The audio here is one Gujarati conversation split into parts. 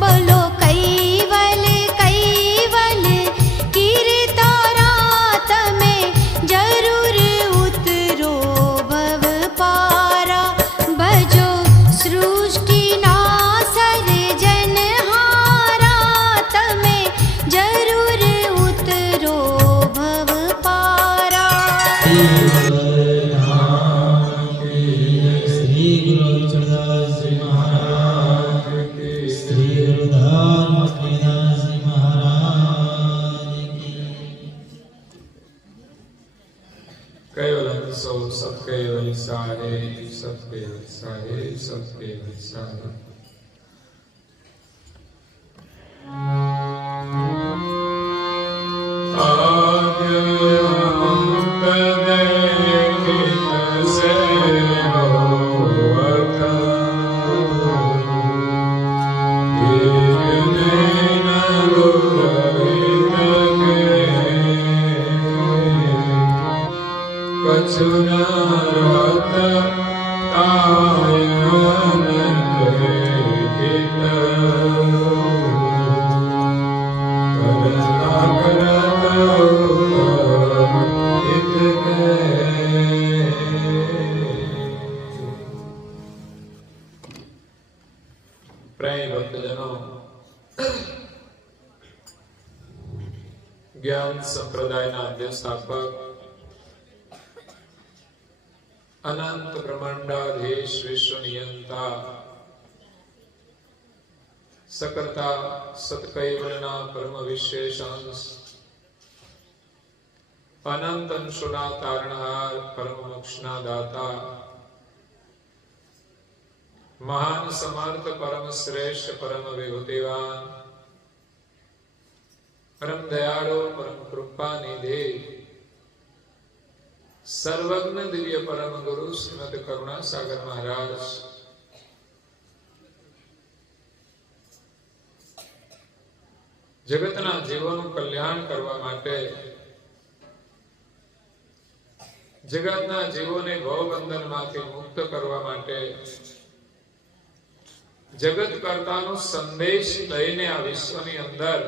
बोलो कैवल कैवल कीर्तारा तमे जरूर उतरो भव पारा भजो सृष्टि ना सर्जनहारा तमे जरूर उतरो भव पारा। सबके साहेब सबके साहेब सबके साहेब। ज्ञान संप्रदायના અધ્યસ્થાપક અનંત બ્રહ્માંડાધીશ વિશ્વ નિયંતા સકર્તા સત્કૈવલના પરમ વિશેષાંશ અનંત અંશુના તારણહાર પરમ મોક્ષના દાતા મહાન સમર્થ પરમ શ્રેષ્ઠ પરમ વિભૂતિવાન परम दयाळु परम कृपा निधे सर्वज्ञ दिव्य परम गुरु श्रीमद करुणा सागर महाराज जगतना जीवोનું કલ્યાણ કરવા માટે જગતના જીવોને ભવબંધનમાંથી મુક્ત કરવા માટે जगत कर्ताનો संदेश લઈને આ વિશ્વની અંદર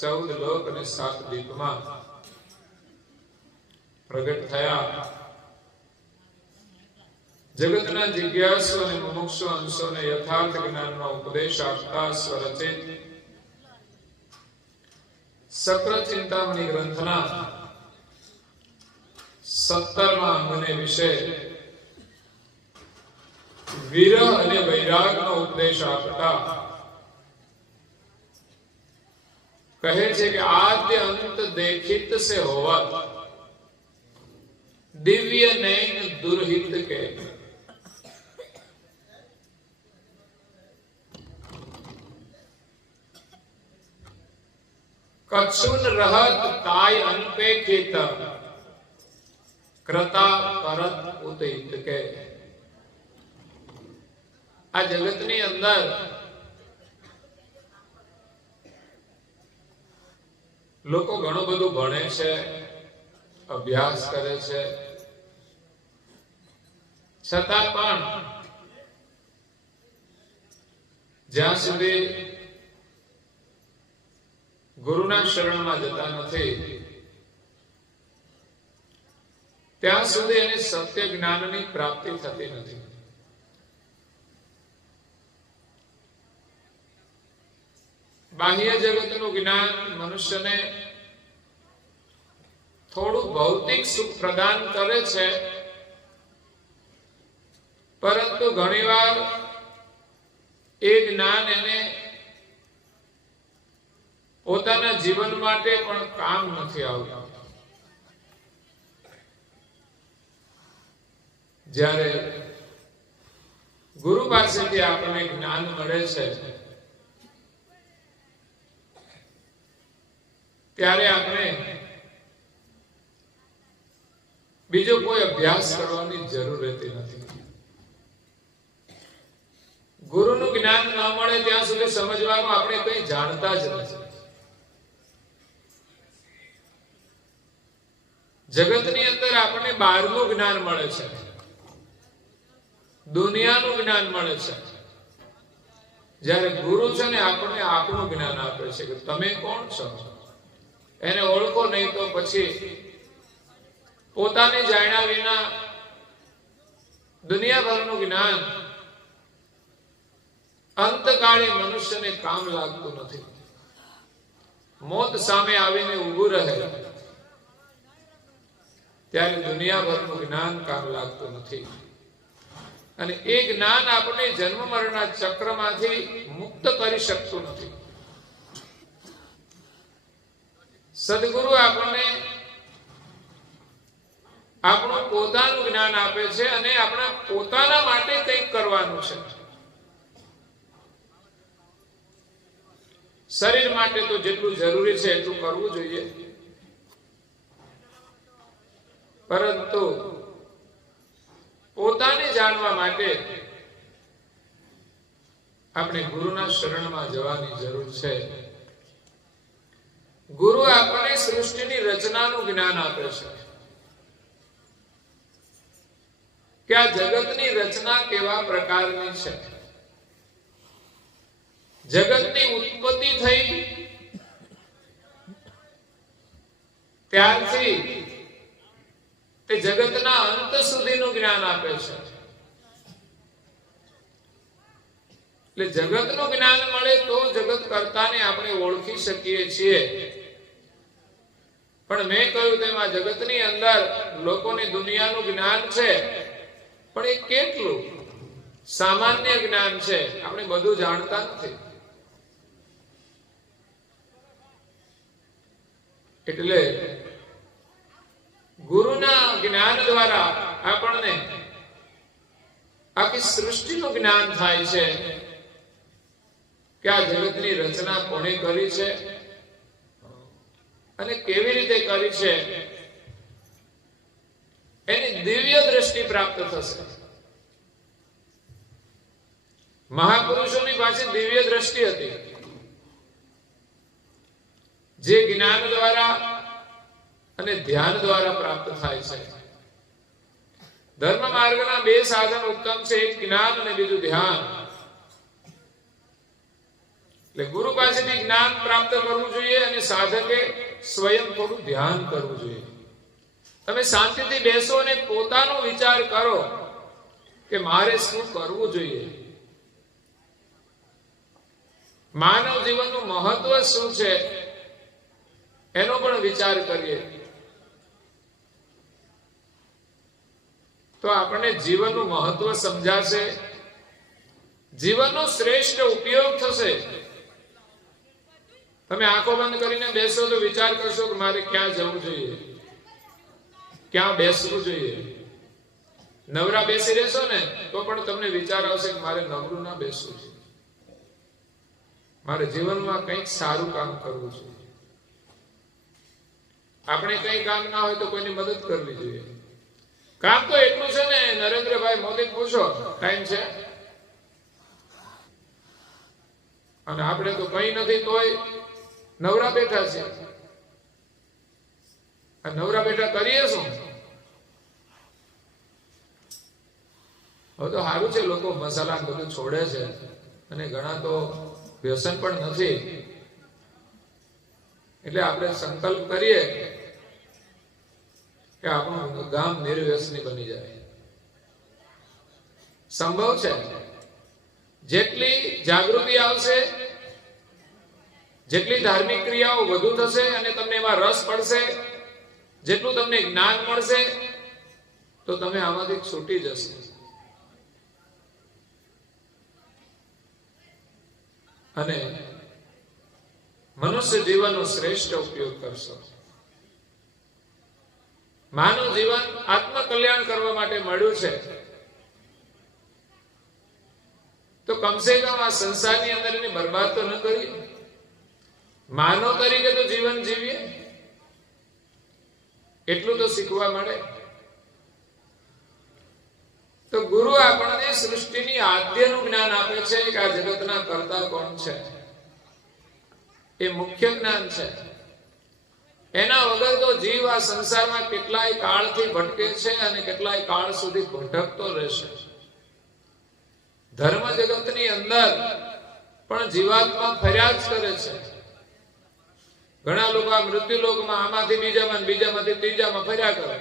14 લોક અને 7 દીપમાં પ્રગટ થયા। જગતના જિજ્ઞાસુ અને મુમુક્ષુ અંશોને યથાર્થ જ્ઞાનનો ઉપદેશ આપતા સ્વરચિત સક્ર ચિંતામણી ગ્રંથના 17મા અંગને વિશે विरह અને વૈરાગનો ઉપદેશ આપતા કહે છે કે આદ્ય અંત દેખિત સે હોવત દિવ્ય નૈન દુર્હિત કે કચ્છુન રહત તાય અનપેક્ષિત कृता करत उदित के आ जगतनी अंदर लोको घणो बधु भणे छे, अभ्यास करे छे, छतां पण ज्यां सुधी गुरुना शरणमां जता नथी त्यां सुधी एने सत्य ज्ञाननी प्राप्ति थती नथी। बाह्य जगतनुं ज्ञान मनुष्यने थोड़ुं भौतिक सुख प्रदान करे छे, परंतु घणीवार ए ज्ञान एने पोताना जीवन माटे पण काम नथी आवतुं। ज्यारे गुरु पासेथी आपणे ज्ञान मळे छे त्यारे आपणे बीजो कोई अभ्यास करवानी जरूर रहती नथी। गुरुनुं ज्ञान न मळे त्यां सुधी समजवानुं आपणे कंई जाणता ज नथी। जगतनी अंदर आपणे बारनुं ज्ञान मळे छे, दुनियानुं ज्ञान मळे छे, જ્યારે ગુરુ છે ને આપણને આપણું જ્ઞાન આપે છે કે તમે કોણ છો, એને ઓળખો, નહીં તો પછી પોતાને જાણ્યા વિના દુનિયાભરનું જ્ઞાન અંતકાળે મનુષ્યને કામ લાગતું નથી. મોત સામે આવીને ઊભું રહે ત્યારે દુનિયાભરનું જ્ઞાન કામ લાગતું નથી. અને એ જ્ઞાન આપણે જન્મ મરણના ચક્રમાંથી મુક્ત કરી શકતું નથી. સદગુરુ આપણને આપણું પોતાનું જ્ઞાન આપે છે અને આપણા પોતાના માટે કંઈક કરવાનું છે. શરીર માટે તો જેટલું જરૂરી છે એટલું કરવું જોઈએ, પરંતુ પોતાને જાણવા માટે આપણે ગુરુના શરણમાં જવાની જરૂર છે. ગુરુ આપણને સૃષ્ટિની રચનાનું જ્ઞાન આપે છે કે આ જગતની રચના કેવા પ્રકારની છે. જગતની ઉત્પત્તિ થઈ ત્યારથી તે જગતના અંત સુધીનું જ્ઞાન આપે છે. એટલે જગતનું જ્ઞાન મળે તો જગત કર્તાને આપણે ઓળખી શકીએ છીએ. પણ મેં કહ્યું તેમ આ જગતની અંદર લોકોને દુનિયાનું જ્ઞાન છે, પણ એ કેટલું સામાન્ય જ્ઞાન છે, આપણે બધું જાણતા નથી. એટલે ગુરુના જ્ઞાન દ્વારા આપણને આખી સૃષ્ટિનું જ્ઞાન થાય છે કે આ જગતની રચના કોણે કરી છે અને કેવી રીતે કરી છે. એની દિવ્ય દ્રષ્ટિ પ્રાપ્ત થશે. મહાપુરુષોની પાસે દિવ્ય દ્રષ્ટિ હતી, જે જ્ઞાન દ્વારા અને ધ્યાન દ્વારા પ્રાપ્ત થાય છે. ધર્મ માર્ગના બે સાધન ઉત્તમ છે, એક જ્ઞાન અને બીજું ધ્યાન. એટલે ગુરુ પાસેથી જ્ઞાન પ્રાપ્ત કરવું જોઈએ અને સાધકે સ્વયં થોડું ધ્યાન કરવું જોઈએ. તમે શાંતિથી બેસો અને પોતાનો વિચાર કરો કે મારે શું કરવું જોઈએ, માનવ જીવનનું મહત્વ શું છે એનો પણ વિચાર કરીએ તો આપણને જીવનનું મહત્વ સમજાશે, જીવનનો શ્રેષ્ઠ ઉપયોગ થશે. તમે આંખો બંધ કરીને બેસો તો વિચાર કરશો કે મારે ક્યાં જવું જોઈએ, ક્યાં બેસવું જોઈએ. નવરા બેસી રહેશો ને તો પણ તમને વિચાર આવશે કે મારે નવરું ના બેસવું છે, મારે જીવનમાં કંઈક સારું કામ કરવું છે. આપણે કઈ કામ ના હોય તો કોઈની મદદ કરવી જોઈએ. કામ તો એટલું છે ને, નરેન્દ્રભાઈ મોદી પૂછો ટાઈમ છે, અને આપણે તો કઈ નથી તોય નવરા બેઠા છે. આ નવરા બેઠા કરીએ શું? હવે તો સારું છે, લોકો મસાલા બધું છોડે છે અને ઘણા તો વ્યસન પણ નથી. એટલે આપણે સંકલ્પ કરીએ કે આપણું ગામ નિર્વ્યસની બની જાય. સંભવ છે. જેટલી જાગૃતિ આવશે, જેટલી ધાર્મિક ક્રિયાઓ વધુ થશે અને તમને એમાં રસ પડશે, જેટલું તમને જ્ઞાન મળશે, તો તમે આમાંથી છૂટી જશો. અને મનુષ્ય જીવનનો શ્રેષ્ઠ ઉપયોગ કરશો. માનવ જીવન આત્મકલ્યાણ કરવા માટે મળ્યું છે, તો કમસે કમ આ સંસારની અંદર એને બરબાદ તો ન કરી. માનવ તરીકે તો જીવન જીવીએ, એટલું તો શીખવા મળે. તો ગુરુ આપણને સૃષ્ટિની આદ્યનું જ્ઞાન આપે છે કે આ જગતના કર્તા કોણ છે, એ મુખ્ય જ્ઞાન છે. એના વગર તો જીવ આ સંસારમાં કેટલાય કાળથી ભટકે છે અને કેટલાય કાળ સુધી ભટકતો રહેશે. ધર્મ જગતની અંદર પણ જીવાત્મા ફર્યા જ કરે છે. ઘણા લોકો આ મૃત્યુલોકમાં આમાંથી બીજામાં, બીજામાંથી ત્રીજામાં ફર્યા કરે.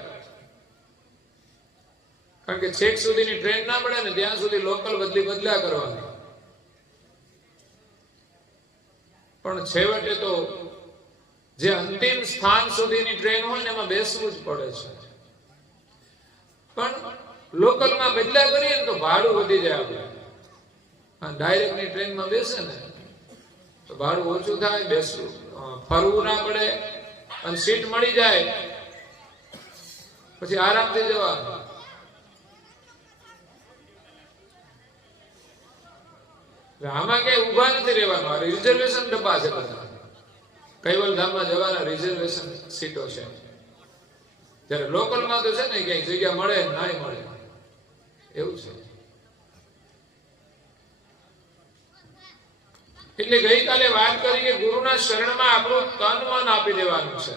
કારણ કે છેક સુધીની ટ્રેન ના મળે ને ત્યાં સુધી લોકલ બદલ્યા કરવાની. પણ છેવટે તો જે અંતિમ સ્થાન સુધીની ટ્રેન હોય ને એમાં બેસવું જ પડે છે. પણ લોકલમાં બદલ્યા કરીએ ને તો ભાડું વધી જાય. આપણે ડાયરેક્ટની ટ્રેનમાં બેસે ને તો ભાડું ઓછું થાય, બેસવું ફરવું ના પડે, અને સીટ મળી જાય પછી આરામથી જવાનું. આમાં કઈ ઉભા નથી રહેવાનું. આ રિઝર્વેશન ડબ્બા છે બધા. કૈવલધામમાં જવાના રિઝર્વેશન સીટો છે. જ્યારે લોકલમાં તો છે ને ક્યાંય જગ્યા મળે ના મળે એવું છે. એટલે ગઈકાલે વાત કરી કે ગુરુના શરણમાં આપણું તન મન આપી દેવાનું છે.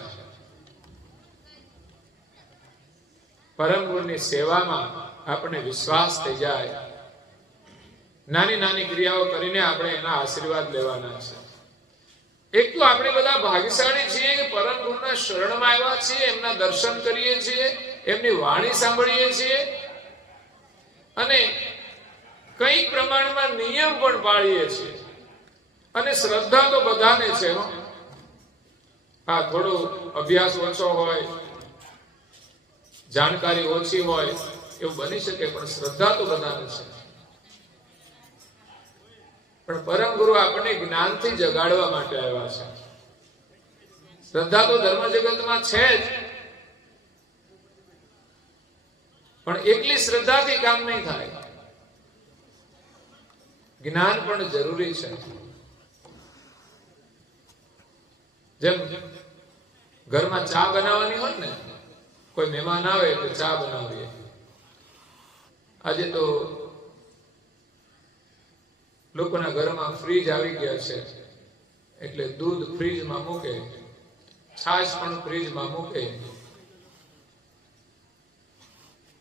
પરમ ગુરુની સેવામાં આપણે વિશ્વાસ થઈ જાય. નાની નાની ક્રિયાઓ કરીને આપણે એના આશીર્વાદ લેવાના છે. એક તો આપણે બધા ભાગ્યશાળી છીએ કે પરમ ગુરુના શરણમાં આવ્યા છીએ, એમના દર્શન કરીએ છીએ, એમની વાણી સાંભળીએ છીએ, અને કઈક પ્રમાણમાં નિયમ પણ પાળીએ છીએ. અને શ્રદ્ધા તો બધાને છે. હા, થોડો અભ્યાસ ઓછો હોય, જાણકારી ઓછી હોય એવું બની શકે, પણ શ્રદ્ધા તો બધાને છે. પણ પરમ ગુરુ આપણને જ્ઞાનથી જગાડવા માટે આવ્યા છે. શ્રદ્ધા તો ધર્મ જગતમાં છે જ, પણ એકલી શ્રદ્ધાથી કામ નહીં થાય. જ્ઞાન પણ જરૂરી છે. જેમ ઘરમાં ચા બનાવવાની હોય ને, કોઈ મહેમાન આવે તો ચા બનાવીએ. આજે તો લોકોના ઘરમાં ફ્રીજ આવી ગયા છે, એટલે દૂધ ફ્રીજમાં મૂકે, છાશ પણ ફ્રીજમાં મૂકે,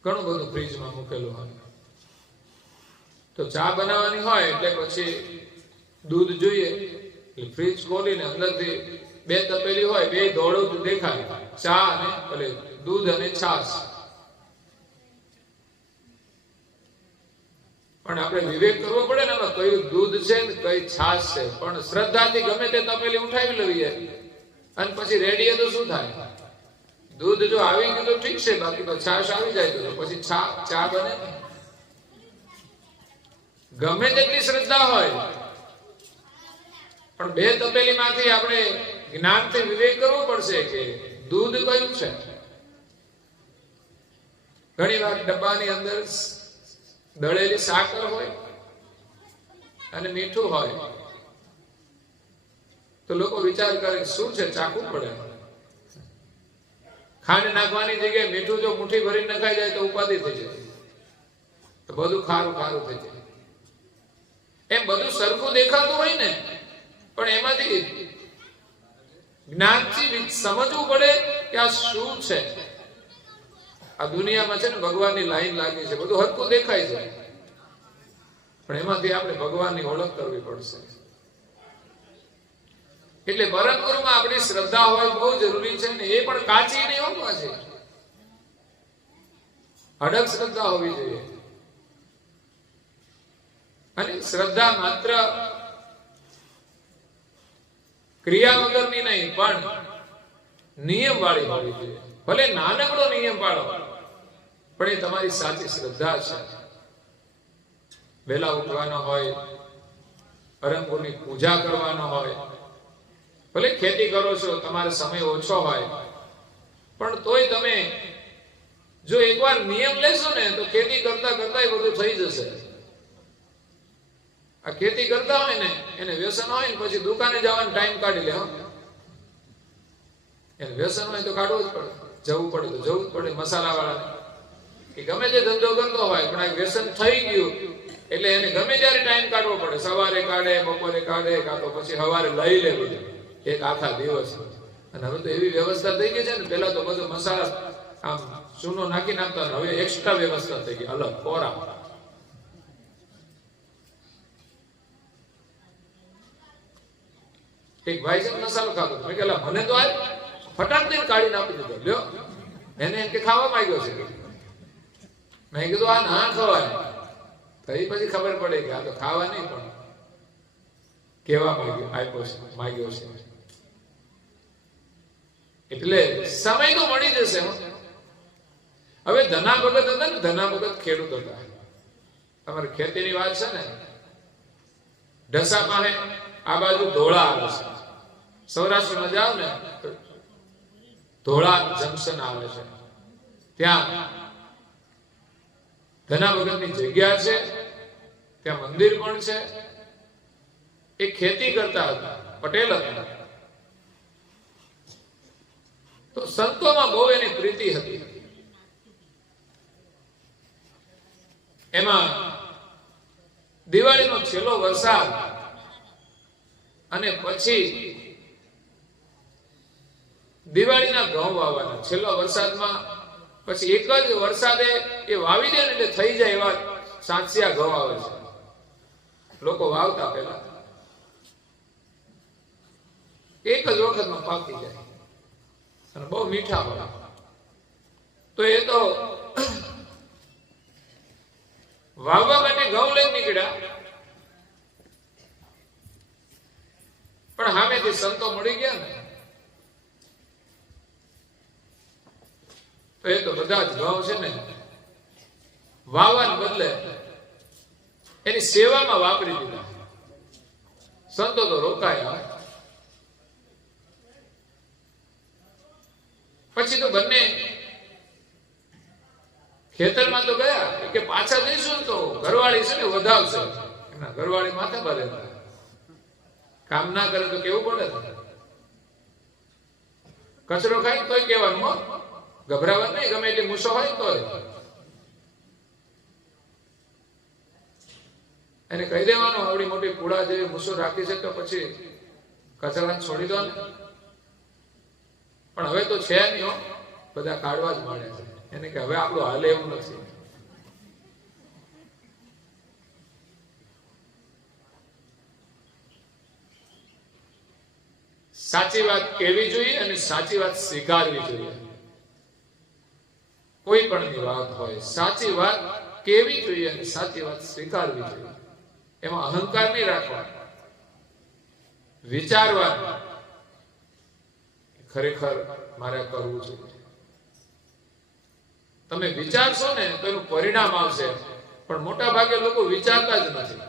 ઘણું બધું ફ્રીજમાં મૂકેલું હોય. તો ચા બનાવવાની હોય એટલે પછી દૂધ જોઈએ, એટલે ફ્રીજ ખોલીને અંદરથી બે તપેલી હોય, બે દોડું દેખાય, ચા અને એટલે દૂધ અને છાશ. પણ આપણે વિવેક કરવો પડે ને, કયું દૂધ છે ને કઈ છાશ છે. પણ શ્રદ્ધાથી ગમે તે તપેલી ઉઠાવી લઈએ અને પછી રેડીએ તો શું થાય? દૂધ જો આવી ગયું તો ઠીક છે, બાકી તો છાશ આવી જાય તો પછી ચા બને. ગમે તેટલી શ્રદ્ધા હોય, પણ બે તપેલી માંથી આપણે જ્ઞાનથી વિવેક કરવો પડશે કે દૂધ કયું છે. ઘણી વાર ડબ્બાની અંદર દળેલી સાકર હોય અને મીઠું હોય, તો લોકો વિચાર કરે શું છે, ચાખવું પડે. ખાંડ નાખવાની જગ્યાએ મીઠું જો મુઠ્ઠી ભરી નખાઈ જાય તો ઉપાધિ થઈ જાય, તો બધું ખારું ખારું થઈ જાય. એમ બધું સરખું દેખાતું હોય ને, પણ એમાંથી જ્ઞાનથી સમજવું પડે કે આ શું છે. આ દુનિયામાં છે ને ભગવાનની લાઈન લાગી છે, બધું હરખું દેખાય છે, પણ એમાંથી આપણે ભગવાનની ઓળખ કરવી પડશે. એટલે પરમ ગુરુમાં આપણી શ્રદ્ધા હોય બહુ જરૂરી છે ને, એ પણ કાચી નહીં હોવા છે, અડગ શ્રદ્ધા હોવી જોઈએ. અને શ્રદ્ધા માત્ર ક્રિયા વગરની નહીં, પણ નિયમ વાળી હોવી જોઈએ. ભલે નાનકડો નિયમ પાડો, પણ એ તમારી સાચી શ્રદ્ધા છે. વહેલા ઉઠવાનો હોય, પરમ ગુરુની પૂજા કરવાનો હોય, ભલે ખેતી કરો છો, તમારો સમય ઓછો હોય, પણ તોય તમે જો એકવાર નિયમ લેશો ને તો ખેતી કરતા કરતા બધું થઈ જશે. આ ખેતી કરતા હોય ને એને વ્યસન હોય ને પછી દુકાને જવાનો ટાઈમ કાઢી લે. એને વ્યસન હોય તો કાઢવું જ પડે, જવું પડે તો જવું જ પડે. મસાલા વાળાને એ ગમે તે ધંધો કરતો હોય, પણ આ વ્યસન થઈ ગયું એટલે એને ગમે ત્યારે ટાઈમ કાઢવો પડે. સવારે કાઢે, બપોરે કાઢે, કાં તો પછી સવારે લઈ લે બધું એક આખા દિવસ. અને હવે તો એવી વ્યવસ્થા થઈ ગઈ છે ને, પેલા તો બધું મસાલા આમ ચૂનો નાખી નાખતા, હવે એક્સ્ટ્રા વ્યવસ્થા થઈ ગઈ, અલગ કોરા. એક ભાઈ છે મસાલો ખાતો હતો. મેં કહેલા મને તો આ ફટાક દઈને કાઢીને આપી દીધો. લ્યો, એને એમ કે ખાવા માંગ્યો છે. મેં કીધું આ ના ખવાય. તઈ પછી ખબર પડે કે આ તો ખાવા નહીં પણ કેવા માંગ્યો છે. એટલે સમય તો મળી જશે. હવે ધના ભગત હતા ને, ધના ભગત ખેડૂત હતા. તમારે ખેતીની વાત છે ને, ઢસા પાસે આ બાજુ ધોળા આવે છે. સૌરાષ્ટ્રમાં જાવ ને ધોળા જંકશન આવે છે. ત્યાં ધના ભગતની જગ્યા છે, ત્યાં મંદિર પણ છે. એ ખેતી કરતા હતા, પટેલ હતા. તો સંતોમાં બહુ એની પ્રીતિ હતી. એમાં દિવાળીનો છેલ્લો વરસાદ અને પછી દિવાળીના ઘઉં વાવવાના. છેલ્લા વરસાદમાં પછી એક જ વરસાદે એ વાવી દે ને એટલે થઈ જાય એવા સાંસિયા ઘઉં આવે છે. લોકો વાવતા પેલા એક જ વખતમાં પાકી જાય અને બહુ મીઠા હોય. તો એ તો વાવવા માટે ઘઉં લઈને નીકળ્યા, પણ સામેથી સંતો મળી ગયા ને તો એ તો બધા જ ઘઉં છે ને વાવવાને બદલે એની સેવામાં વાપરી દીધા. સંતો તો રોકાયા. પછી તો બંને ખેતરમાં તો ગયા કે પાછા જઈશું તો ઘરવાળી છે ને વધાવશે. એમના ઘરવાળી માથે ભરે, કામ ના કરે તો કેવું પડે. કચરો ખાય તોય કેવાનું, ગભરાવા નહીં. ગમે એટલી મૂસો હોય તોય એને કહી દેવાનું આવડી મોટી કુડા જેવી મૂસો રાખી છે તો પછી કચરા છોડી દો ને. પણ હવે તો છે નહીં, બધા કાઢવા જ મળે છે. એને કે હવે આપણું હાલે એવું નથી. સાચી વાત કહેવી જોઈએ અને સાચી વાત સ્વીકારવી જોઈએ. કોઈ પણ વાત હોય, સાચી વાત કહેવી જોઈએ અને સાચી વાત સ્વીકારવી જોઈએ. એમાં અહંકાર નહીં રાખવાનો, વિચારવાનું ખરેખર મારે કરવું જોઈએ. તમે વિચારશો ને તો એનું પરિણામ આવશે, પણ મોટા ભાગે લોકો વિચારતા જ નથી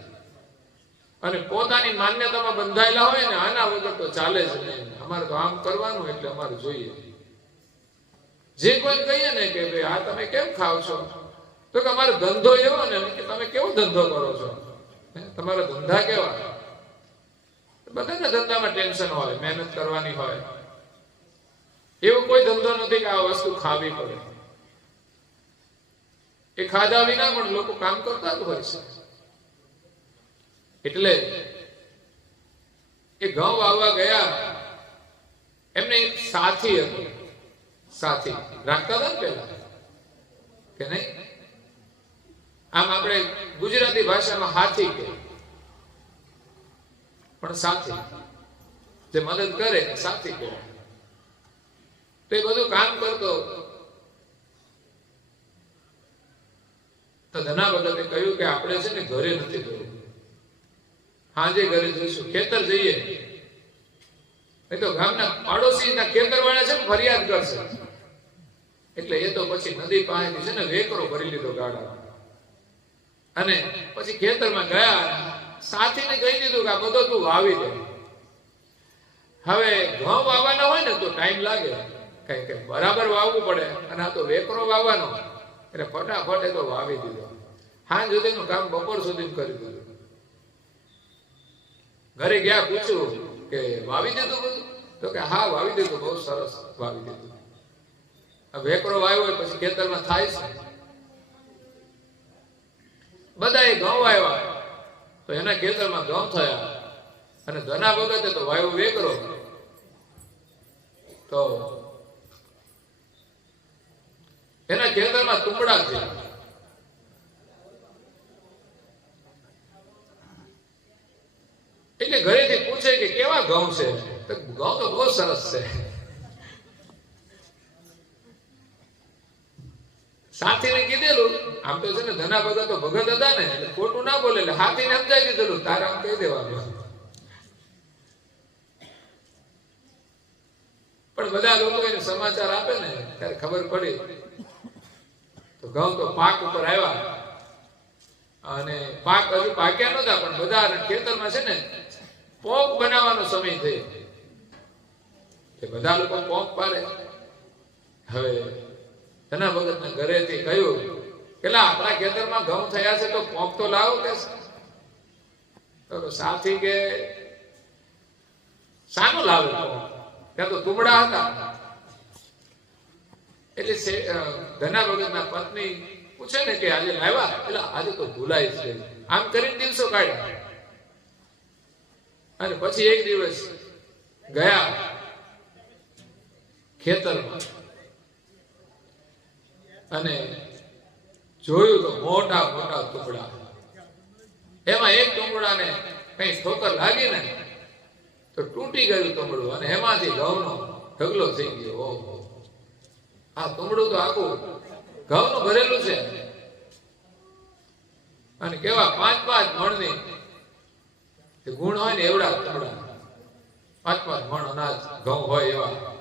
અને પોતાની માન્યતામાં બંધાયેલા હોય ને આના વગર તો ચાલે જ નહીં. અમારે તો આમ કરવાનું એટલે અમારે જોઈએ. જે કોઈ કહીએ ને કે ભાઈ આ તમે કેમ ખાવ છો, તો કે અમારો ધંધો એવો ને કે તમે કેવો ધંધો કરો છો, તમારા ધંધા કેવા. બધાના ધંધામાં ટેન્શન હોય, મહેનત કરવાની હોય. એવો કોઈ ધંધો નથી કે આ વસ્તુ ખાવી પડે. એ ખાધા વિના પણ લોકો કામ કરતા જ હોય છે. એટલે એ ઘઉં વાવવા ગયા, એમને એક સાથી હતો. સાથી રાખતા હતા ને પેલા કે નહીં? આમ આપણે ગુજરાતી ભાષામાં હાથી કે, પણ સાથી જે મદદ કરે સાથી કે. તો એ બધું કામ કરતો. તો ધના ભગતે કહ્યું કે આપણે છે ને ઘરે નથી જવું, હાજે ઘરે જઈશું, ખેતર જઈએ. એ તો ગામના પાડોશીના ખેતર વાળા છે ને ફરિયાદ કરશે. એટલે એ તો પછી નદી પાસેથી છે ને વેકરો ભરી લીધો ગાડા અને પછી ખેતરમાં ગયા. સાથીને કહી દીધું કે આ બધો તું વાવી દે. હવે ઘઉં વાવવાના હોય ને તો ટાઈમ લાગે, કઈ બરાબર વાવવું પડે, અને આ તો વેકરો વાવવાનો એટલે ફટાફટ એ તો વાવી દીધો. સાંજ સુધીનું કામ બપોર સુધી કરી દીધું. ઘરે ગયા, પૂછ્યું કે વાવી દીધું બધું? તો કે હા વાવી દીધું, બહુ સરસ વાવી દીધું. વેકરો વાવ્યો હોય પછી ખેતરમાં થાય છે. બધા એ ઘઉં વાવ્યા તો એના ખેતરમાં ઘઉં થયા, અને ધના ભગતે તો વાવ્યો વેકરો. તો એના ખેતરમાં તુંબડા થયા. એટલે ઘરેથી પૂછ્યું પૂછે કે કેવા ઘઉં છે, તો ઘઉં તો બહુ સરસ છે. સાથીને કીધેલું, આમ તો છે ને ધના ભગત તો ભગત હતા ને, એટલે ખોટું ના બોલે, એટલે હાથીને સમજાવી દીધેલું, તારે આમ કહી દેવાનું. પણ બધા લોકો એને સમાચાર આપે ને ત્યારે ખબર પડી તો ઘઉં તો પાક ઉપર આવ્યા, અને પાક હજુ પાક્યા નતા, પણ બધા ખેતરમાં છે ને પોંક બનાવવાનો સમય થયો, બધા લોકો પોંક પાડે. હવે ધના ભગતના ઘરેથી કહ્યું કે આપણા ખેતરમાં ઘઉં થયા છે તો પોંક તો લાવો કે. તો સાથી કે શાનો લાવે પોંક, ત્યાં તો તુમડા હતા. એટલે ધના ભગતના પત્ની પૂછે ને કે આજે લાવ્યા, એટલે આજે તો ભૂલાઈ છે. આમ કરીને દિવસો કાઢ્યા, અને પછી એક દિવસ ગયા ખેતરમાં અને જોયું તો મોટા મોટા ટુકડા. એમાં એક ટુકડાને કઈ ઠોકર લાગી ને તો તૂટી ગયું ટુકડું, અને એમાંથી ઘઉંનો ઢગલો થઈ ગયો. ઓહો, આ ટુકડું તો આખું ઘઉંનું ભરેલું છે, અને કેવા 5-5 મણની ગુણ હોય ને એવડા ટુકડા, 5-5 મણ અનાજ ઘઉં હોય એવા.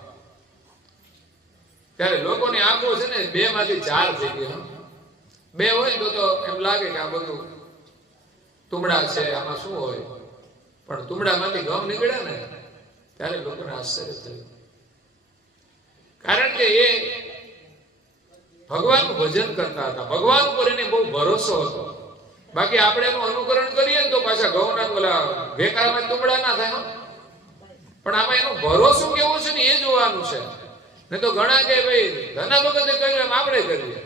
ત્યારે લોકોની આંખો છે ને 2 માંથી 4 થઈ ગઈ. 2 હોય તો એમ લાગે કે આ બધું તુમડા છે, આમાં શું હોય, પણ તુમડામાંથી ઘઉં નીકળે ને ત્યારે લોકોને આશ્ચર્ય થયું. કારણ કે એ ભગવાનનું ભજન કરતા હતા, ભગવાન ઉપર એને બહુ ભરોસો હતો. બાકી આપણે એનું અનુકરણ કરીએ ને તો પાછા ઘઉંના ઓલા વેકાળમાં તુમડા ના થાય, પણ આમાં એનો ભરોસો કેવો છે ને એ જોવાનું છે. ને તો ઘણા કે ભાઈ ધના ભગતે કર્યું એમ આપણે કરીએ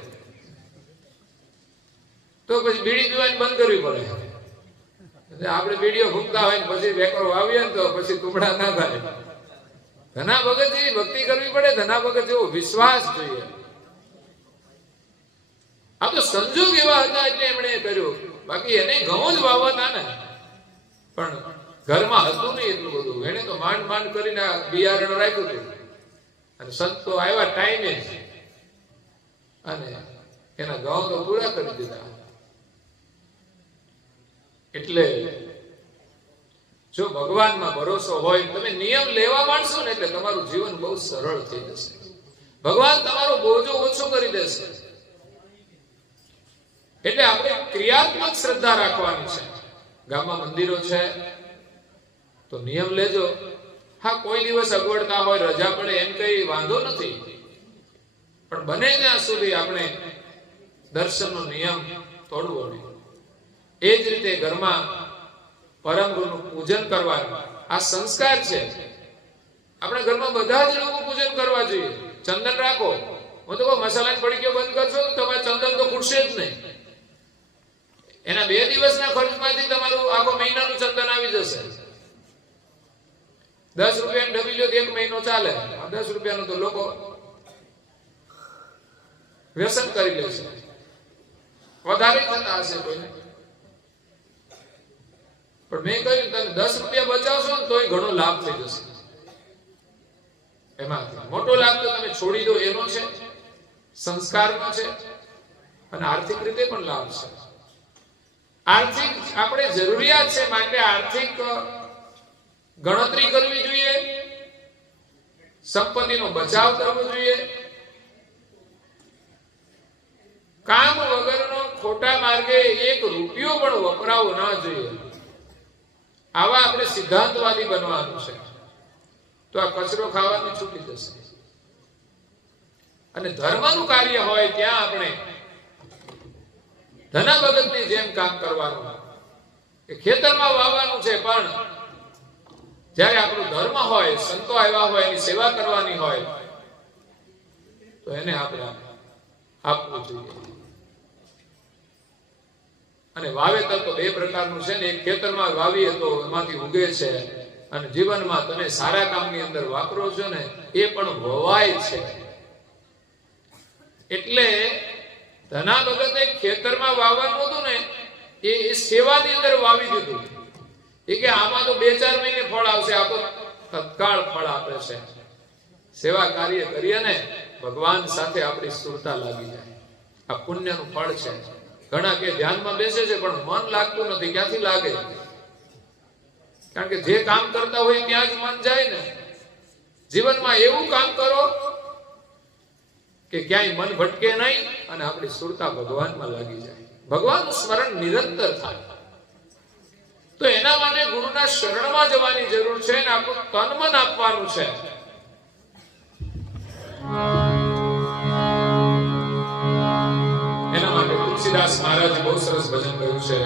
તો પછી બીડી પીવાની બંધ કરવી પડે. આપણે બીડીઓ ફૂંકતા હોય ને પછી વેકરો વાવીએ ને તો પછી તુમડા ના થાય. ધના ભગત જેવી ભક્તિ કરવી પડે, ધના ભગત જેવો વિશ્વાસ જોઈએ. આ તો સંજોગ એવા હતા એટલે એમણે કર્યું, બાકી એને ઘઉં જ વાવતા ને, પણ ઘરમાં હતું નહીં એટલું બધું. એને તો માંડ માંડ કરીને બિયારણ રાખ્યું હતું, અને સંતો આવ્યા ટાઈમે અને એના ઘઉં તો પૂરા કરી દીધા. એટલે જો ભગવાનમાં ભરોસો હોય, તમે નિયમ લેવા માંડશો ને એટલે તમારું જીવન બહુ સરળ થઈ જશે. ભગવાન તમારો બોજો ઓછો કરી દેશે. એટલે આપણે ક્રિયાત્મક શ્રદ્ધા રાખવાની છે. ગામમાં મંદિરો છે તો નિયમ લેજો. હા, કોઈ દિવસ અગવડતા હોય, રજા પડે, એમ કઈ વાંધો નથી, પણ બને ત્યાં સુધી આપણે દર્શનનો નિયમ તોડવો નહીં. એ જ રીતે ઘરમાં પરમ ગુરુનું પૂજન કરવાનું આ સંસ્કાર છે. આપણા ઘરમાં બધા જ લોકો પૂજન કરવા જોઈએ. ચંદન રાખો. હું તો કહું મસાલાની પડીકીઓ બંધ કરશો તો તમારે ચંદન તો ખૂટશે જ નહીં. એના 2 દિવસના ખર્ચમાંથી તમારું આખો મહિનાનું ચંદન આવી જશે. 10 રૂપિયાની ડબી લ્યો તો 1 મહિનો ચાલે. 10 રૂપિયાનું તો લોકો વ્યસન કરી લે છે. વધારે થતા હશે કોઈને, પણ મેં કહ્યું તમે 10 રૂપિયા બચાવશો ને તોય ઘણો લાભ થઈ જશે. એમાંથી મોટો લાભ તો તમે છોડી દો એનો છે, સંસ્કારનો છે, અને આર્થિક રીતે પણ લાભ છે. આર્થિક આપણે જરૂરિયાત છે માટે આર્થિક ગણતરી કરવી જોઈએ, સંપત્તિનો બચાવ કરવો જોઈએ. કામ વગરનો ખોટા માર્ગે 1 રૂપિયો પણ વપરાવો ના જોઈએ. આવા આપણે સિદ્ધાંતવાદી બનવાનું છે તો આ કચરો ખાવાની છૂટી જશે. અને ધર્મનું કાર્ય હોય ત્યાં આપણે ધના ભગતની જેમ કામ કરવાનું. એ ખેતરમાં વાવવાનું છે, પણ જ્યારે આપણું ધર્મ હોય, સંતો આવ્યા હોય, એની સેવા કરવાની હોય તો એને આપણે આપવું જોઈએ. અને વાવેતર તો 2 પ્રકારનું છે ને. એક ખેતરમાં વાવીએ તો એમાંથી ઉગે છે, અને જીવનમાં તમે સારા કામની અંદર વાપરો છો ને એ પણ વવાય છે. એટલે ધના ભગતે ખેતરમાં વાવવાનું હતું ને એ સેવાની અંદર વાવી દીધું. એ કે આમાં તો 2-4 મહિને ફળ આવશે, આ તો તત્કાળ ફળ આપે છે. સેવા કાર્ય કરીએ ને ભગવાન સાથે આપણી સુરતા લાગી જાય. આ પુણ્યનું ફળ છે. ઘણા કે ધ્યાનમાં બેસે છે પણ મન લાગતું નથી. ક્યાંથી લાગે? કારણ કે જે કામ કરતા હોય ત્યાં જ મન જાય ને. જીવનમાં એવું કામ કરો કે ક્યાંય મન ભટકે નહીં અને આપણી સુરતા ભગવાનમાં લાગી જાય, ભગવાનનું સ્મરણ નિરંતર થાય. તો એના માટે ગુરુના શરણમાં જવાની જરૂર છે અને આપણું તન મન આપવાનું છે. એના માટે તુલસીદાસ મહારાજે બહુ સરસ ભજન કહ્યું છે.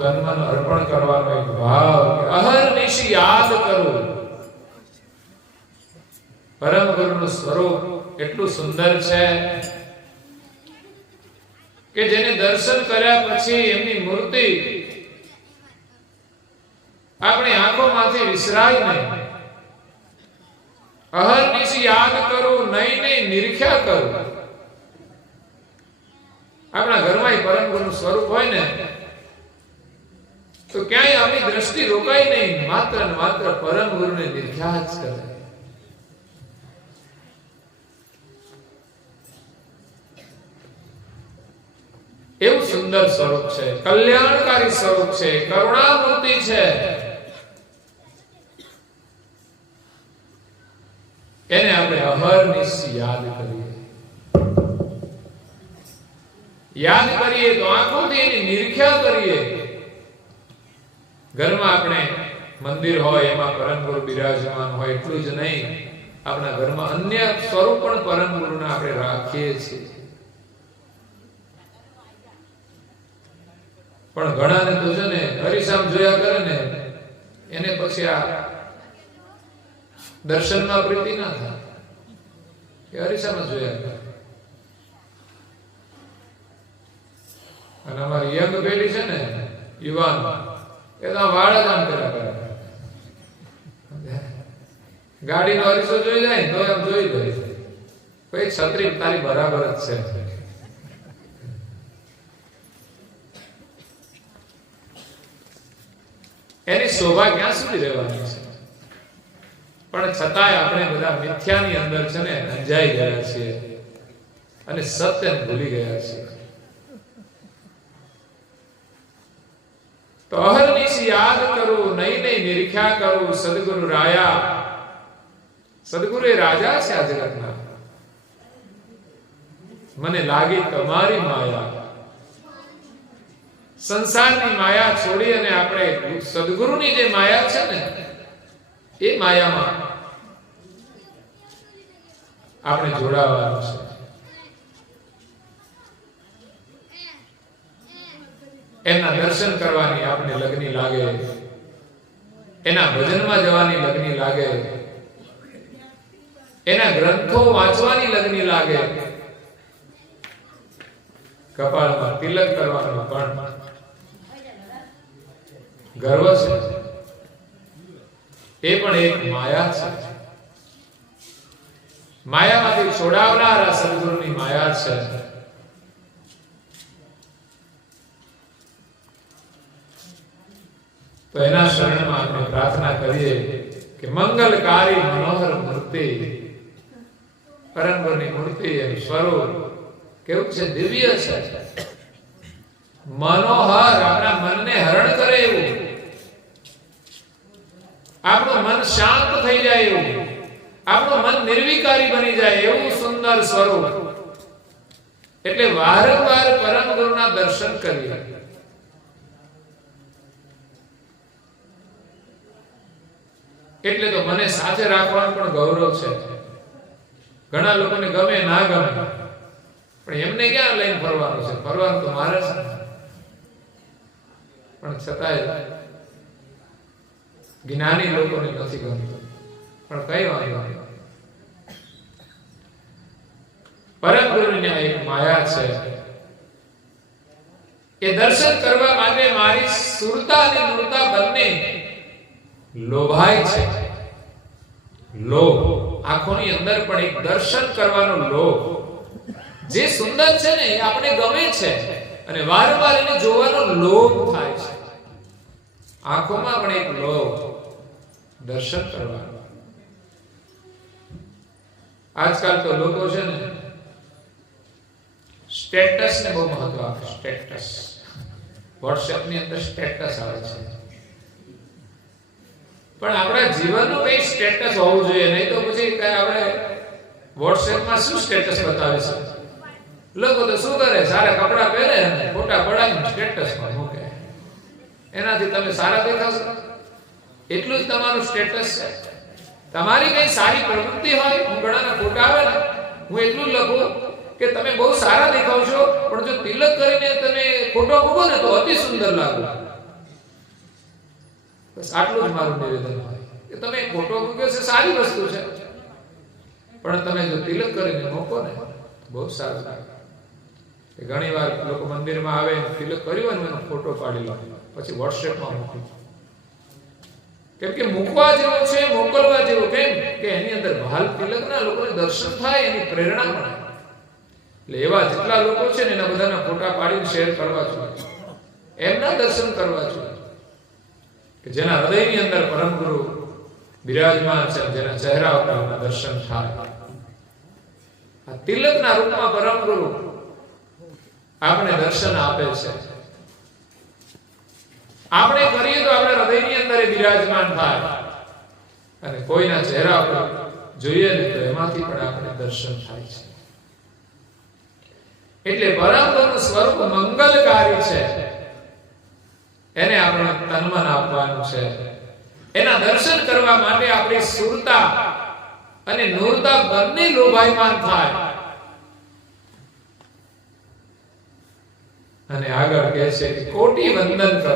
તન મન અર્પણ કરવાનો એક ભાવ, અહર્નિશ યાદ કરું. પરમ ગુરુનું સ્વરૂપ એટલું સુંદર છે કે જેને દર્શન કર્યા પછી એમની મૂર્તિ આપણી આંખોમાંથી વિસરાય નહીં. અહર્નિશ યાદ કરું, નહીં નહીં નિરીખ્યા કરું. આપણા ઘરમાં પરમ ગુરુનું સ્વરૂપ હોય ને તો ક્યાંય આપણી દ્રષ્ટિ રોકાય નહીં, માત્ર ને માત્ર પરમ ગુરુને નિરીખ્યા જ કરે. એવું સુંદર સ્વરૂપ છે, કલ્યાણકારી સ્વરૂપ છે, કરુણામૂર્તિ છે. એને આપણે અહર્નિશ યાદ કરીએ. યાદ કરીએ તો આંખોથી એની નિરીખ્યા કરીએ. ઘરમાં આપણે મંદિર હોય એમાં પરમ ગુરુ બિરાજમાન હોય એટલું જ નહીં, આપણા ઘરમાં અન્ય સ્વરૂપ પણ પરમ ગુરુના આપણે રાખીએ છીએ. પણ ઘણાને તો છે ને હરિસામ જોયા કરે ને એને પછી આ દર્શનમાં પ્રીતિ ના થાય કે હરિસામ જોયા કરે. અને અમારી યંગ પેઢી છે ને, યુવાન, એ તો વાળ જ આમ કર્યા કરે. ગાડીનો હરીસો જોઈ જાય તો એમ જોઈ લે ભાઈ છત્રી તારી બરાબર જ છે. એની શોભા ક્યાં સુધી રહેવાની છે? પણ છતાંય આપણે બધા મિથ્યાની અંદર છે ને અંજાઈ ગયા છીએ અને સત્યને ભૂલી ગયા છીએ. તો અહર્નિશ યાદ કરું, નહીં નહીં નિરીખ્યા કરું. સદગુરુ રાયા, સદગુરુ એ રાજા છે આ જગતના. મને લાગી તમારી માયા. સંસારની માયા છોડી અને આપણે સદગુરુની જે માયા છે ને એ માયામાં આપણે જોડાવાનું છે. એના દર્શન કરવાની આપણે લગની લાગે, એના ભજનમાં જવાની લગની લાગે, એના ગ્રંથો વાંચવાની લગની લાગે, કપાળમાં તિલક કરવાનો પણ ગર્વ છે. એ પણ એક માયા છે. માયામાંથી છોડાવનાર આ સદગુરુની માયા છે. તો એના શરણમાં આપણે પ્રાર્થના કરીએ કે મંગલકારી મનોહર મૂર્તિ, પરમ ગુરુની મૂર્તિ એનું સ્વરૂપ કેવું છે? દિવ્ય છે, મનોહર, આપણા મનને હરણ કરે એવું, આપણું મન શાંત થઈ જાય એવું, આપણું મન નિર્વિકારી બની જાય એવું સુંદર સ્વરૂપ. એટલે વારંવાર પરમ ગુરુના દર્શન કરીએ. એટલે તો મને સાથે રાખવાનું પણ ગૌરવ છે. ઘણા લોકોને ગમે ના ગમે, પણ એમને ક્યાં લઈને ફરવાનું છે? ફરવાનું તો મારે છે. પણ છતાંય જ્ઞાની લોકોને નથી ગમતું. પણ કઈ વાંધો નહીં, પરમ ગુરુની એક માયા છે. એ દર્શન કરવા માટે મારી સુરતા અને મૂર્તા બંને લોભાય છે. લોભ, આંખોની અંદર પણ એક દર્શન કરવાનો લોભ. જે સુંદર છે ને એ આપણે ગમે છે અને વારંવાર એને જોવાનો લોભ થાય છે. આંખોમાં પણ એક લોભ, દર્શન કરવાનો. આજકાલ તો લોકો છે ને સ્ટેટસ ને બહુ મહત્વ આપે. સ્ટેટસ, વોટ્સએપ ની અંદર સ્ટેટસ આવે છે. પણ આપણા જીવનનું કઈ સ્ટેટસ હોવું જોઈએ, નહીં તો પછી કઈ આપણે વોટ્સએપમાં શું સ્ટેટસ બતાવે છે? લોકો તો શું કરે, સારા કપડા પહેરે અને ફોટા પડાવીને સ્ટેટસમાં મૂકે. એનાથી તમે સારા દેખાશો, એટલું જ તમારું સ્ટેટસ છે. તમારી કઈ સારી પ્રવૃત્તિ હોય, હું ઘણાના ફોટા આવે ને હું એટલું લખું કે તમે બહુ સારા દેખાવ છો, પણ જો તિલક કરીને તમે ફોટો મૂકો ને તો અતિ સુંદર લાગો. બસ આટલું જ મારું નિવેદન હોય કે તમે ફોટો મૂક્યો છે, સારી વસ્તુ છે, પણ તમે જો તિલક કરીને મૂકો ને બહુ સારું લાગે. ઘણી વાર લોકો મંદિરમાં આવે તિલક કર્યું અને એનો ફોટો પાડી લો, પછી વોટ્સએપમાં મૂકી. કેમ કે મૂકવા જેવું છે, મોકલવા જેવું. કેમ કે એની અંદર ભાલ તિલકના લોકોને દર્શન થાય, એની પ્રેરણા મળે. એટલે એવા જેટલા લોકો છે ને એના બધાના ફોટા પાડીને શેર કરવા જોઈએ, એમના દર્શન કરવા જોઈએ કે જેના હૃદયની અંદર પરમ ગુરુ બિરાજમાન છે, જેના ચહેરા ઉપર દર્શન થાય. આ તિલકના રૂપમાં પરમ ગુરુ આપણે દર્શન આપે છે. આપણે કરીએ તો આપણે હૃદયની અંદર બિરાજમાન થાય, અને કોઈના ચહેરા પર જોઈએ ને તો એમાંથી પણ આપણે દર્શન થાય છે. એટલે પરમ ગુરુનું સ્વરૂપ મંગલકારી છે, એને આપણે તનમન આપવાનું છે. એના દર્શન કરવા માટે આપણી સુરતા અને નૂરતા બંને લોભાયમાન થાય. અને આગળ કહે છે કે કોટી વંદન કરો.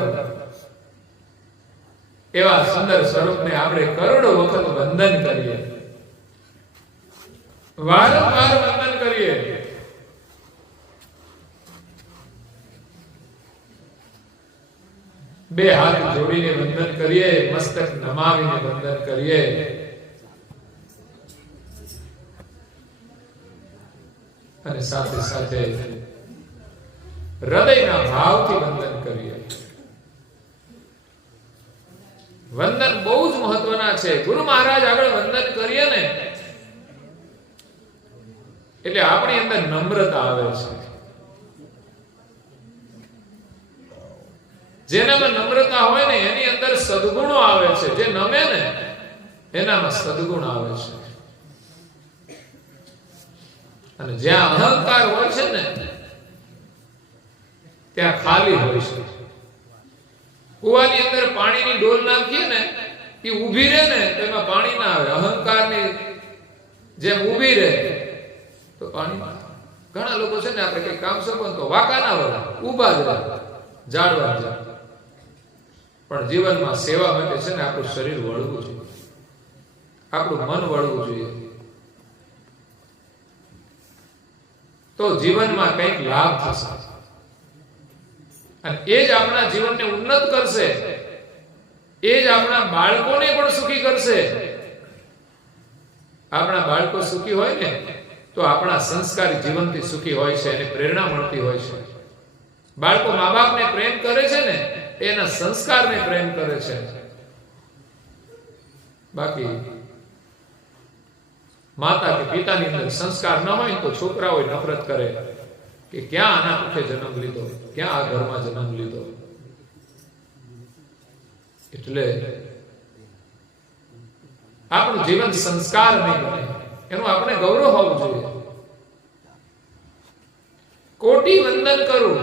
એવા સુંદર સ્વરૂપને આપણે કરોડો વખત વંદન કરીએ, વારંવાર વંદન કરીએ. બે હાથ જોડીને વંદન કરીએ, મસ્તક નમાવીને વંદન કરીએ. અને સાથે સાથે હૃદયના ભાવથી વંદન કરીએ. વંદન બહુ જ મહત્વના છે. ગુરુ મહારાજ આગળ વંદન કરીએ ને એટલે આપણી અંદર નમ્રતા આવે છે. જેનામાં નમ્રતા હોય ને એની અંદર સદગુણો આવે છે. જે નમે ને એનામાં સદગુણ આવે છે. અને જ્યાં અહંકાર હોય છે ને ત્યાં ખાલી હોય છે. કુવાની અંદર પાણીની ડોલ નાખીએ ને એ ઊભી રહે ને તો એમાં પાણી ના આવે. અહંકારની જેમ ઊભી રહે તો પાણી ના આવે. ઘણા લોકો છે ને આપણે કઈ કામ સોંપો તો વાંકા ના વળે, ઊભા જ રહે, જાળવા જાય. પણ જીવનમાં સેવા માટે છે ને આપણું શરીર વળવું જોઈએ, આપણું મન વળવું જોઈએ, તો જીવનમાં કંઈક લાભ થશે. અને એ જ આપણા જીવનને ઉન્નત કરશે, એ જ આપણા બાળકોને પણ સુખી કરશે. આપણા બાળકો સુખી હોય ને તો આપણા સંસ્કારી જીવનથી સુખી હોય છે, એને પ્રેરણા મળતી હોય છે. બાળકો મા બાપને પ્રેમ કરે છે ને એના સંસ્કારને પ્રેમ કરે છે. બાકી માતા કે પિતાની અંદર સંસ્કાર ન હોય તો છોકરાઓ નફરત કરે કે ક્યાં આના કુખે જન્મ લીધો, ક્યાં આ ઘરમાં જન્મ લીધો. એટલે આપણું જીવન સંસ્કાર નહીં બને એનું આપણે ગૌરવ હોવું જોઈએ. કોટી વંદન કરું.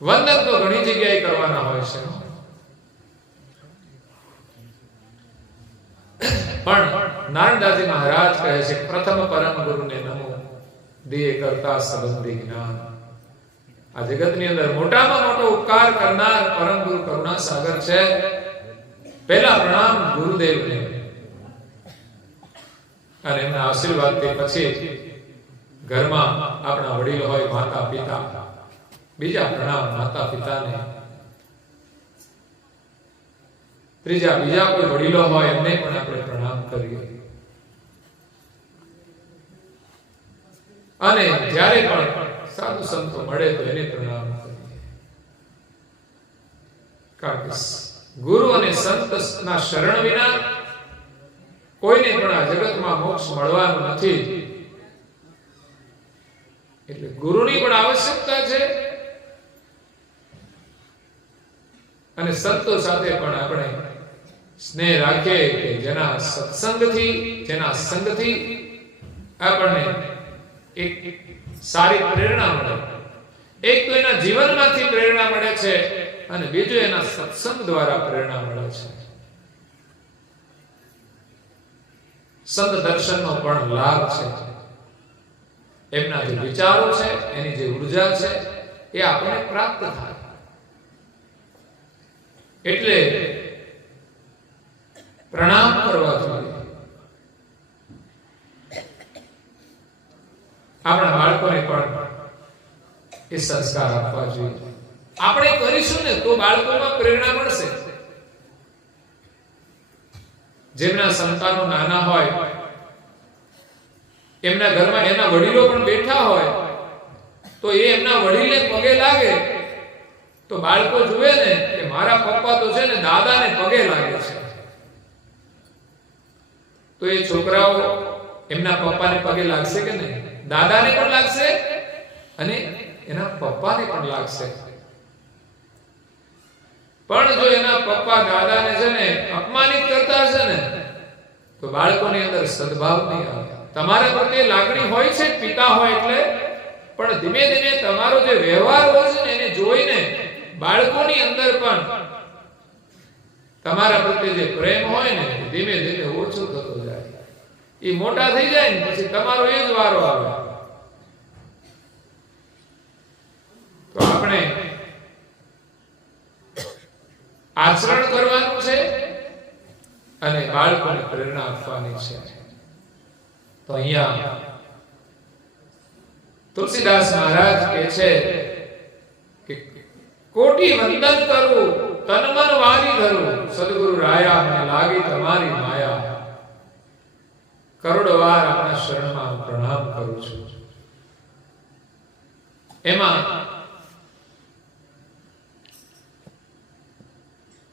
વંદન તો ઘણી જગ્યાએ કરવાના હોય છે, પણ નારણદાસજી મહારાજ કહે છે પ્રથમ પરમ ગુરુને નમો દિયે કરતા સંબંધી જ્ઞાન. આ જગતની અંદર મોટામાં મોટો ઉપકાર કરનાર પરમ ગુરુ કરુણા સાગર છે. પહેલા પ્રણામ ગુરુદેવને અને એમના આશીર્વાદથી પછી ઘરમાં આપણા વડીલો હોય માતા પિતા, બીજા પ્રણામ માતા પિતાને, ત્રીજા બીજા કોઈ વડીલો હોય એમને પણ આપણે પ્રણામ કરીએ. અને જ્યારે પણ સાધુ સંતો મળે તો એને પ્રણામ કરીએ. કારણ કે ગુરુ અને સંતના શરણ વિના કોઈને પણ આ જગતમાં મોક્ષ મળવાનું નથી. એટલે ગુરુની પણ આવશ્યકતા છે અને સંતો સાથે પણ આપણે સ્નેહ રાખીએ કે જેના સત્સંગથી, જેના સંગથી આપણને એક સારી પ્રેરણા મળે. એક તો એના જીવનમાંથી પ્રેરણા મળે છે અને બીજું એના સત્સંગ દ્વારા પ્રેરણા મળે છે. સંત દર્શનનો પણ લાભ છે. એમના જે વિચારો છે, એની જે ઉર્જા છે એ આપણને પ્રાપ્ત થાય. એટલે પ્રણામ કરવા જોઈએ. આપણા બાળકોને પણ એ સંસ્કાર આપવા જોઈએ. આપણે કરીશું ને તો બાળકોમાં પ્રેરણા મળશે. જેમના સંતાનો નાના હોય, એમના ઘરમાં એના વડીલો પણ બેઠા હોય, તો એ એમના વડીલને પગે લાગે તો બાળકો જુએ ને કે મારા પપ્પા તો છે ને દાદાને પગે લાગે છે, તો એ છોકરાઓ એમના પપ્પાને પગે લાગશે કે નહીં? દાદાને પણ લાગશે અને એના પપ્પાને પણ લાગશે. પણ જો એના પપ્પા દાદાને છે ને અપમાનિત કરતા હશે ને તો બાળકોની અંદર સદભાવ નહીં આવે. તમારા પ્રત્યે લાગણી હોય છે પિતા હોય એટલે, પણ ધીમે ધીમે તમારો જે વ્યવહાર હોય છે ને એને જોઈને બાળકોની અંદર પણ તમારા પ્રત્યે જે પ્રેમ હોય ને ધીમે ધીમે ઓછો થતો જાય. એ મોટા થઈ જાય ને પછી તમારો એ જ વારો આવે. તો આપણે આચરણ કરવાનું છે અને બાળકોને પ્રેરણા આપવાની છે. તો અહીંયા તુલસીદાસ મહારાજ કહે છે કે કોટી વંદન કરું તન મન વારી ધરું, સદગુરુ રાયા મને લાગી તમારી માયા. કરોડો વાર આપણા શરણમાં હું પ્રણામ કરું છું. એમાં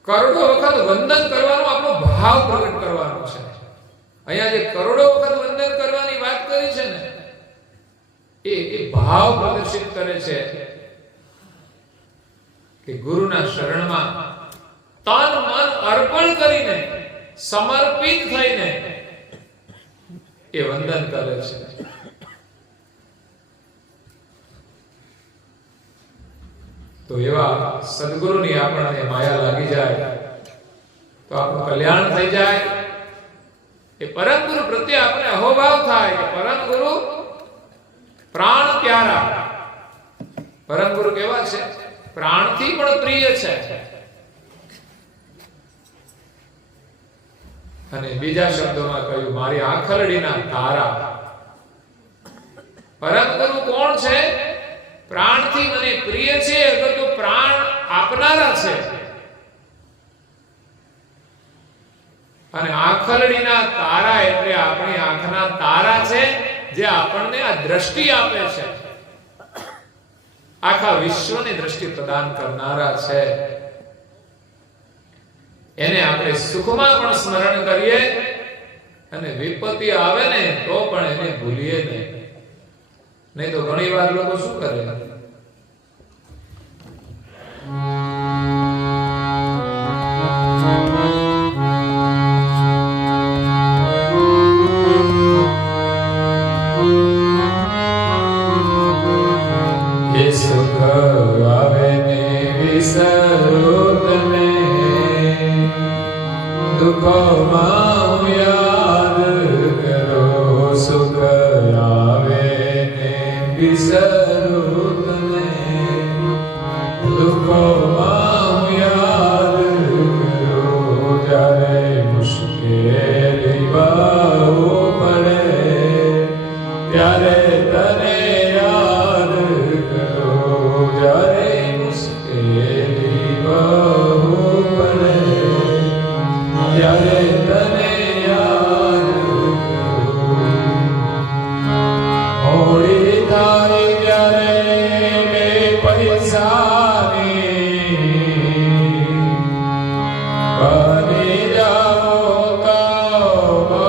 કરોડો વખત વંદન કરવાનો આપણો ભાવ પ્રગટ કરવાનો છે. અહીંયા જે કરોડો વખત વંદન કરવાની વાત કરી છે ને એ ભાવ પ્રદર્શિત કરે છે કે ગુરુના શરણમાં તન મન અર્પણ કરીને સમર્પિત થઈને એ વંદન કરે છે. તો એવા સદગુરુની આપણને માયા લાગી જાય તો આપણું કલ્યાણ થઈ જાય. એ પરમ ગુરુ પ્રત્યે આપણે અહોભાવ થાય કે પરમ ગુરુ પ્રાણ પ્યારા. પરમ ગુરુ કેવા છે? પ્રાણથી પણ પ્રિય છે. અને બીજા શબ્દોમાં કહ્યું મારી આંખલડીના તારા. પરમ ગુરુ કોણ છે? પ્રાણથી મને પ્રિય છે અગર તો પ્રાણ આપનારા છે. અને આંખલડીના તારા એટલે આપણી આંખના તારા છે જે આપણને આ દ્રષ્ટિ આપે છે, આખા વિશ્વની દ્રષ્ટિ પ્રદાન કરનારા છે. એને આપણે સુખમાં પણ સ્મરણ કરીએ અને વિપત્તિ આવે ને તો પણ એને ભૂલીએ નહીં. નહીં તો ઘણી વાર લોકો શું કરે? એ સુખ આવે ને વિસરો તને, દુઃખોમાં યાદ કરો. સુખ આવે ને વિસરો તને, દુઃખોમાં યાદ કરો. જ્યારે મુશ્કેલી બહુ પડે ત્યારે તને યાદ કરો. જ્યારે મુશ્કેલી બહુ પડે ત્યારે તને યાદ કરો. હોળી થાય ત્યારે બે પૈસાની બની જાઓ તો બહુ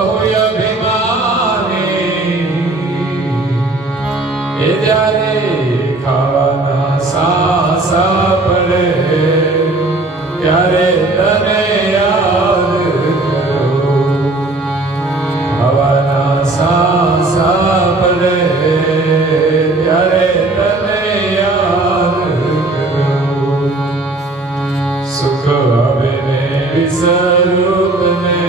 અભિમાની. એ જ્યારે ખાવાના સાસા પડે ત્યારે તને યાદ કરો. ખાવાના સાસા પડે ત્યારે તને યાદ કરો. સુખ આવે ને વિસરું તને,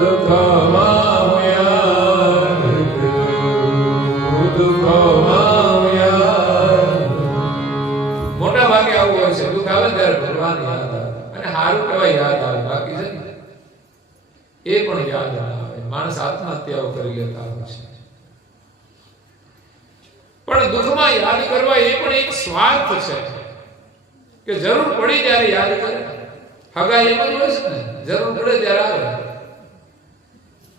દુઃખમાં યાદ કરું. દુઃખમાં યાદ. મોટા ભાગે આવું હોય છે. દુઃખ આવે ત્યારે ભગવાન યાદ આવે, અને સારું કહેવાય યાદ આવે, બાકી છે ને એ પણ યાદ ના આવે. માણસ આત્મહત્યાઓ કરી લેતા હોય છે, પણ દુઃખમાં યાદ કરવા એ પણ એક સ્વાર્થ છે કે જરૂર પડી ત્યારે યાદ કરે. હગા એમ જ હોય છે ને, જરૂર પડે ત્યારે આવે,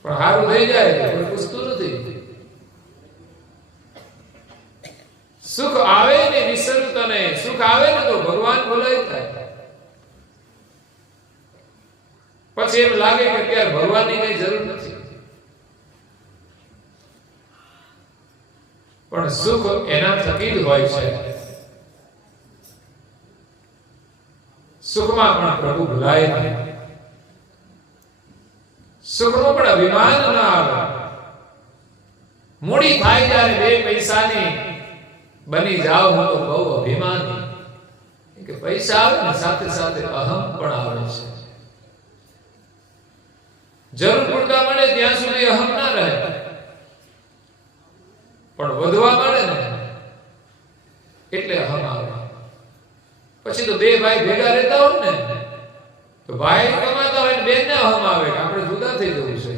પણ સારું થઈ જાય કોઈ પૂછતું નથી. સુખ આવે ને વિસરું તને, સુખ આવે ને તો ભગવાન બોલાય થાય. પછી એમ લાગે કે અત્યારે ભગવાનની કઈ જરૂર નથી. પણ સુખ એના થકી જ હોય છે. સુખમાં પણ પ્રભુ ભૂલાય નહીં. સુખનો પણ અભિમાન ના આવે. મૂડી થાય ત્યારે 2 પૈસાની બની જાવ હું તો બહુ અભિમાની. કે પૈસા આવે ને સાથે સાથે અહમ પણ આવે છે. જરૂર પૂરતા મળે ત્યાં સુધી અહમ ના રહે, પણ વધવા મળે ને એટલે અહમ આવે. પછી તો 2 ભાઈ ભેગા રહેતા હોય ને તો ભાઈ કમાતા હોય ને બેન ને અહમ આવે કે આપણે જુદા થઈ જવું છે.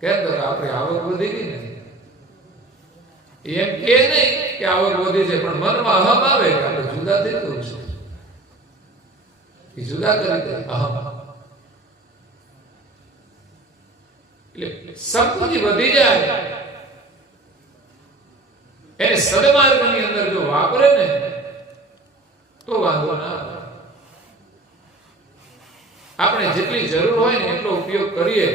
કેમ તો આપણે આવક વધી ગઈ ને, એમ કે નહીં કે આવક વધી છે, પણ મનમાં અહમ આવે કે આપણે જુદા થઈ જવું છે. એ જુદા કરી દે અહમ. એટલે સંપત્તિ વધી જાય એને સદમાર્ગની અંદર જો વાપરે ને તો વાંધો ના આવે. આપણે જેટલી જરૂર હોય ને એટલો ઉપયોગ કરીએ,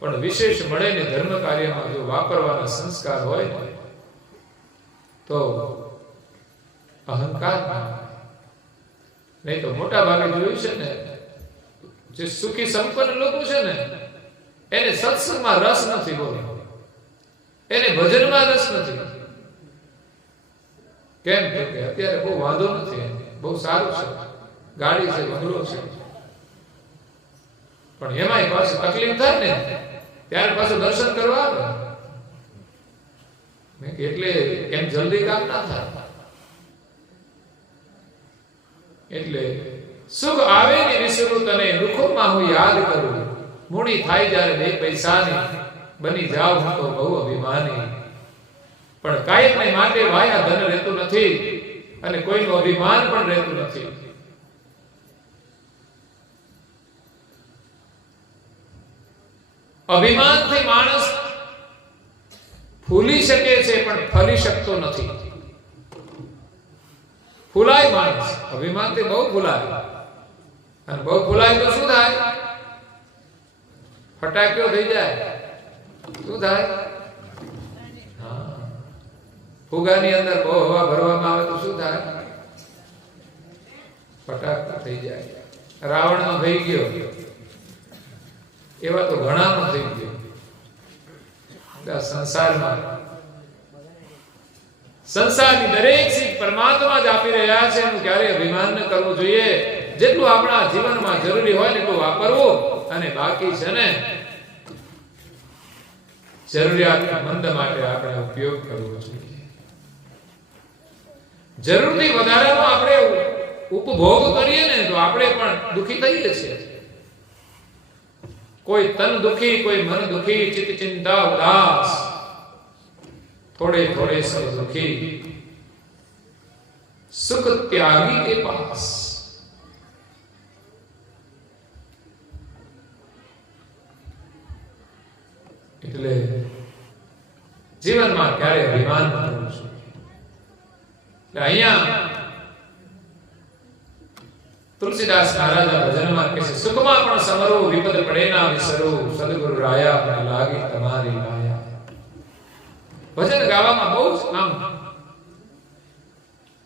પણ વિશેષ મળે ને ધર્મ કાર્યમાં જો વાપરવાના સંસ્કાર હોય ને તો અહંકાર ના આવે. નહીં તો મોટા ભાગે જોયું છે ને, જે સુખી સંપન્ન લોકો છે ને એને સત્સંગમાં રસ નથી, બોલો એને ભજનમાં રસ નથી. કેમ કે અત્યારે બહુ વાંધો નથી, બહુ સારું છે, ગાડી છે, બંગલો છે, પણ એમાંય પાછું તકલીફ થાય ને ત્યારે પાછું દર્શન કરવા આવે. એટલે એમ જલ્દી કામ ના થાય. એટલે સુખ આવે ને વિસરું તને, દુઃખોમાં હું યાદ કરું. મૂડી થાય જ્યારે 2 પૈસાની બની જાવ હું તો બહુ અભિમાની. પણ કાયમને માટે વાયા ધન રહેતું નથી, અને કોઈનું અભિમાન પણ રહેતું નથી. અભિમાનથી માણસ ફૂલી શકે છે પણ ફરી શકતો નથી. ફૂલાય માણસ, અભિમાનથી બહુ ફૂલાય, અને બહુ ફૂલાય તો શું થાય? ફટાક્યો થઈ જાય. શું થાય? ફુગાની અંદર બહુ હવા ભરવામાં આવે તો શું થાય? ફટાકડા થઈ જાય. રાવણનો થઈ ગયો, એવા તો ઘણાનો થઈ ગયો. સંસારની દરેક ચીજ પરમાત્મા જ આપી રહ્યા છે, એનું ક્યારે અભિમાન ન કરવું જોઈએ. જેટલું આપણા જીવનમાં જરૂરી હોય ને એટલું વાપરવું, અને બાકી છે ને જરૂરિયાતમંદ માટે આપણે ઉપયોગ કરવો જોઈએ. જરૂરથી વધારેનો આપણે ઉપભોગ કરીએ ને તો આપણે પણ દુખી થઈએ છીએ. કોઈ તન દુખી, કોઈ મન દુખી, ચિત્ત ચિંતા ઉદાસ, थोड़े थोड़े सब दुखी, सुख त्यागी के पास. એટલે જીવનમાં ક્યારે અભિમાન ન કરવું જોઈએ. અહીંયા તુલસીદાસ મહારાજના ભજનમાં કહે છે, સુખમાં પણ સમરો, વિપદ પડે ના વિસરો, સદગુરુ રાયા મને લાગી તમારી માયા. ભજન ગાવામાં બહુ જ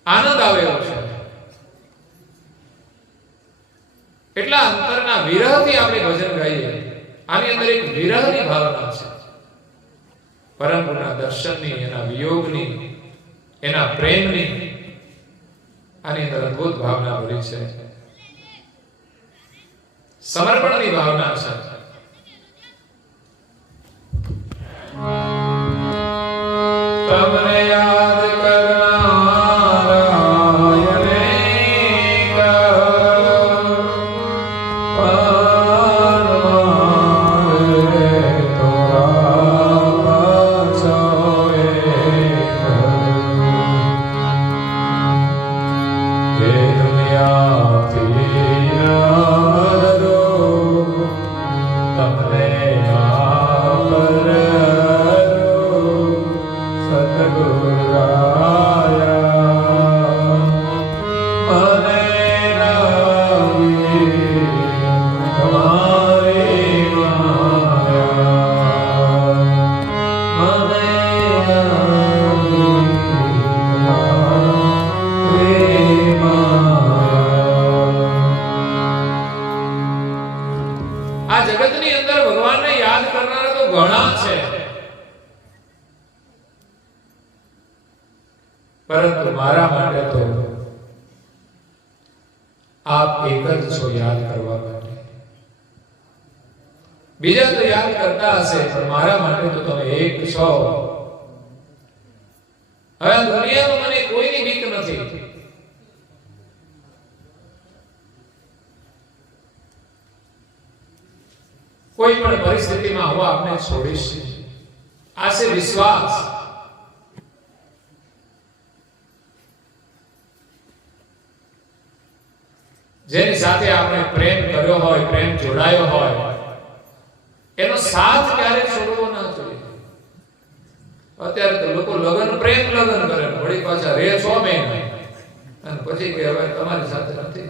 આનંદ આવે એવો છે. એટલા અંતરના વિરહથી આપણે ભજન ગાઈએ. આની અંદર એક વિરહની ભાવના છે, પરમ ગુરુના દર્શનની, એના વિયોગની, એના પ્રેમની. આની અંદર અદ્ભુત ભાવના ભરી છે. સમર્પણની ભાવના છે. તમને યાદ કરનારા આપ એક જ છો યાદ કરવા માટે. બીજા તો યાદ કરતા હશે, પણ મારા માટે તો તમે એક છો. હવે દુનિયામાં મને કોઈની બીક નથી. કોઈ પણ પરિસ્થિતિમાં હું આપને છોડીશ. આ છે વિશ્વાસ. જેની સાથે આપણે પ્રેમ કર્યો હોય, પ્રેમ જોડાયો હોય, એનો સાથ ક્યારે છોડવો ના જોઈએ. અત્યારે તો લોકો લગન પ્રેમ લગન કરે, વળી પાછા રે 6 મહિના અને પછી કે હવે તમારી સાથે નથી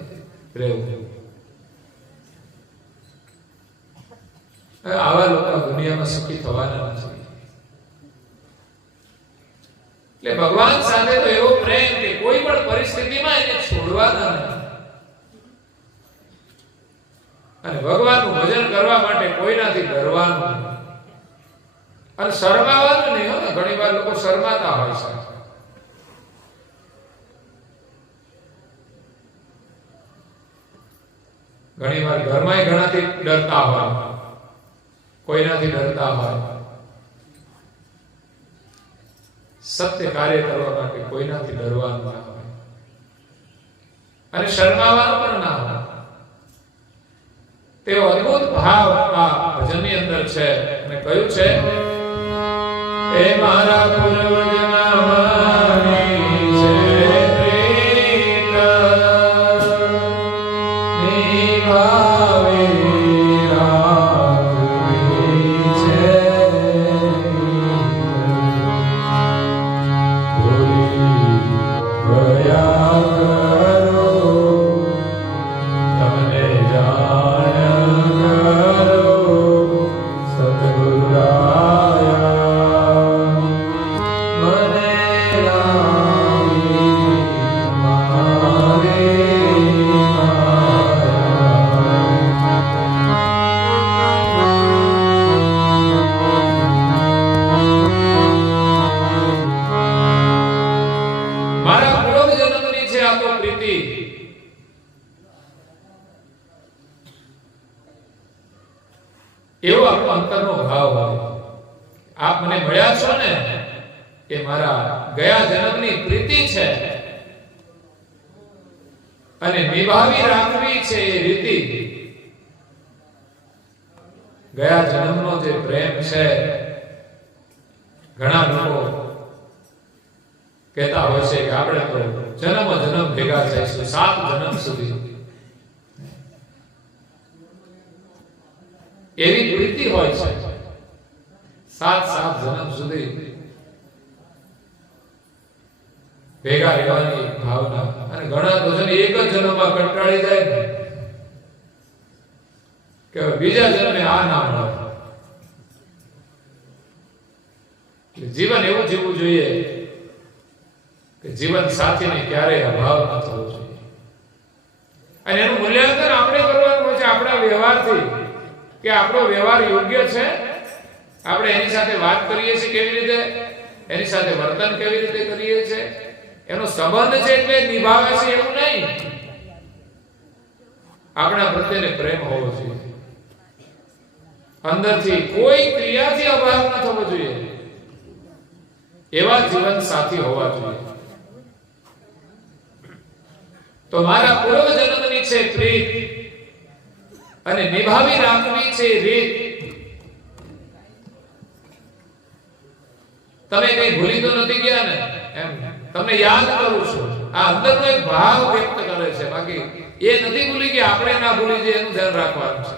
રહેવું. આવા લોકો દુનિયામાં સુખી થવાના નથી. એટલે ભગવાન સાથે તો એવો પ્રેમ કે કોઈ પણ પરિસ્થિતિમાં એને છોડવાના નથી. અને ભગવાનનું ભજન કરવા માટે કોઈનાથી ડરવાનું અને શરમાવાનું નહીં. હોય ઘણી વાર લોકો શરમાતા હોય છે. ઘણી વાર ઘરમાં ઘણાથી ડરતા હોય, કોઈનાથી ડરતા હોય. સત્ય કાર્ય કરવા માટે કોઈનાથી ડરવાનું ના હોય અને શરમાવાનું પણ ના હોય. તેવો અદ્ભુત ભાવ આ ભજનની અંદર છે. અને કહ્યું છે, એ મારા પૂર્વજના માની છે પ્રીત નિભાવે રાખવી છે. ભૂલી ગયા કરો તમને એવો આપણો અંતરનો ભાવ હોય. આપ મને મળ્યા છો ને એ મારા ગયા જન્મની પ્રીતિ છે અને નિભાવી રાખવી છે એ રીતિ. ગયા જન્મનો જે પ્રેમ છે, ઘણા લોકો કહેતા હોય છે કે આપણે તો જન્મ જન્મ ભેગા થઈશું 7 જન્મ સુધી. એવી પ્રીતિ હોય છે 7 જન્મ સુધી ભેગા રહેવાની ભાવના. અને ઘણા તો જણ એક જ જન્મમાં કંટાળી જાય ને કે બીજા જન્મે આ ના મળે. જીવન એવું જીવવું જોઈએ કે જીવન સાથીને ક્યારેય અભાવ ન થવો જોઈએ. અને એનું મૂલ્યાંકન આપણે કરવાનું છે આપણા વ્યવહારથી, કે આપણો વ્યવહાર યોગ્ય છે. આપણે એની સાથે વાત કરીએ છીએ કેવી રીતે, એની સાથે વર્તન કેવી રીતે કરીએ છીએ, એનો સંબંધ છે એટલે નિભાવે છે એવું નહીં. આપણા પ્રત્યેને પ્રેમ હોવો જોઈએ. અંદરથી કોઈ ક્રિયાથી અભાવ ન થવો જોઈએ. એવા જીવન સાથી હોવા જોઈએ. તો મારા પૂર્વ જન્મની છે પ્રીત અને નિભાવી રાખવી છે રીત. તમે કઈ ભૂલી તો નથી ગયા ને, એમ તમને યાદ કરું છું. આ અંદરનો એક ભાવ વ્યક્ત કરે છે, બાકી એ નથી ભૂલી ગયા. આપણે ના ભૂલી જઈએ એનું ધ્યાન રાખવાનું છે.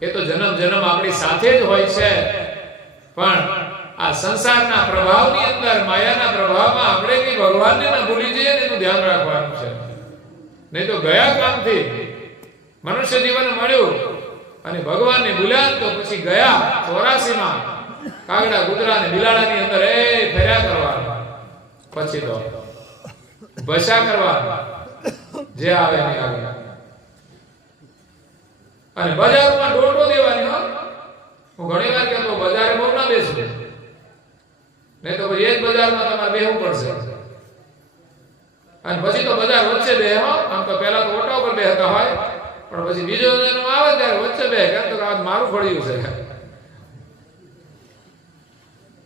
એ તો જન્મ જન્મ આપણી સાથે જ હોય છે, પણ આ સંસારના પ્રભાવની અંદર, માયાના પ્રભાવમાં આપણે કઈ ભગવાનને ના ભૂલી જઈએ એનું ધ્યાન રાખવાનું છે. નહીં તો ગયા કામથી મનુષ્ય જીવન મળ્યું અને ભગવાનને ભૂલ્યા તો પછી ગયા 84માં કાગડા કૂતરા ને બિલાડાની અંદર એ ફેર્યા કરવા, પછી તો ભસા કરવા જે આવે ને આવે. અને બજારમાં ડોટો દેવાની. હું ઘણી વાર કહેતો બજારે બહુ ના બેસવું, નહીં તો પછી એ જ બજારમાં તમારે બેહવું પડશે. અને પછી તો બધા વચ્ચે બે હો, આમ તો પહેલા તો ઓટા ઉપર બેહતા હોય, પણ પછી બીજો જન્મ આવે ત્યારે વચ્ચે બે, કેમ તો આ મારું ફળ્યું છે.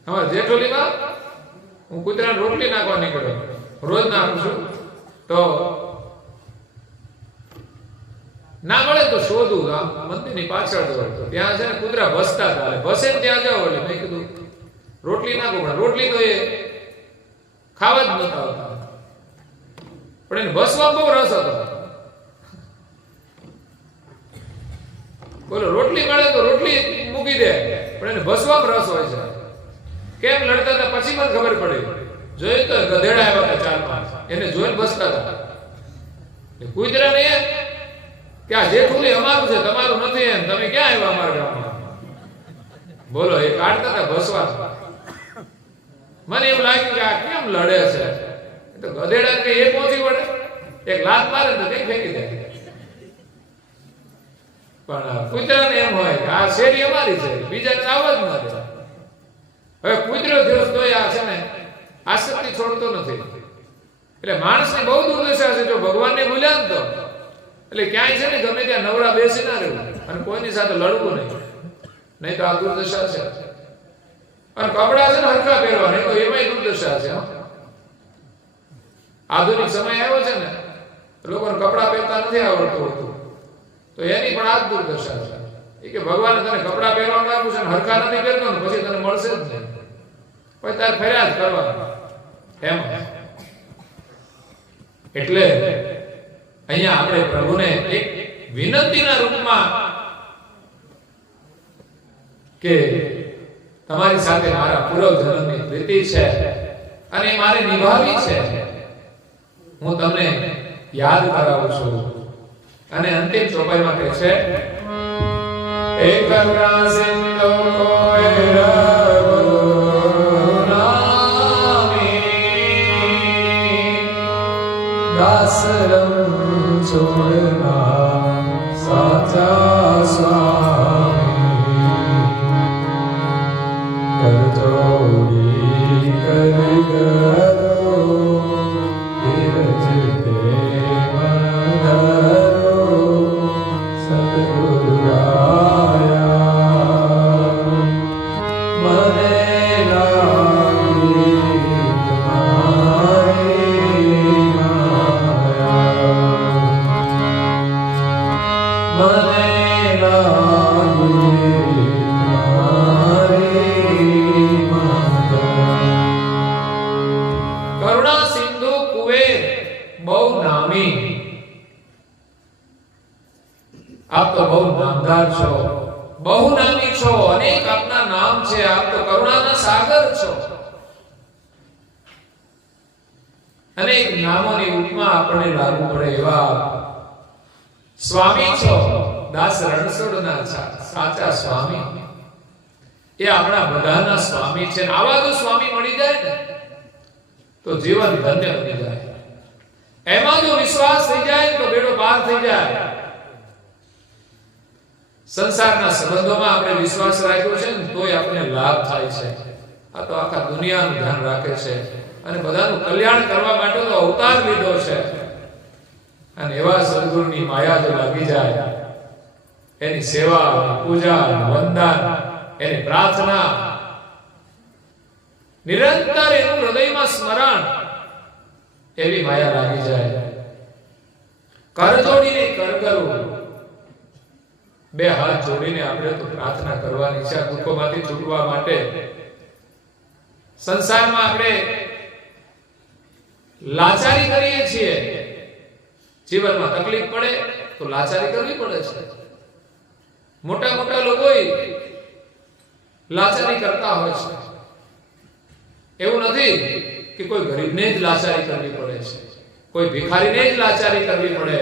અમારા જેઠોલીમાં હું કૂતરાને રોટલી નાખવા નીકળ્યો, રોજ નાખું છું, તો ના મળે તો શોધું, આમ મંદિરની પાછળ જવું, ત્યાં છે ને કૂતરા ભસતા હતા, ભસે ને ત્યાં જાવ એટલે મેં કીધું રોટલી નાખો, પણ રોટલી તો એ ખાવા જ નતા આવતા, પણ એને ભસવા બહુ રસ હતો. બોલો રોટલી મળે તો રોટલી મૂકી દે, પણ એને ભસવામાં રસ હોય છે. કેમ લડતા હતા પછી મને ખબર પડી, જોયું તો ગધેડા આવ્યા હતા 4-5, એને જોઈને ભસતા હતા. કૂતરાને એમ કે આ જેઠુલી અમારું છે, તમારું નથી, એમ તમે ક્યાં આવ્યા અમારા ગામમાં? બોલો એ કાઢતા હતા ભસવા. મને એવું લાગ્યું કે આ કેમ લડે છે, તો ગધેડા કે એ પહોંચી વળે, એક લાત મારે તો કઈ ફેંકી દે. પણ કૂતરાને એમ હોય કે આ શેરી અમારી છે, બીજાને આવવા જ ના દે. હવે કૂતરો દિવસ તો આ છે ને આસક્તિ છોડતો નથી. એટલે માણસની બહુ દુર્દશા છે, જો ભગવાનને ભૂલ્યા ને તો એટલે ક્યાંય છે ને ગમે ત્યાં નવરા બેસી ના રહેવું અને કોઈની સાથે લડવું નહીં તો આ દુર્દશા છે. અને કપડા છે ને હરખા પહેરવા, નહીં તો એમાંય દુર્દશા છે. આધુનિક સમય આવ્યો છે ને, લોકોને કપડા પહેરતા નથી આવડતું હોતું, તો એની પણ આ જ દુર્દશા છે. એ કે ભગવાને તને કપડા પહેરવાનું આપ્યું છે ને હરખા નથી પહેરતો ને પછી તને મળશે જ નહીં, પછી તારે ફર્યા જ કરવાનું એમ. એટલે અહીંયા આપણે પ્રભુને એક વિનંતીના રૂપમાં કે તમારી સાથે મારા પૂર્વ જન્મની પ્રીતિ છે અને મારે નિભાવવી છે, હું તમને યાદ કરાવું છું. અને અંતિમ ચોપાઈમાં કહે છે, એક કરુણા સિંધુ કોઈ દાસરમ છોડના સાચા સ્વામી, કરજોડી કર ગયો ધીરજ દેવધરો સદગુરુ આયા. મને લાગી તમારી માયા, મને લાગી તમારી માયા. કરુણા સિંધુ કુવેર બહુ નામી, આપ તો બહુ નામદાર છો, બહુ નામી છો, અનેક આપના નામ છે, આપ તો કરુણાના સાગર છો. અનેક નામોની ઉપમા આપણને લાગુ પડે એવા સ્વામી છો. દાસ રણછોડના સાચા સ્વામી એ આપણા બધાના સ્વામી છે. આવા જો સ્વામી મળી જાય ને તો જીવન ધન્ય બની જાય. એમાં જો વિશ્વાસ થઈ જાય તો બેડો પાર થઈ જાય. સંસારના સંબંધોમાં આપણે વિશ્વાસ રાખ્યો છે ને તોય આપણને લાભ થાય છે. આ તો આખા દુનિયાનું ધ્યાન રાખે છે અને બધાનું કલ્યાણ કરવા માટે તો અવતાર લીધો છે. અને એવા સદગુરુની માયા જો લાગી જાય, એની સેવા, પૂજા, વંદન, એની પ્રાર્થના, નિરંતર એનું હૃદયમાં સ્મરણ, એવી માયા લાગી જાય, કર જોડીને કર કરવું, બે હાથ જોડીને આપણે તો પ્રાર્થના કરવાની છે દુઃખોમાંથી છૂટવા માટે. સંસારમાં આપણે લાચારી કરીએ છીએ, જીવનમાં તકલીફ પડે તો લાચારી કરવી પડે છે. મોટા મોટા લોકો લાચારી કરતા હોય છે. એવું નથી કે કોઈ ગરીબને જ લાચારી કરવી પડે છે, કોઈ ભિખારીને જ લાચારી કરવી પડે.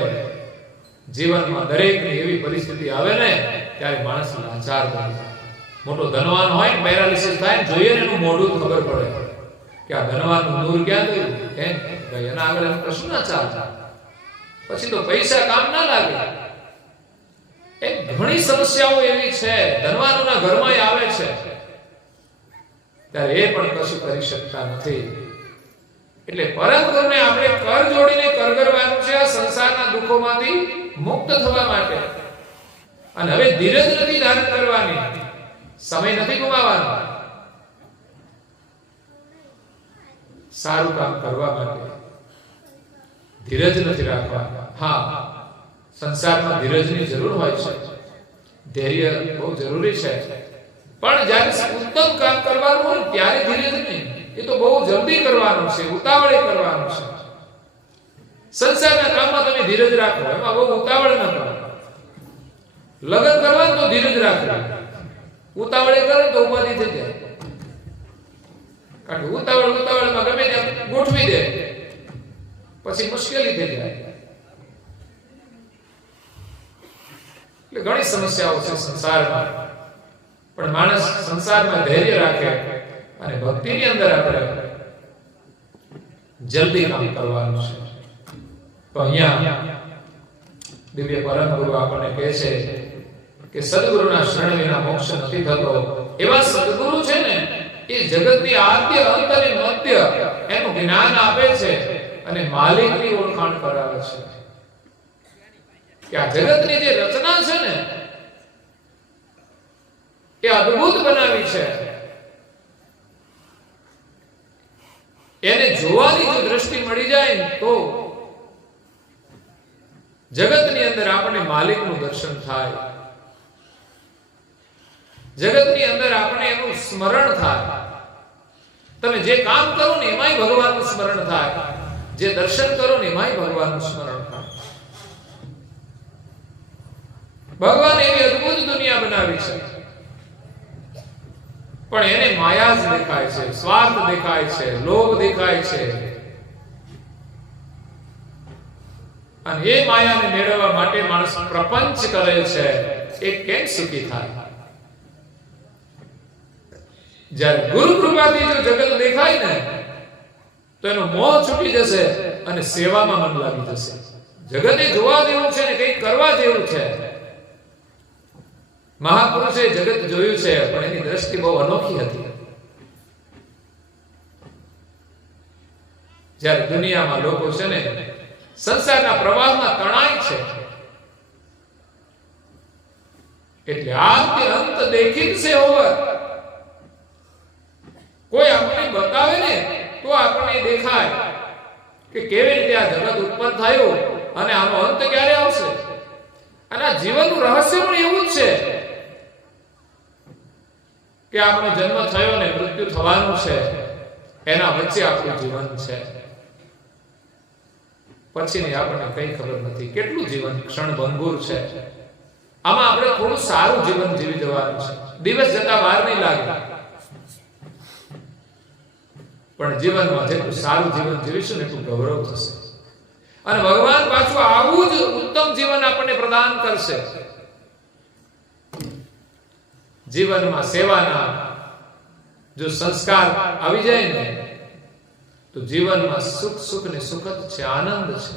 જીવનમાં દરેકની એવી પરિસ્થિતિ આવે ને ત્યારે માણસ લાચાર બને. મોટો ધનવાન હોય ને પેરાલિસિસ થાય ને જોઈએ ને એનું મોઢું ખબર પડે કે આ ધનવાનનું દૂર ક્યાં ગયું, હે ભાઈ એના આગળ એમ કશું ના ચાલે. પછી તો પૈસા કામ ના લાગે. એ ઘણી સમસ્યાઓ એવી છે ધનવાનોના ઘરમાં આવે છે, ત્યારે એ પણ કશું કરી શકતા નથી. એટલે પરમ ગુરુને આપણે કર જોડી થવા માટે. અને હવે ધીરજ નથી ધારણ કરવાની, સમય નથી ગુમાવવાનો. સારું કામ કરવા માટે ધીરજ નથી રાખવા. હા, સંસારમાં ધીરજની જરૂર હોય છે, ધૈર્ય બહુ જરૂરી છે, પણ જ્યારે ઉત્તમ કામ કરવાનું હોય ત્યારે ધીરજ નહીં. એ તો બહુ જલ્દી કરવાનું છે, ઉતાવળે કરવાનું છે. સંસારના કામમાં તમે ધીરજ રાખો, એમાં બહુ ઉતાવળ ન કરો. લગ્ન કરવાનું તો ધીરજ રાખો, ઉતાવળે કરો તો ઉપાધિ થઈ જાય. કારણ કે ઉતાવળમાં ગમે ત્યાં ગોઠવી દે, પછી મુશ્કેલી થઈ જાય. એટલે ઘણી સમસ્યાઓ છે સંસારમાં, પણ માણસ સંસારમાં ધૈર્ય રાખે અને ભક્તિની અંદર આપણે જલ્દી કામ કરવાનું છે. તો અહીંયા દિવ્ય પરમ ગુરુ આપણને કહે છે કે સદગુરુના શરણ વિના મોક્ષ નથી થતો. એવા સદગુરુ છે ને, એ જગતની આદ્ય અંત અને મધ્ય એનું જ્ઞાન આપે છે અને માલિકની ઓળખાણ કરાવે છે. કે આ જગતની જે રચના છે ને, એ અદ્ભુત બનાવી છે. એને જોવાની જો દ્રષ્ટિ મળી જાય ને, તો જગતની અંદર આપણને માલિકનું દર્શન થાય, જગતની અંદર આપણે એનું સ્મરણ થાય. તમે જે કામ કરો ને એમાંય ભગવાનનું સ્મરણ થાય, જે દર્શન કરો ને એમાંય ભગવાનનું સ્મરણ થાય. ભગવાન એવી અદ્ભુત દુનિયા બનાવી છે, પણ એને માયા જ દેખાય છે, સ્વાર્થ દેખાય છે, લોભ દેખાય છે. અને એ માયાને મેળવવા માટે માણસ પ્રપંચ કરે છે. એ કેમ સુખી થાય? જ્યારે ગુરુ કૃપાથી જો જગત દેખાય ને, તો એનો મોહ છૂટી જશે અને સેવામાં મન લાગી જશે. જગતે જોવા જેવું છે ને કંઈક કરવા જેવું છે. મહાપુરુષે જગત જોયું છે, પણ એની દ્રષ્ટિ બહુ અનોખી હતી. જ્યારે દુનિયામાં લોકો છે ને સંસારના પ્રવાહમાં તણાય છે, એટલે આદ્ય અંત દેખિત સે હોવર. કોઈ આપણને બતાવે ને તો આપણને દેખાય કે કેવી રીતે આ જગત ઉત્પન્ન થયું અને આનો અંત ક્યારે આવશે. અને આ જીવનનું રહસ્ય પણ એવું જ છે કે આપણો જન્મ થયો ને મૃત્યુ થવાનું છે, એના વચ્ચે આપણું જીવન છે. પછીની આપણને કઈ ખબર નથી કેટલું જીવન ક્ષણભંગુર છે. આમાં આપણે થોડું સારું જીવન જીવી જવાનું છે. દિવસ જતા વાર નહીં લાગે, પણ જીવનમાં જેટલું સારું જીવન જીવીશું ને એટલું ગૌરવ થશે. અને ભગવાન પાછું આવું જ ઉત્તમ જીવન આપણને પ્રદાન કરશે. જીવનમાં સેવાના જો સંસ્કાર આવી જાય ને, તો જીવનમાં સુખ સુખ ને સુખદ છે, આનંદ છે.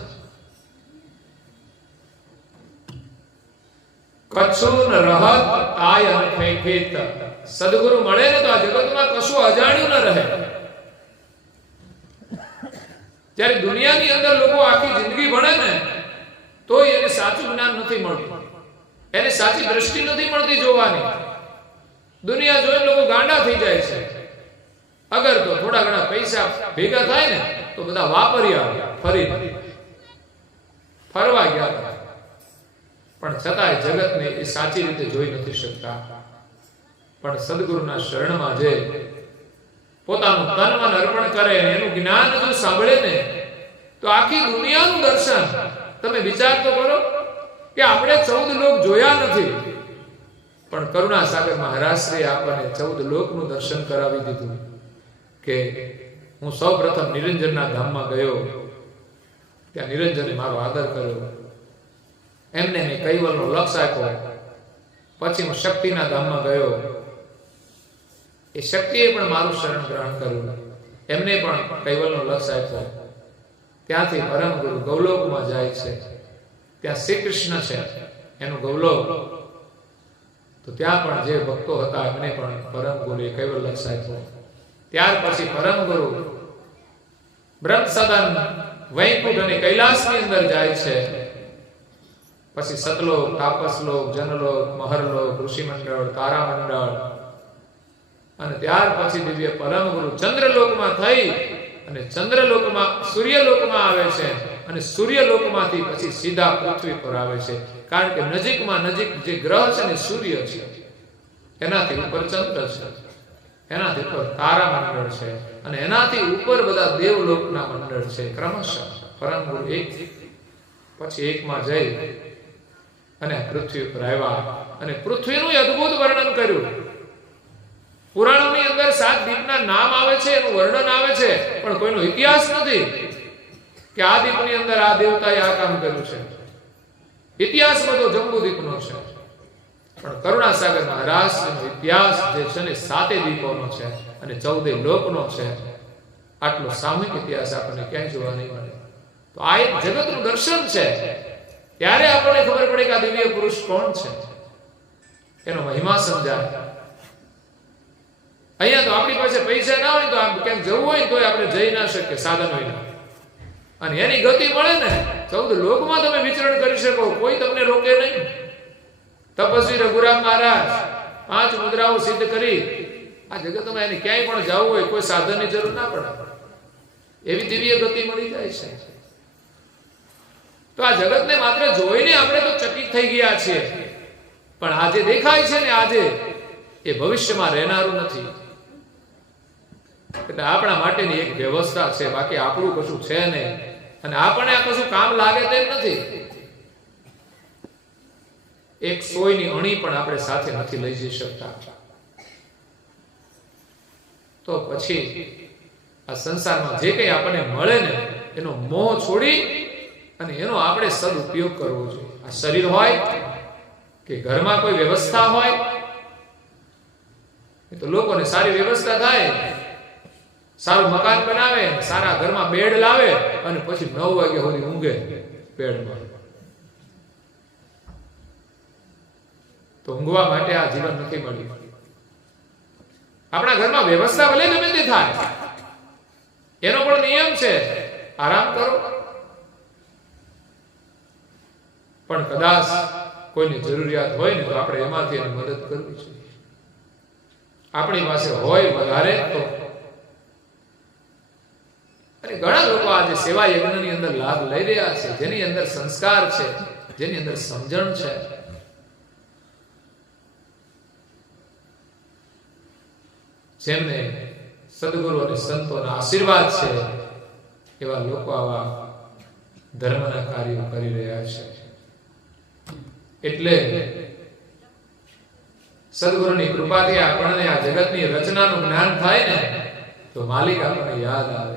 કચ્છું રહત આય ખેત. સદગુરુ મળે ને તો આ જગતમાં કશું અજાણ્યું ન રહે. જ્યારે દુનિયાની અંદર લોકો આખી જિંદગી ભણે ને, તો એને સાચું જ્ઞાન નથી મળતું, એને સાચી દ્રષ્ટિ નથી મળતી જોવાની. દુનિયા જોઈને લોકો ગાંડા થઈ જાય છે. અગર તો થોડા ઘણા પૈસા ભેગા થાય ને, તો બધા વાપરી આવ્યા, ફરવા ગયા, પણ છતાંય જગતને એ સાચી રીતે જોઈ નથી શકતા. પણ સદગુરુના શરણમાં જે પોતાનું તન મન અર્પણ કરે, એનું જ્ઞાન જો સાંભળે ને, તો આખી દુનિયાનું દર્શન. તમે વિચાર તો કરો કે આપણે 14 લોક જોયા નથી, પણ કરુણાસાગર મહારાજશ્રીએ આપણને 14 લોકનું દર્શન કરાવી દીધું. કે હું સૌપ્રથમ નિરંજનના ધામમાં ગયો, ત્યાં નિરંજને મારો આદર કર્યો, એમને મેં કૈવલનો લક્ષ્ય આપ્યો. પછી હું શક્તિના ધામમાં ગયો, એ શક્તિએ પણ મારું શરણ ગ્રહણ કર્યું, એમને પણ કૈવલનો લક્ષ્ય આપ્યો. ત્યાંથી પરમ ગુરુ ગૌલોકમાં જાય છે, ત્યાં શ્રી કૃષ્ણ છે એનું ગૌલોક. તો ત્યાં પણ જે ભક્તો હતા એમને પણ પરમ ગુરુએ કૈવલ લક્ષ્ય આપ્યો. ત્યાર પછી પરમ ગુરુ બ્રહ્મ સદન વૈકુંઠ અને કૈલાસની અંદર જાય છે. પછી સતલોક, તાપસલોક, જનલોક, મહરલોક, ઋષિમંડળ, તારામંડળ, અને ત્યાર પછી દિવ્ય પરમ ગુરુ ચંદ્રલોકમાં થઈ અને ચંદ્રલોકમાં સૂર્યલોકમાં આવે છે, અને સૂર્યલોકમાંથી પછી સીધા પૃથ્વી પર આવે છે. કારણ કે નજીકમાં નજીક જે ગ્રહ છે ને સૂર્ય છે, એનાથી ઉપર ચંદ્ર છે, એનાથી ઉપર તારામંડળ છે, અને એનાથી ઉપર બધા દેવલોકના મંડળ છે. ક્રમશઃ પરમ ગુરુ એક પછી એકમાં જઈ અને પૃથ્વી ઉપર આવ્યા અને પૃથ્વીનું અદ્ભુત વર્ણન કર્યું. પુરાણોની અંદર 7 દીપના નામ આવે છે, એનું વર્ણન આવે છે, પણ કોઈનો ઇતિહાસ નથી કે આ દીપની અંદર આ દેવતાએ આ કામ કર્યું છે. ઇતિહાસ બધો જંબુદ્વીપનો છે, પણ કરુણાસાગર મહારાજનો ઇતિહાસ જે છે ને 7 દીપોનો છે અને 14 લોકનો છે. આટલો સામૂહિક ઇતિહાસ આપણને ક્યાંય જોવા નહીં મળે. તો આ એક જગતનું દર્શન છે. ત્યારે આપણને ખબર પડે કે આ દિવ્ય પુરુષ કોણ છે, એનો મહિમા સમજાય. અહીંયા તો આપણી પાસે પૈસા ના હોય તો આમ ક્યાંક જવું હોય તો આપણે જઈ ના શકીએ, સાધન હોય ના, અને એની ગતિ મળે ને 14 લોકમાં તમે વિચરણ કરી શકો, કોઈ તમને રોકે નહીં. તપસ્વી રઘુરામ મહારાજ 5 મુદ્રાઓ સિદ્ધ કરી આ જગતમાં એને ક્યાંય પણ જવું હોય કોઈ સાધનની જરૂર ના પડે, એવી દિવ્ય ગતિ મળી જાય છે. તો આ જગતને માત્ર જોઈને આપણે તો ચકિત થઈ ગયા છીએ, પણ આજે દેખાય છે ને આજે એ ભવિષ્યમાં રહેનારું નથી. એટલે આપણા માટેની એક વ્યવસ્થા છે, બાકી આપણું કશું છે નહીં, અને આપણને આ કશું કામ લાગે તેમ નથી. એક સોયની અણી પણ આપણે સાથે નથી લઈ જઈ શકતા. તો પછી આ સંસારમાં જે કંઈ આપણને મળે ને એનો મોહ છોડી અને એનો આપણે સદુપયોગ કરવો જોઈએ. આ શરીર હોય કે ઘરમાં કોઈ વ્યવસ્થા હોય, તો લોકોને સારી વ્યવસ્થા થાય, સારું મકાન બનાવે, સારા ઘરમાં બેડ લાવે અને પછી 9 વાગ્યા સુધી ઊંઘે બેડમાં. તો ઊંઘવા માટે આ જીવન નથી મળ્યું. આપણા ઘરમાં વ્યવસ્થા ભલે ગમે તે થાય, એનો પણ નિયમ છે, આરામ કરો. પણ કદાચ કોઈની જરૂરિયાત હોય ને તો આપણે એમાંથી એની મદદ કરવી જોઈએ. આપણી પાસે હોય વધારે તો. અને ઘણા લોકો આજે સેવા યજ્ઞની અંદર લાભ લઈ રહ્યા છે, જેની અંદર સંસ્કાર છે, જેની અંદર સમજણ છે. જેમને સદગુરુ અને સંતોના આશીર્વાદ છે, એવા લોકો આવા ધર્મના કાર્યો કરી રહ્યા છે. એટલે સદગુરુની કૃપાથી આપણને આ જગતની રચનાનું જ્ઞાન થાય ને તો માલિક આપણને યાદ આવે.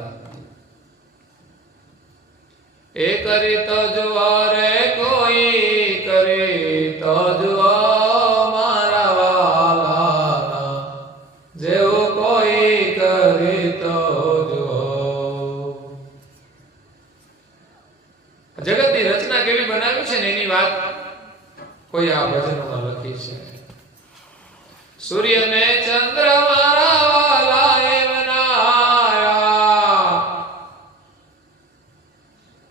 એ કરી તો જુઓ રે કોઈ કરી તો જુઓ મારા વાલા, જેવું કોઈ કરી તો જુઓ. જગતની રચના કેવી બનાવી છે ને એની વાત કોઈ આ ભજનોમાં લખી છે. સૂર્ય ને ચંદ્ર મારા વાલા એ બનાયા,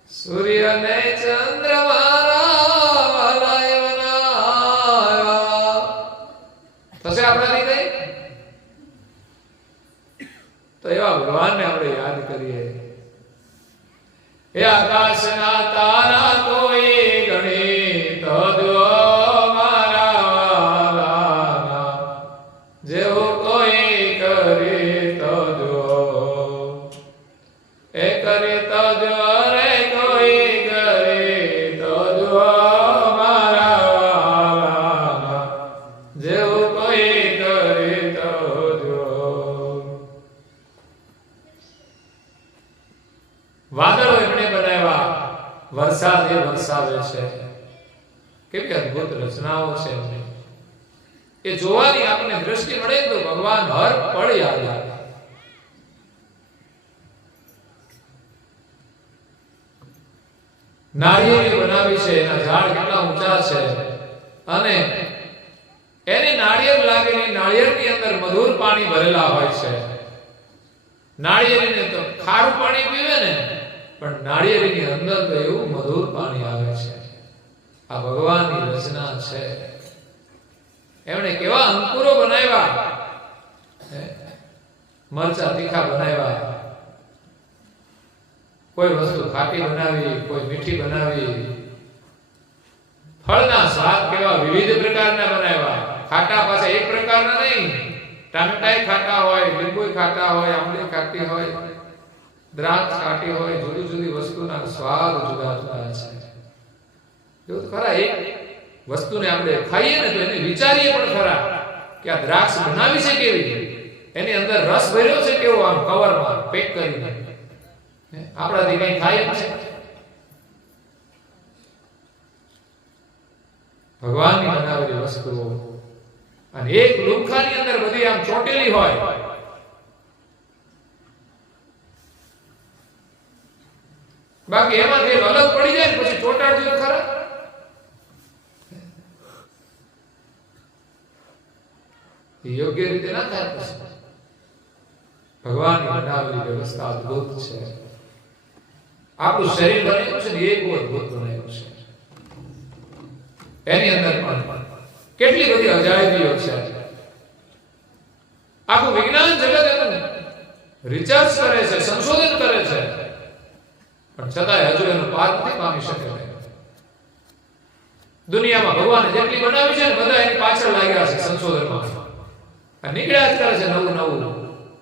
સૂર્ય ને ચંદ્ર મારા વાલા એ બનાયા. થશે આપણાથી કઈ? તો એવા ભગવાનને આપણે યાદ કરીએ. એ આકાશના તારા કોઈ ગણિત દો વરસાદ એ વરસાવે છે. કેવી અદ્ભુત રચનાઓ છે એમની. એ જોવાની આપણને દ્રષ્ટિ મળે તો ભગવાન હર પળ યાદ આવે. નાળિયેર બનાવી છે, એના ઝાડ કેટલા ઊંચા છે, અને એને નાળિયેર લાગેલી નાળિયેરની અંદર મધુર પાણી ભરેલા હોય છે. નાળિયેરને તો ખારું પાણી પીવે ને, પણ નાળિયેરની અંદર તો એવું મધુર પાણી આવે છે. આ ભગવાનની રચના છે. એમણે કેવા અંકુરો બનાવ્યા, મરચા તીખા બનાવ્યા, કોઈ વસ્તુ ખાટી બનાવી, કોઈ મીઠી બનાવી, ફળના સ્વાદ કેવા વિવિધ પ્રકારના બનાવ્યા. ખાટા પાછા એક પ્રકારના નહીં, ટામેટાય ખાટા હોય, લીંબુય ખાટા હોય, આંબલી ખાટી હોય, દ્રાક્ષ ખાટી હોય, જુદી જુદી વસ્તુના સ્વાદ જુદા જુદા છે. જો ખરા એક વસ્તુને આપણે ખાઈએ ને તો એને વિચારીએ પણ ખરા કે આ દ્રાક્ષ બનાવી છે કેવી, એની અંદર રસ ભર્યો છે કેવો, આમ કવરમાં પેક કરીને. આપણાથી કઈ થાય એમ છે? ભગવાનની બનાવેલી વસ્તુઓ અને એક લુખાની અંદર બધી આમ ચોટેલી હોય, બાકી એમાંથી અલગ પડી જાય પછી ચોટાડજો ખરા. યોગ્ય રીતે ના થાય. પછી ભગવાનની બનાવેલી વ્યવસ્થા અદ્ભુત છે. આપણું શરીર બનાવ્યું છે ને એ બહુ અદ્ભુત બનાવ્યું છે. એની અંદર પણ કેટલી બધી અજાયબીઓ છે. આખું વિજ્ઞાન જગત એનું રિસર્ચ કરે છે, સંશોધન કરે છે, પણ છતાંય હજુ એનું પાર નથી પામી શકે. દુનિયામાં ભગવાને જેટલી બનાવી છે ને બધા એની પાછળ લાગ્યા છે સંશોધનમાં. નીકળ્યા જ કરે છે નવું નવું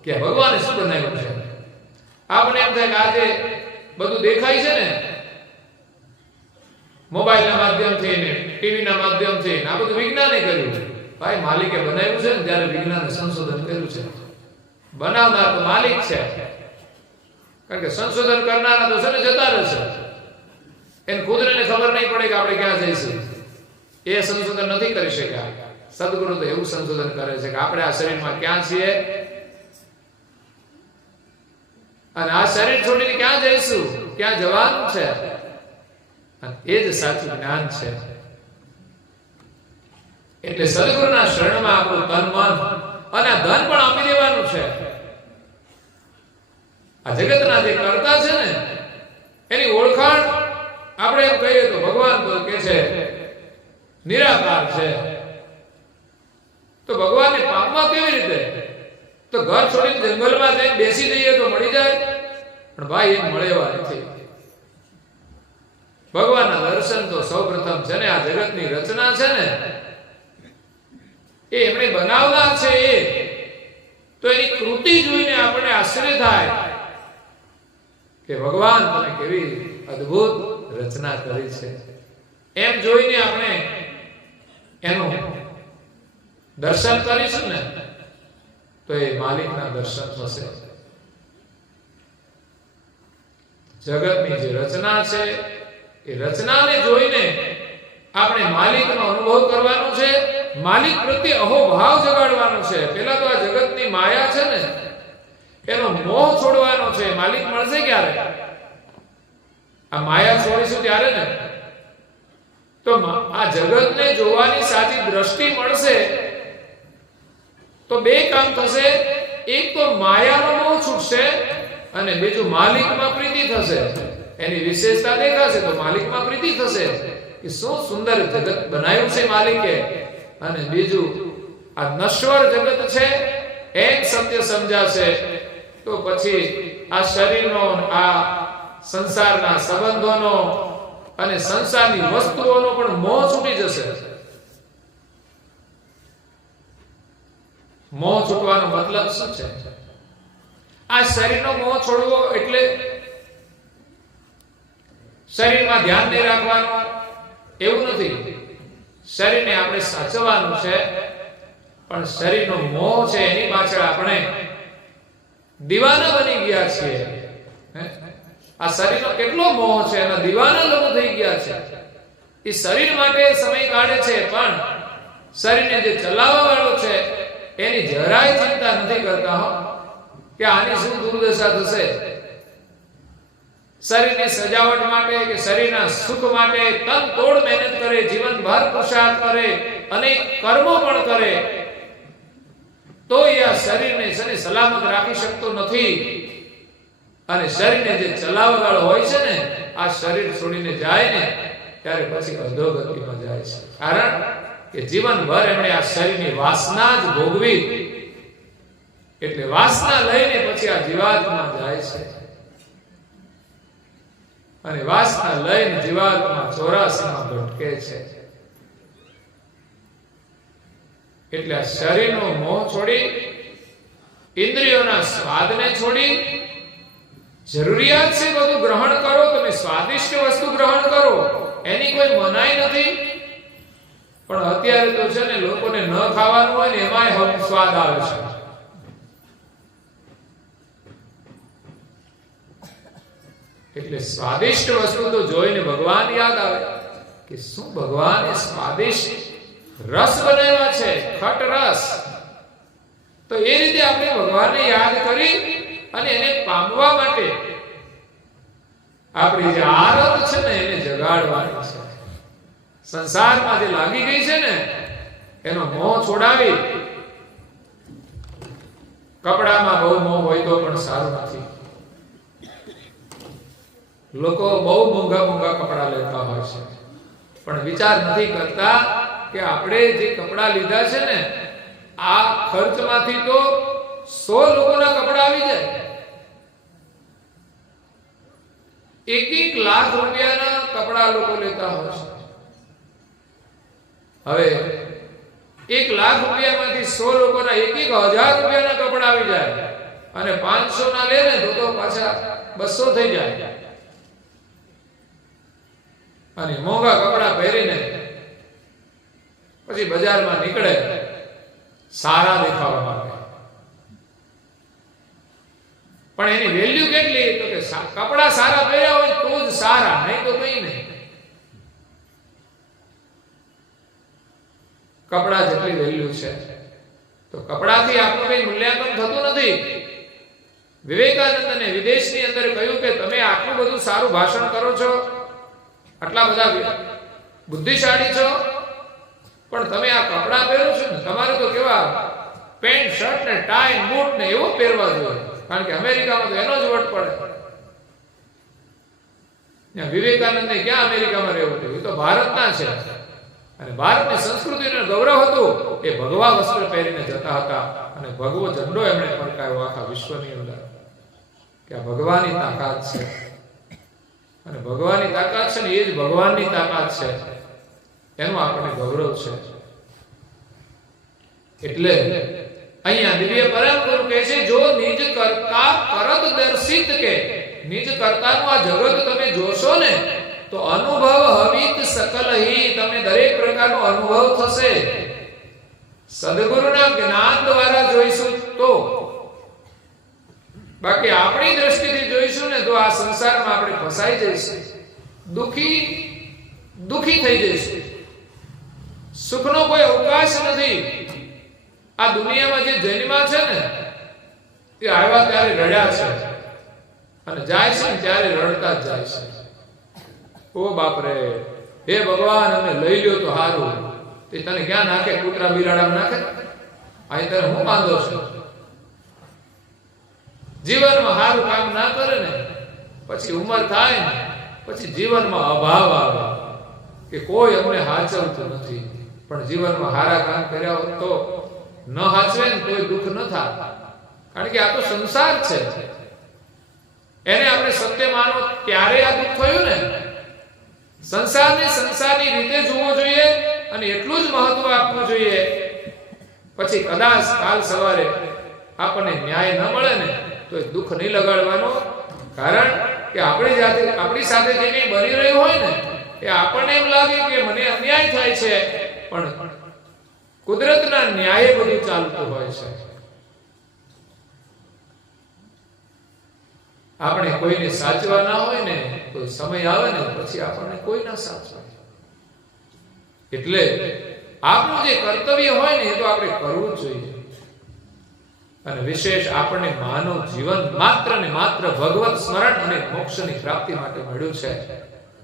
કે ભગવાને શું બનાવ્યું છે. આપણે એમ થાય કે આજે બધું દેખાય છે ને મોબાઈલના માધ્યમથી ને ટીવીના માધ્યમથી, આ બધું વિજ્ઞાને કર્યું. ભાઈ માલિકે બનાવ્યું છે ને ત્યારે વિજ્ઞાને સંશોધન કર્યું છે. બનાવનાર તો માલિક છે, કારણ કે સંશોધન કરનારા તો છે ને જતા રહેશે. એને ખુદને ખબર નહીં પડે કે આપણે ક્યાં જઈશું. એ સંશોધન નથી કરી શક્યા. સદગુરુ તો એવું સંશોધન કરે છે કે આપણે આ શરીરમાં ક્યાં છીએ અને આ શરીર છોડીને ક્યાં જઈશું, ક્યાં જવાનું છે. એ જ સાચું જ્ઞાન છે. એટલે સદગુરુના શરણમાં આપણું તન મન અને આ ધન પણ આપી દેવાનું છે. આ જગતના જે કરતા છે ને એની ઓળખાણ આપણે એમ કહીએ તો ભગવાન તો કે છે નિરાકાર છે. તો ભગવાનને પામવા કેવી રીતે? તો ઘર છોડીને જંગલમાં જઈને બેસી જઈએ તો મળી જાય, પણ ભાઈ એમ મળેવા નથી. ભગવાનના દર્શન તો સૌપ્રથમ છે ને આ જગતની રચના છે ને એ એમણે બનાવનાર છે. એ તો એની કૃતિ જોઈને આપણે આશ્ચર્ય થાય કે ભગવાન તમે કેવી અદ્ભુત રચના કરી છે. એમ જોઈને આપણે એનું દર્શન કરીશું ને તો એ માલિકના દર્શન થશે. જગતની જે રચના છે એ રચનાને જોઈને આપણે માલિકનો અનુભવ કરવાનો છે. માલિક પ્રત્યે અહોભાવ જગાડવાનો છે. પહેલા તો આ જગતની માયા છે ને એનો મોહ છોડવાનો છે. માલિક મળશે ક્યારે? આ માયા છોડીશું ત્યારે ને. તો આ જગતને જોવાની સાચી દ્રષ્ટિ મળશે તો બે કામ થશે. એક તો માયાનો મોહ છૂટશે અને બીજું માલિકમાં પ્રીતિ થશે. એની વિશેષતા દેખાશે તો માલિકમાં પ્રીતિ થશે કે શું સુંદર જગત બનાવ્યું છે માલિકે. અને બીજું આ નશ્વર જગત છે એમ સત્ય સમજાશે તો પછી આ શરીરનો, આ સંસારના સંબંધોનો અને સંસારની વસ્તુઓનો પણ મોહ છૂટી જશે. મોહ છૂટવાનો મતલબ શું છે? આ શરીરનો મોહ છોડવો એટલે શરીરમાં ધ્યાન નહીં રાખવાનું એવું નથી. શરીરને આપણે સાચવવાનું છે, પણ શરીરનો મોહ છે એની પાછળ આપણે દીવાના બની ગયા છીએ. આ શરીરનો કેટલો મોહ છે, એના દીવાના લોકો થઈ ગયા છે. એ શરીર માટે સમય કાઢે છે, પણ શરીરને જે ચલાવવા વાળો છે એની જરાય ચિંતા નથી કરતા હો કે આની શું દુર્દશા થશે. શરીરની સજાવટ માટે કે શરીરના સુખ માટે તન તોડ મહેનત કરે, જીવનભર પુરુષાર્થ કરે, અનેક કર્મો પણ કરે, તો એ આ શરીરને સલામત રાખી શકતો નથી. અને શરીરને જે ચલાવવા વાળો હોય છે ને, આ શરીર છોડીને જાય ને ત્યારે પછી અધોગતિમાં જાય છે. કારણ કે જીવનભર એમણે આ શરીરની વાસના જ ભોગવી, એટલે વાસના લઈને પછી આ જીવાત્મા જાય છે. અને વાસના લઈને જીવાત્મા 84માં ભટકે છે. એટલે આ શરીરનો મોહ છોડી, ઇન્દ્રિયોના સ્વાદને છોડી, જરૂરિયાત છે બધું ગ્રહણ કરો, તમે સ્વાદિષ્ટ વસ્તુ ગ્રહણ કરો, એની કોઈ મનાઈ નથી. પણ અત્યારે તો છે ને લોકોને ન ખાવાનું હોય ને એમાંય સ્વાદ આવે છે. એટલે સ્વાદિષ્ટ વસ્તુ તો જોઈને ભગવાન યાદ આવે કે શું ભગવાને સ્વાદિષ્ટ રસ બનાવ્યા છે, ખટ રસ. તો એ રીતે આપણે ભગવાનને યાદ કરી અને એને પામવા માટે આપણી જે આરત છે ને એને જગાડવાની છે. સંસારમાં જે લાગી ગઈ છે ને એનો મોહ છોડાવી. કપડામાં બહુ મોહ હોય તો પણ સારું નથી. લોકો બહુ મોંઘા મોંઘા કપડા લેતા હોય છે, પણ વિચાર નથી કરતા કે આપણે જે કપડા લીધા છે ને આ ખર્ચમાંથી તો 100 લોકોના કપડા આવી જાય. 1 લાખ રૂપિયાના કપડા લોકો લેતા હોય છે. હવે 1 લાખ રૂપિયામાંથી 100 લોકોના 1,000 રૂપિયાના કપડા આવી જાય અને 500 ના લે ને તો પાછા 200 થઈ જાય. અને મોંઘા કપડા પહેરીને પછી બજારમાં નીકળે સારા દેખાવા માટે. પણ એની વેલ્યુ કેટલી? તો કે કપડા સારા પહેર્યા હોય તો જ સારા, નહીં તો કઈ નહીં. કપડા જેટલી વેલ્યુ છે તો કપડાથી આપણું કઈ મૂલ્યાંકન થતું નથી. વિવેકાનંદને વિદેશની અંદર કહ્યું કે તમે આટલું બધું સારું ભાષણ કરો છો, આટલા બધા બુદ્ધિશાળી છો, પણ તમે આ કપડા પહેરો છો ને તમારે તો કેવા પેન્ટ શર્ટ ને ટાઈ બૂટ ને એવું પહેરવા જોઈએ. કારણ કે અમેરિકામાં તો એનો જ વટ પડે. વિવેકાનંદને ક્યાં અમેરિકામાં રહેવું હતું? એ તો ભારતના છે અને ભારતની સંસ્કૃતિનું ગૌરવ હતું. એ ભગવા વસ્ત્ર પહેરીને જતા હતા અને ભગવો ઝંડો એમણે ફરકાવ્યો આખા વિશ્વની અંદર કે આ ભગવાનની તાકાત છે. અને ભગવાનની તાકાત છે ને એ જ ભગવાનની તાકાત છે, એનું આપણને ગૌરવ છે. એટલે અહીંયા દિવ્ય પરમ ગુરુ કહે છે જો નિજ કર્તા કરત દર્શિત કે નિજ કર્તાનું આ જગત તમે જોશો ને તો અનુભવ હવિત સકલહી, તમે દરેક પ્રકારનો અનુભવ થશે. સદગુરુના જ્ઞાન દ્વારા જોઈશું તો. બાકી આપણી દ્રષ્ટિથી જોઈશું ને તો આ સંસારમાં આપણે ફસાઈ જઈશું, દુખી થઈ જઈશું. સુખનો કોઈ અવકાશ નથી. આ દુનિયામાં જે જન્મા છે ને એ આવ્યા ત્યારે રડ્યા છે અને જાય છે ને ત્યારે રડતા જ જાય છે. ઓ બાપ રે, હે ભગવાન અમે લઈ લ્યો તો સારું. તે તને ક્યાં નાખે? કૂતરા બિલાડામાં નાખે? અહીં તને હું બાંધો છે? જીવનમાં સારું કામ ના કરે ને પછી ઉંમર થાય ને પછી જીવનમાં અભાવ આવે કે કોઈ અમને હાચવતું નથી. પણ જીવનમાં સારા કામ કર્યા હોત તો ન હાચવે ને કોઈ દુઃખ ન થાય. કારણ કે આ તો સંસાર છે. એને આપણે સત્ય માનો ત્યારે આ દુઃખ થયું ને. સંસારને સંસારની રીતે જોવો જોઈએ અને એટલું જ મહત્વ આપવું જોઈએ. પછી કદાચ કાલ સવારે આપણને ન્યાય ન મળે ને તો એ દુઃખ નહીં લગાડવાનું. કારણ કે આપણી સાથે જે કંઈ બની રહ્યું હોય ને એ આપણને એમ લાગે કે મને અન્યાય થાય છે, પણ કુદરતના ન્યાયે બધું ચાલતું હોય છે. આપણે કોઈને સાચવા ના હોય ને તો સમય આવે ને પછી આપણને કોઈ ના સાચવાય. એટલે આપણું જે કર્તવ્ય હોય ને એ તો આપણે કરવું જ જોઈએ. અને વિશેષ આપણને માનવ જીવન માત્ર ને માત્ર ભગવત સ્મરણ અને મોક્ષની પ્રાપ્તિ માટે મળ્યું છે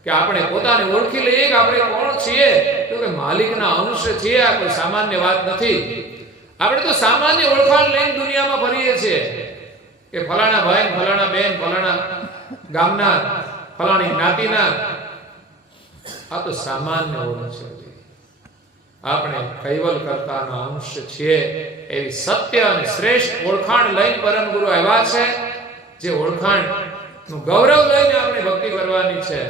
કે આપણે પોતાને ઓળખી લઈએ કે આપણે કોણ છીએ. તો કે માલિકના અંશ છીએ. આ કોઈ સામાન્ય વાત નથી. આપણે તો સામાન્ય ઓળખાણ લઈને દુનિયામાં ફરીએ છીએ કે ફલાણા ભાઈ, ફલાણા બેન, ફલાણા ગામના, ફલાણી જ્ઞાતિના. આ તો સામાન્ય ઓળખ છે. આપણે કૈવલ કરતાનો અંશ છીએ એવી સત્ય અને શ્રેષ્ઠ ઓળખાણ લઈને પરમ ગુરુ આવ્યા છે. જે ઓળખાણ નું ગૌરવ લઈને આપણે ભક્તિ કરવાની છે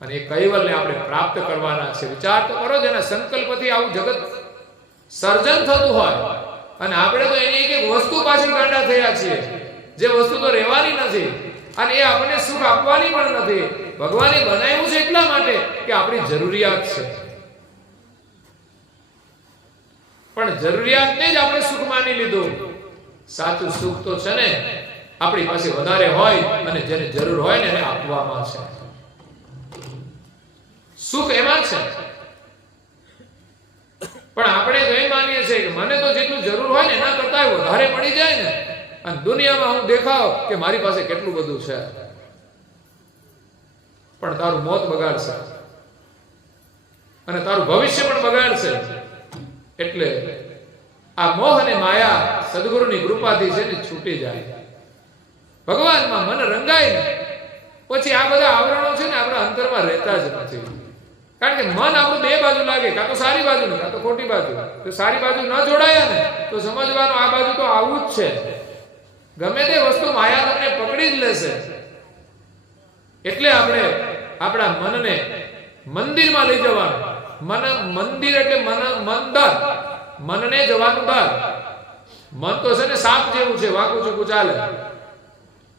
અને એ કૈવલને આપણે પ્રાપ્ત કરવાના છે. વિચાર તો કરો, જેના સંકલ્પથી આવું જગત સર્જન થતું હોય અને આપણે તો એની એક વસ્તુ પાછળ ગાંડા થયા છીએ, જે વસ્તુ તો રહેવાની નથી અને એ આપણને સુખ આપવાની પણ નથી. ભગવાને બનાવ્યું છે એટલા માટે કે આપણી જરૂરિયાત છે, પણ જરૂરિયાતને જ આપણે સુખ માની લીધું. સાચું સુખ તો છે ને આપણી પાસે વધારે હોય અને જેને જરૂર હોય ને એને આપવામાં છે. સુખ એમાં છે. પણ આપણે તો એમ માનીએ છીએ કે મને તો જેટલું જરૂર હોય ને એના કરતા વધારે મળી જાય ને, અને દુનિયામાં હું દેખાવ કે મારી પાસે કેટલું બધું છે. પણ તારું મોત બગાડશે અને તારું ભવિષ્ય પણ બગાડશે. એટલે આ મોહ અને માયા સદગુરુની કૃપાથી છે ને છૂટી જાય, ભગવાનમાં મન રંગાય ને પછી આ બધા આવરણો છે ને આપણા અંતરમાં રહેતા જ નથી. કારણ કે મન આપણું બે બાજુ લાગે, કાં તો સારી બાજુ ને કાં તો ખોટી બાજુ. તો સારી બાજુ ન જોડાયા ને તો સમજવાનું આ બાજુ તો આવું જ છે. ગમે તે વસ્તુ માયા તમને પકડી જ લેશે. એટલે આપણે આપણા મનને મંદિરમાં લઈ જવાનું. મંદિર એટલે મંદર, મનને જવાનું દર. મન તો છે ને સાપ જેવું છે, વાંકું ચૂકું ચાલે,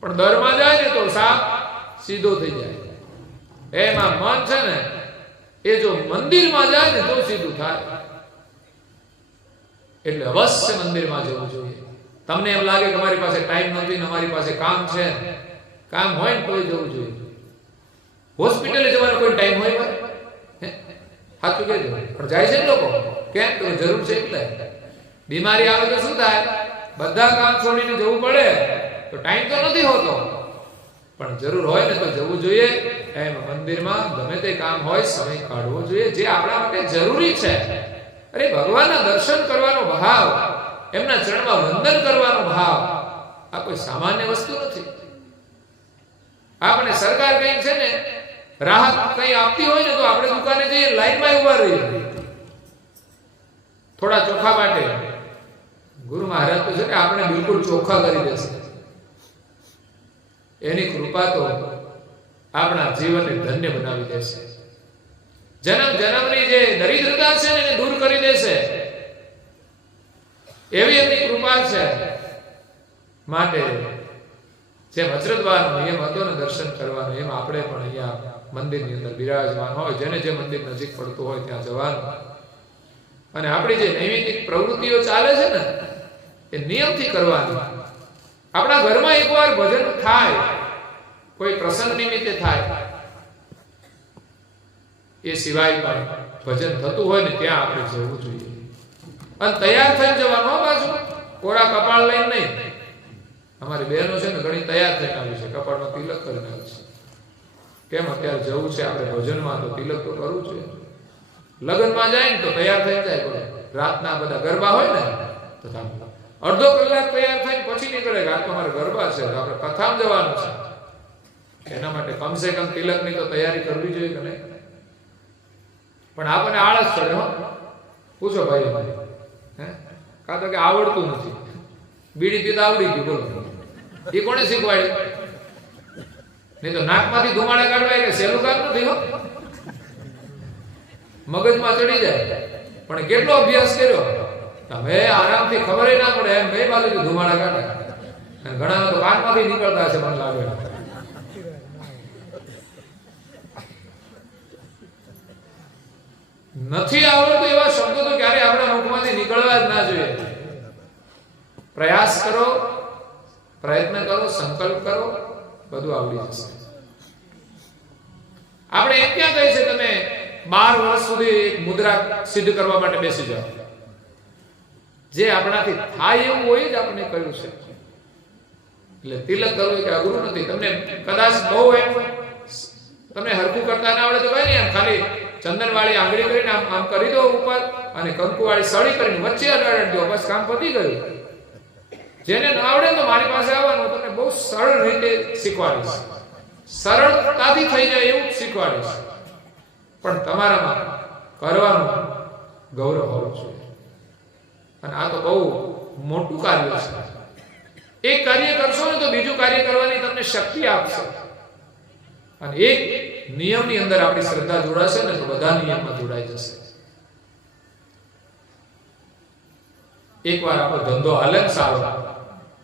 પણ દરમાં જાય ને તો સાપ સીધો થઈ જાય. એમાં મન છે ને એ જો મંદિરમાં જાય ને તો સીધું થાય. એટલે અવશ્ય મંદિરમાં જવું જોઈએ. તમને એમ લાગે કે અમારી પાસે ટાઈમ નથી ને અમારી પાસે કામ છે, કામ હોય ને તોય જવું જોઈએ. હોસ્પિટલે જવાનો કોઈ ટાઈમ હોય? સાચું કહેજો. પણ જાય છે ને લોકો. કેમ? તો જરૂર છે એટલે. બીમારી આવે તો શું થાય? બધા કામ છોડીને જવું પડે. તો ટાઈમ તો નથી હોતો, પણ જરૂર હોય ને તો જવું જોઈએ. એમ મંદિરમાં ગમે તે કામ હોય સમય કાઢવો જોઈએ, જે આપણા માટે જરૂરી છે. અરે ભગવાનના દર્શન કરવાનો ભાવ, એમના ચરણમાં વંદન કરવાનો ભાવ, આ કોઈ સામાન્ય વસ્તુ નથી. આપણે સરકાર કઈ છે ને રાહત કઈ આપતી હોય ને તો આપણે દુકાને જઈએ, લાઈનમાં ઉભા રહીએ થોડા ચોખા માટે. ગુરુ મહારાજ તો છે ને આપણે બિલકુલ ચોખ્ખા કરી દેશે. એની કૃપા તો આપણા જીવનને ધન્ય બનાવી દેશે. જન્મ જન્મની જે દરિદ્રતા છે ને એને દૂર કરી દેશે, એવી એમની કૃપા છે. માટે જેમ અચરતબારનો નિયમ હતો ને દર્શન કરવાનો, એમ આપણે પણ અહીંયા મંદિરની અંદર બિરાજમાન હોય, જેને જે મંદિર નજીક પડતું હોય ત્યાં જવાનું. અને આપણી જે નૈમિતિક પ્રવૃત્તિઓ ચાલે છે ને એ નિયમથી કરવાની. આપણા ઘરમાં એકવાર ભજન થાય, કોઈ પ્રસંગ નિમિત્તે થાય, એ સિવાય પણ ભજન થતું હોય ને ત્યાં આપણે જવું જોઈએ. અને તૈયાર થઈ જવાનું બાજુ, કોરા કપાળ લઈને નહીં. અમારી બહેનો છે ને ઘણી તૈયાર થઈને આવી છે, કપાળમાં તિલક કરીને આવી છે. કેમ? અત્યારે જવું છે આપણે ભજનમાં, તો તિલક તો કરવું છે. લગ્નમાં જાય ને તો તૈયાર થઈ જાય. બોલો, રાતના બધા ગરબા હોય ને તો અડધો કલાક તૈયાર થઈને પછી નીકળે કે આ તો અમારે ગરબા છે, આપણે કથામાં જવાનું છે. એના માટે કમસે કમ તિલકની તો તૈયારી કરવી જોઈએ કે નહીં? પણ આપણને આળસ ચડે. હો, પૂછો ભાઈ, કાં તો કે આવડતું નથી, બીડી પીતા આવડી ગયું. બોલો, એ કોને શીખવાડ્યું? નહીં તો નાકમાંથી ધુમાડા કાઢવા કે સહેલું કામ નથી. હો, મગજમાં ચડી જાય. પણ કેટલો અભ્યાસ કર્યો તમે, આરામથી ખબર ના પડે એમ બે બાજુ ધુમાડા કાઢે. અને ઘણા તો કાનમાંથી નીકળતા છે મને લાગે. નથી આવડતું એવા શબ્દો તો ક્યારે આપણા મુખમાંથી નીકળવા જ ના જોઈએ. પ્રયાસ કરો, પ્રયત્ન કરો, સંકલ્પ કરો, બધું આવડી જશે. આપણે એમ ક્યાં કહે છે તમે 12 વર્ષ સુધી એક મુદ્રા સિદ્ધ કરવા માટે બેસી જાઓ? જે આપણાથી થાય એવું હોય જ આપણે કહ્યું છે. એટલે તિલક કરવું કે અઘરું નથી. તમને કદાચ બહુ એમ તમને હરખું કરતા ના આવડે તો કઈ નહીં, એમ ખાલી ચંદન વાળી આંગળી કરીને આમ કરી દો ઉપર, અને કંકુ વાળી સળી કરીને વચ્ચે અડાડી દો, બસ કામ પતી ગયું. જેને ન આવડે તો મારી પાસે આવવાનું, તમને બહુ સરળ રીતે શીખવાડીશ. સરળતાથી થઈ જાય એવું શીખવાડીશ, પણ તમારામાં કરવાનું ગૌરવ હોવું જોઈએ. અને આ તો બહુ મોટું કાર્ય છે. એક કાર્ય કરશો ને તો બીજું કાર્ય કરવાની તમને શક્તિ આપશે. અને એક નિયમની અંદર આપણી શ્રદ્ધા જોડાશે ને તો બધા નિયમમાં જોડાઈ જશે. એકવાર આપણો ધંધો હાલે ને સારો,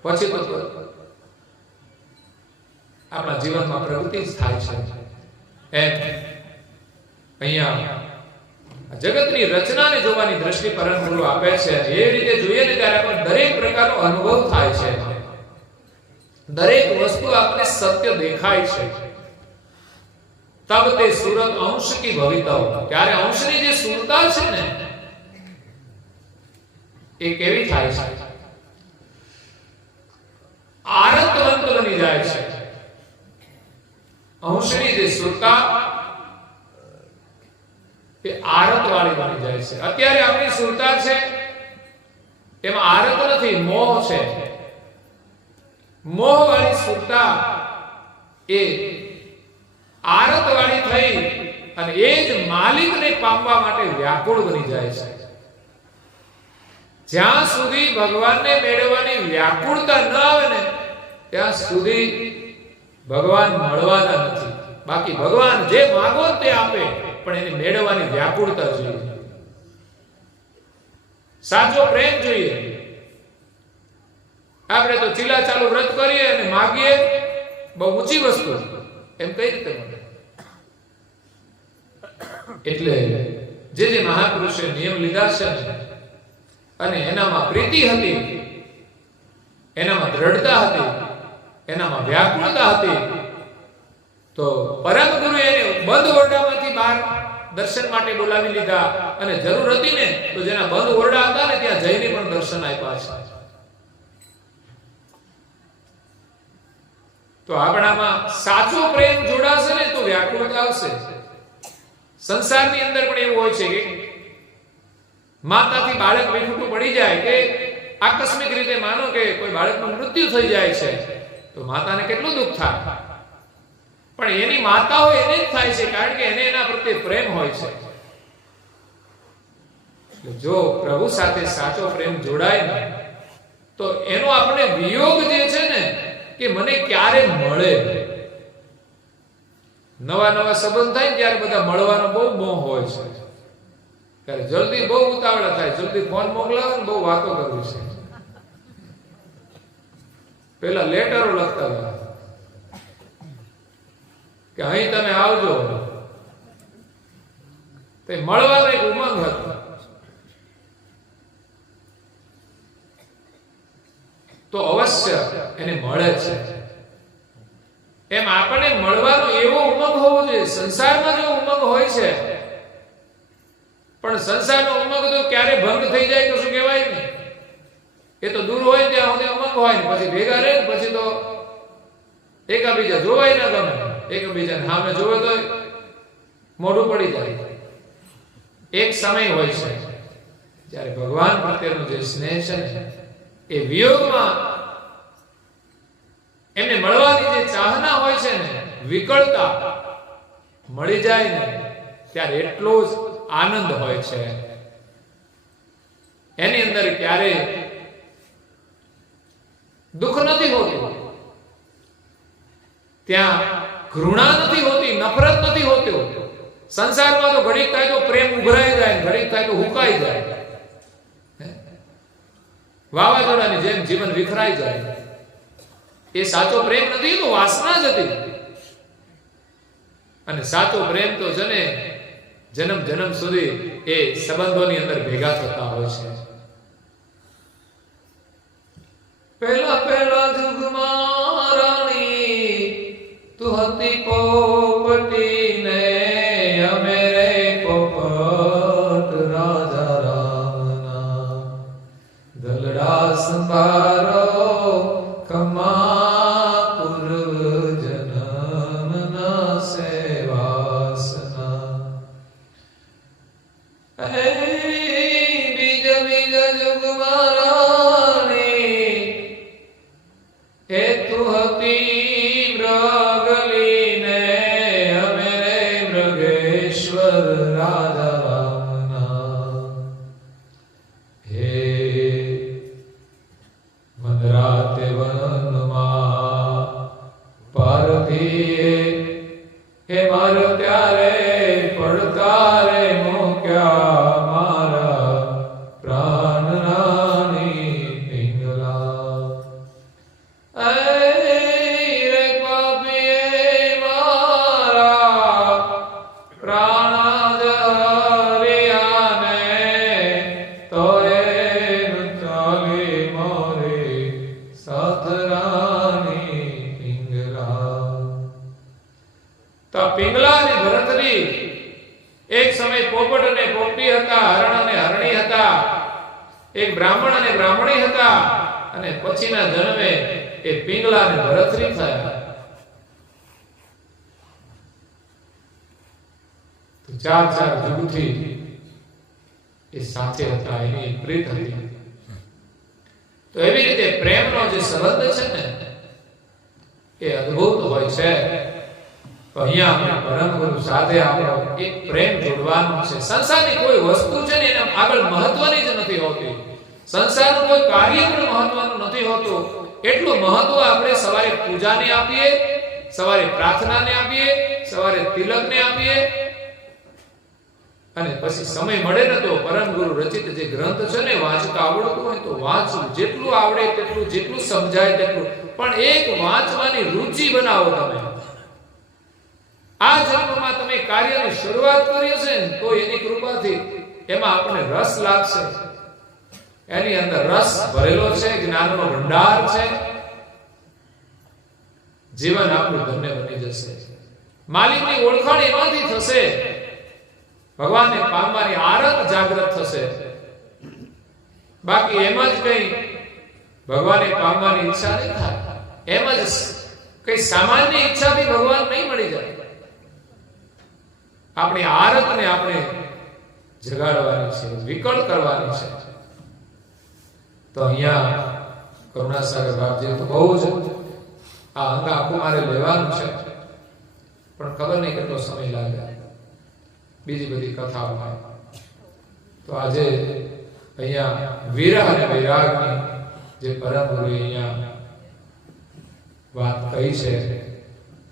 પછી તો આપણા જીવનમાં પ્રગતિ જ થાય છે. એમ અહીંયા જગતની રચનાને જોવાની દ્રષ્ટિ પરમ ગુરુ આપે છે. એ રીતે જોઈએ ને ત્યારે આપણને દરેક પ્રકારનો અનુભવ થાય છે. દરેક વસ્તુ આપણને સત્ય દેખાય છે. તબ તે સુરત અંશ કી ભવિતવ, ત્યારે અંશની જે સુરતા છે ને એ કેવી થાય છે? આરતવંત બની જાય છે. અંશની જે સુરતા એ આરત વાળી બની જાય છે. અત્યારે આપણી સુરતા છે એમાં આરત નથી, મોહ છે. મોહ વાળી સુરતા એ આરત વાળી થઈ અને એ જ માલિકને પામવા માટે વ્યાકુળ બની જાય છે. જ્યાં સુધી ભગવાનને મેળવવાની વ્યાકુળતા ન આવે ને ત્યાં સુધી ભગવાન મળવાના નથી. બાકી ભગવાન જે માંગો તે આપે, પણ એને મેળવવાની વ્યાકુળતા જોઈએ. સાચો પ્રેમ જોઈએ. આપણે તો ચીલા ચાલુ વ્રત કરીએ અને માગીએ બહુ ઊંચી વસ્તુ, એમ કઈ રીતે મળે? એટલે જે મહાપુરુષે નિયમ લીધા છે અને એનામાં પ્રીતિ હતી, એનામાં દ્રઢતા હતી, એનામાં વ્યાકુળતા હતી, તો પરમ ગુરુએ એને બંધ ઓરડામાંથી બહાર દર્શન માટે બોલાવી લીધા. અને જરૂર હતી ને તો જેના બંધ ઓરડા હતા ને ત્યાં જઈને પણ દર્શન આપ્યા છે. તો આપણામાં સાચો પ્રેમ જોડાશે ને તો વ્યાકુળતા આવશે. સંસારની અંદર પણ એવું હોય છે કે માતાથી બાળક વિખૂટું પડી જાય કે આકસ્મિક રીતે માનો કે કોઈ બાળકનું મૃત્યુ થઈ જાય છે તો માતાને કેટલું દુઃખ થાય. પણ એની માતા હોય એને જ થાય છે, કારણ કે એને એના પ્રત્યે પ્રેમ હોય છે. જો પ્રભુ સાથે સાચો પ્રેમ જોડાય ને તો એનો આપણે વિયોગ જે છે ને કે મને ક્યારે મળે. નવા નવા સંબંધ થાય ત્યારે બધા મળવાનો બહુ મોહ હોય છે. ત્યારે જલ્દી બહુ ઉતાવળ થાય, જલ્દી ફોન મોકલાવે ને બહુ વાતો કરવી છે. પેલા લેટરો લખતા હતા કે અહીં તમે આવજો, તે મળવાનો એક ઉમંગ હતો. તો અવશ્ય એને મળે છે. એમ આપણે મળવાનો એવો ઉમંગ હોવો જોઈએ. સંસારમાં જો ઉમંગ હોય છે, પણ સંસારનો ઉમંગ તો ક્યારે ભંગ થઈ જાય તો શું કહેવાય ને, એ તો દૂર હોય ત્યાં સુધી ઉમંગ હોય ને પછી ભેગા રહે ને પછી તો એકાબીજા જોવાય ના ગમે, એકબીજાને સામે જોવે તો મોઢું પડી જાય. એક સમય હોય છે જ્યારે ભગવાન પ્રત્યેનો જે સ્નેહ છે ને એ વિયોગમાં એમને મળવાની જે ચાહના હોય છે ને, વિકળતા મળી જાય ને ત્યારે એટલો જ આનંદ હોય છે. એની અંદર ક્યારે દુઃખ નથી હોતું, ત્યાં ઘૃણા નથી હોતી, નફરત નથી હોતી. સંસારમાં તો ઘડીક થાય તો પ્રેમ ઉભરાઈ જાય, ઘડીક થાય તો હુકાઈ જાય. વાવાઝોડાની જેમ જીવન વિખરાઈ જાય. એ સાચો પ્રેમ નથી, તો વાસના જ હતી. અને સાચો પ્રેમ તો જને જન્મ જન્મ સુધી એ સંબંધોની અંદર ભેગા થતા હોય છે. પહેલા પહેલા જુગમાં રાણી તું હતી પોપટી ને અમે રે પોપટ રાજા રામના દલડા સંભારો કમા પૂર્વ જન્મના સેવાસના. બીજ બીજ જુગમાં રાણી એ તું હતી મૃગલી ને રાજા રામના. હે મધરાતે વનમાં પાર્થીએ હે મારો ત્યારે પડતા રે મૂક્યા મારા પ્રાણ રાણી પિંગલા. રે પાપીએ મારા પ્રાણ જરિયાને તોય ચાલી મોરે સાથ રાણી પિંગલા. તો પિંગલા અને ભરતરી એક સમય પોપટ અને પોપટી હતા, હરણ અને હરણી હતા, એક બ્રાહ્મણ અને બ્રાહ્મણી હતા, અને પછીના જન્મે એ પિંગલા અને ભરતરી થયા. તો ચાર ચાર જુગથી એ સાથે હતા, એની પ્રીત હતી. તો એવી રીતે પ્રેમનો જે સંબંધ છે ને એ અદ્ભુત હોય છે. તો અહીંયા આપણે પરમ ગુરુ સાથે આપણો એક પ્રેમ જોડવાનો છે. સંસારની કોઈ વસ્તુ છે ને એના આગળ મહત્વની જ નથી હોતી. સંસારનું કોઈ કાર્ય પણ મહત્વનું નથી હોતું. એટલું મહત્વ આપણે સવારે પૂજાને આપીએ, સવારે પ્રાર્થનાને આપીએ, સવારે તિલકને આપીએ, અને પછી સમય મળે ને તો પરમ ગુરુ રચિત જે ગ્રંથ છે ને વાંચતા આવડતું હોય તો વાંચવું. જેટલું આવડે તેટલું, જેટલું સમજાય તેટલું, પણ એક વાંચવાની રુચિ બનાવો. તમે આ જન્મમાં તમે કાર્યની શરૂઆત કરી હશે ને તો એની કૃપાથી એમાં આપણને રસ લાગશે. એની અંદર રસ ભરેલો છે, જ્ઞાનનો ભંડાર છે. જીવન આપણું ધન્ય બની જશે. માલિકની ઓળખાણ એમાંથી થશે. ભગવાનને પામવાની આરત જાગૃત થશે. બાકી એમ જ કઈ ભગવાનને પામવાની ઈચ્છા નહીં થાય. એમ જ કઈ સામાન્ય ઈચ્છાથી ભગવાન નહીં મળી જાય. આપણી આરતને આપણે જગાડવાની છે, વિકળ કરવાની છે. તો અહીંયા કરુણાસાગર બાપજી તો બહુ જ આ અંગ આખું મારે લેવાનું છે, પણ ખબર નહીં કેટલો સમય લાગે. બીજી બધી કથાઓમાં તો આજે અહીંયા વિરહ અને વૈરાગની જે પરમ ગુરુએ અહીંયા વાત કહી છે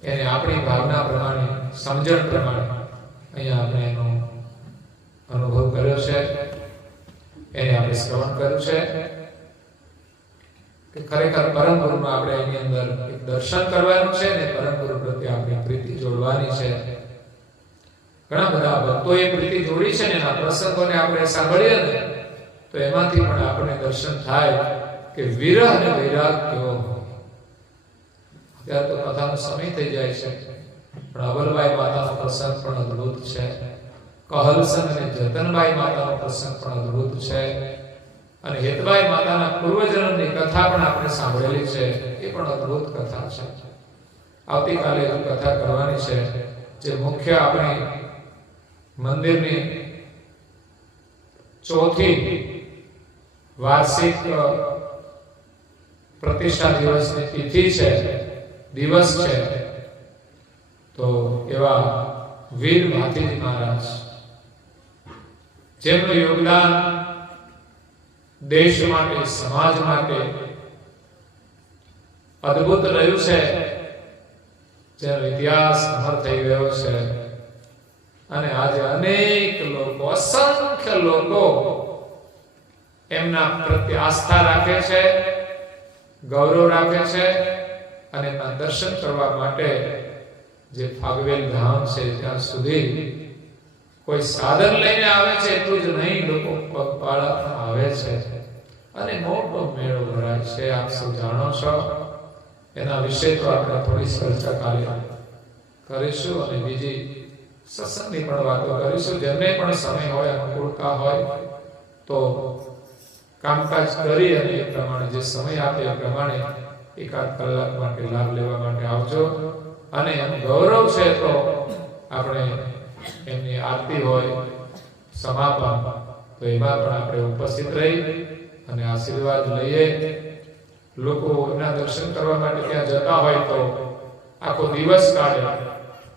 એને આપણી ભાવના પ્રમાણે, સમજણ પ્રમાણે અહીંયા આપણે એનો અનુભવ કર્યો છે, એને આપણે શ્રવણ કર્યું છે કે ખરેખર પરમ ગુરુનો આપણે એની અંદર એક દર્શન કરવાનું છે ને પરમ ગુરુ પ્રત્યે આપણી પ્રીતિ જોડવાની છે. ઘણા બધા ભક્તોએ પ્રીતિ જોડી છે ને એના પ્રસંગોને આપણે સાંભળીએ ને તો એમાંથી પણ આપણને દર્શન થાય કે વિરહ અને વૈરાગ કેવો હોય. અત્યારે તો કથાનો સમય થઈ જાય છે, પણ અબલબાઈ માતાનો પ્રસંગ પણ અદ્ભુત છે. કહલસન અને જતનબાઈ માતાનો પ્રસંગ પણ અદ્ભુત છે. અને હેતબાઈ માતાના પૂર્વજન્મની કથા પણ આપણે સાંભળેલી છે, એ પણ અદ્ભુત કથા છે. આવતીકાલે એ કથા કરવાની છે જે મુખ્ય આપણી મંદિરની ચોથી વાર્ષિક પ્રતિષ્ઠા દિવસની તિથિ છે, દિવસ છે. તો એવા વીર ભાતીજી મહારાજ જેમનું યોગદાન દેશ માટે, સમાજ માટે અદ્ભુત રહ્યું છે, જેનો ઇતિહાસ અમર થઈ ગયો છે. અને આજે અનેક લોકો, અસંખ્ય લોકો એમના પ્રત્યે આસ્થા રાખે છે, ગૌરવ રાખે છે, અને એમના દર્શન કરવા માટે જે ફાગવેલ ધામ છે ત્યાં સુધી કોઈ સાધન લઈને આવે છે એટલું જ નહીં, લોકો પગપાળા પણ આવે છે અને મોટો મેળો ભરાય છે. આપ સૌ જાણો છો. એના વિશે તો આપણે થોડી ચર્ચા કાલે કરીશું અને બીજી સત્સંગની પણ વાતો કરીશું. જેમને પણ સમય હોય, અનુકૂળતા હોય તો કામકાજ કરી અને એ પ્રમાણે જે સમય આપે એ પ્રમાણે એકાદ કલાક માટે લાભ લેવા માટે આવજો. અને એમ ગૌરવ છે તો આપણે એમની આરતી હોય, સમાપન, તો એમાં પણ આપણે ઉપસ્થિત રહી અને આશીર્વાદ લઈએ. લોકો એમના દર્શન કરવા માટે ત્યાં જતા હોય તો આખો દિવસ કાઢે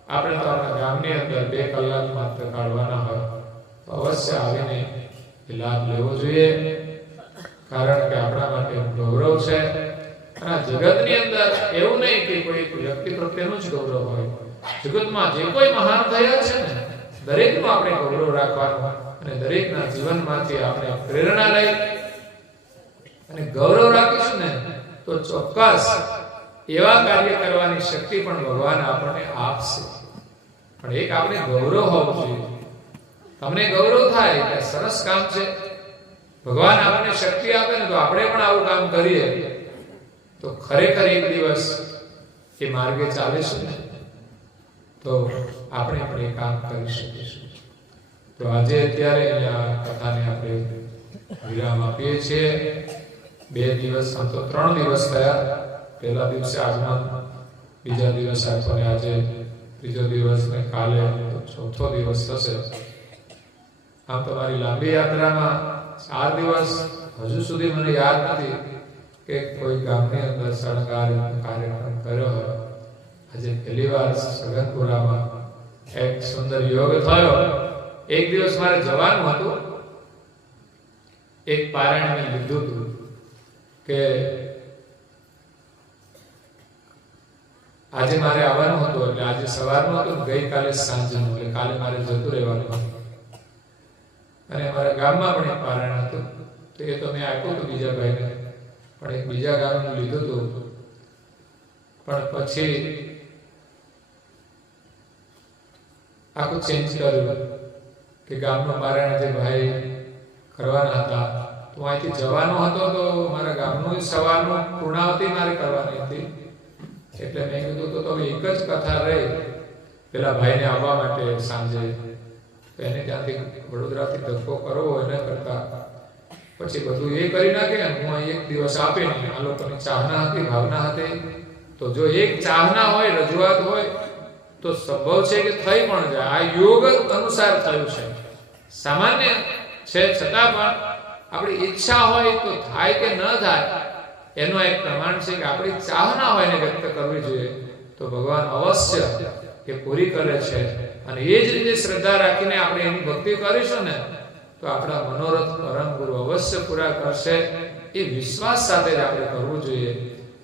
આપણે તો આપણા ગામની અંદર 2 કલાક માત્ર કાઢવાના હોય તો અવશ્ય આવીને એ લાભ લેવો જોઈએ, કારણ કે આપણા માટે ગૌરવ છે. અને આ જગતની અંદર એવું નહીં કે કોઈ વ્યક્તિ પ્રત્યેનું જ ગૌરવ હોય. જગતમાં જે કોઈ મહાન થયા છે ને, દરેકનું આપણે ગૌરવ રાખવાનું અને દરેકના જીવનમાંથી આપણે પ્રેરણા લઈ અને ગૌરવ રાખીશું ને તો ચોક્કસ એવા કાર્ય કરવાની શક્તિ પણ ભગવાન આપણને આપશે. પણ એક આપણે ગૌરવ હોવું જોઈએ. તમને ગૌરવ થાય કે સરસ કામ છે, ભગવાન આપણને શક્તિ આપે ને તો આપણે પણ આવું કામ કરીએ તો ખરેખર એક દિવસ એ માર્ગે ચાલીશું ને તો આપણે પણ એ કામ કરી શકીશું. તો આજે અત્યારે અહીંયા કથાને આપણે વિરામ આપીએ છીએ. 2 દિવસ, આમ તો 3 દિવસ થયા. પહેલા દિવસે આગમન, બીજા દિવસ અને આજે ત્રીજો દિવસ ને કાલે ચોથો દિવસ થશે. આમ તો મારી લાંબી યાત્રામાં 4 દિવસ હજુ સુધી મને યાદ નથી કે કોઈ ગામની અંદર શણગાર કાર્યક્રમ કર્યો હોય. આજે પહેલી વાર સગનપુરામાં એક સુંદર યોગ થયો. એક દિવસ મારે જવાનું હતું, એક પારાયણ મેં લીધું હતું કે આજે મારે આવવાનું હતું, એટલે આજે સવારનું હતું, ગઈકાલે સાંજનું, એટલે કાલે મારે જતું રહેવાનું હતું. અને અમારા ગામમાં પણ એક પારાયણ હતું, તો એ તો મેં આપ્યું હતું બીજા ભાઈને, પણ એક બીજા ગામનું લીધું હતું. પણ પછી આખું ચેન્જ કર્યું કે ગામનું પારાયણ જે ભાઈ કરવાના હતા, તો અહીંથી જવાનો હતો તો મારા ગામનું સવારનું પૂર્ણાવતી મારે કરવાની હતી. એટલે મેં કીધું તો એક જ કથા રહી પેલા ભાઈને આવવા માટે સાંજે, એને ત્યાંથી વડોદરાથી ધક્કો કરવો એના કરતા પછી બધું એ કરી નાખે. હું અહીં 1 દિવસ આપીને આ લોકોની ચાહના હતી, ભાવના હતી. તો જો એક ચાહના હોય, રજૂઆત હોય તો સંભવ છે કે થઈ પણ જાય. આ યોગ અનુસાર થયું છે, સામાન્ય છે, છતાં પણ આપણી ઈચ્છા હોય તો થાય કે ન થાય એનો એક પ્રમાણ છે કે આપણી ચાહના હોય ને વ્યક્ત કરવી જોઈએ તો ભગવાન અવશ્ય એ પૂરી કરે છે. અને એ જ રીતે શ્રદ્ધા રાખીને આપણે એની ભક્તિ કરીશું ને તો આપણા મનોરથ પરમ ગુરુ અવશ્ય પૂરા કરશે. એ વિશ્વાસ સાથે જ આપણે કરવું જોઈએ.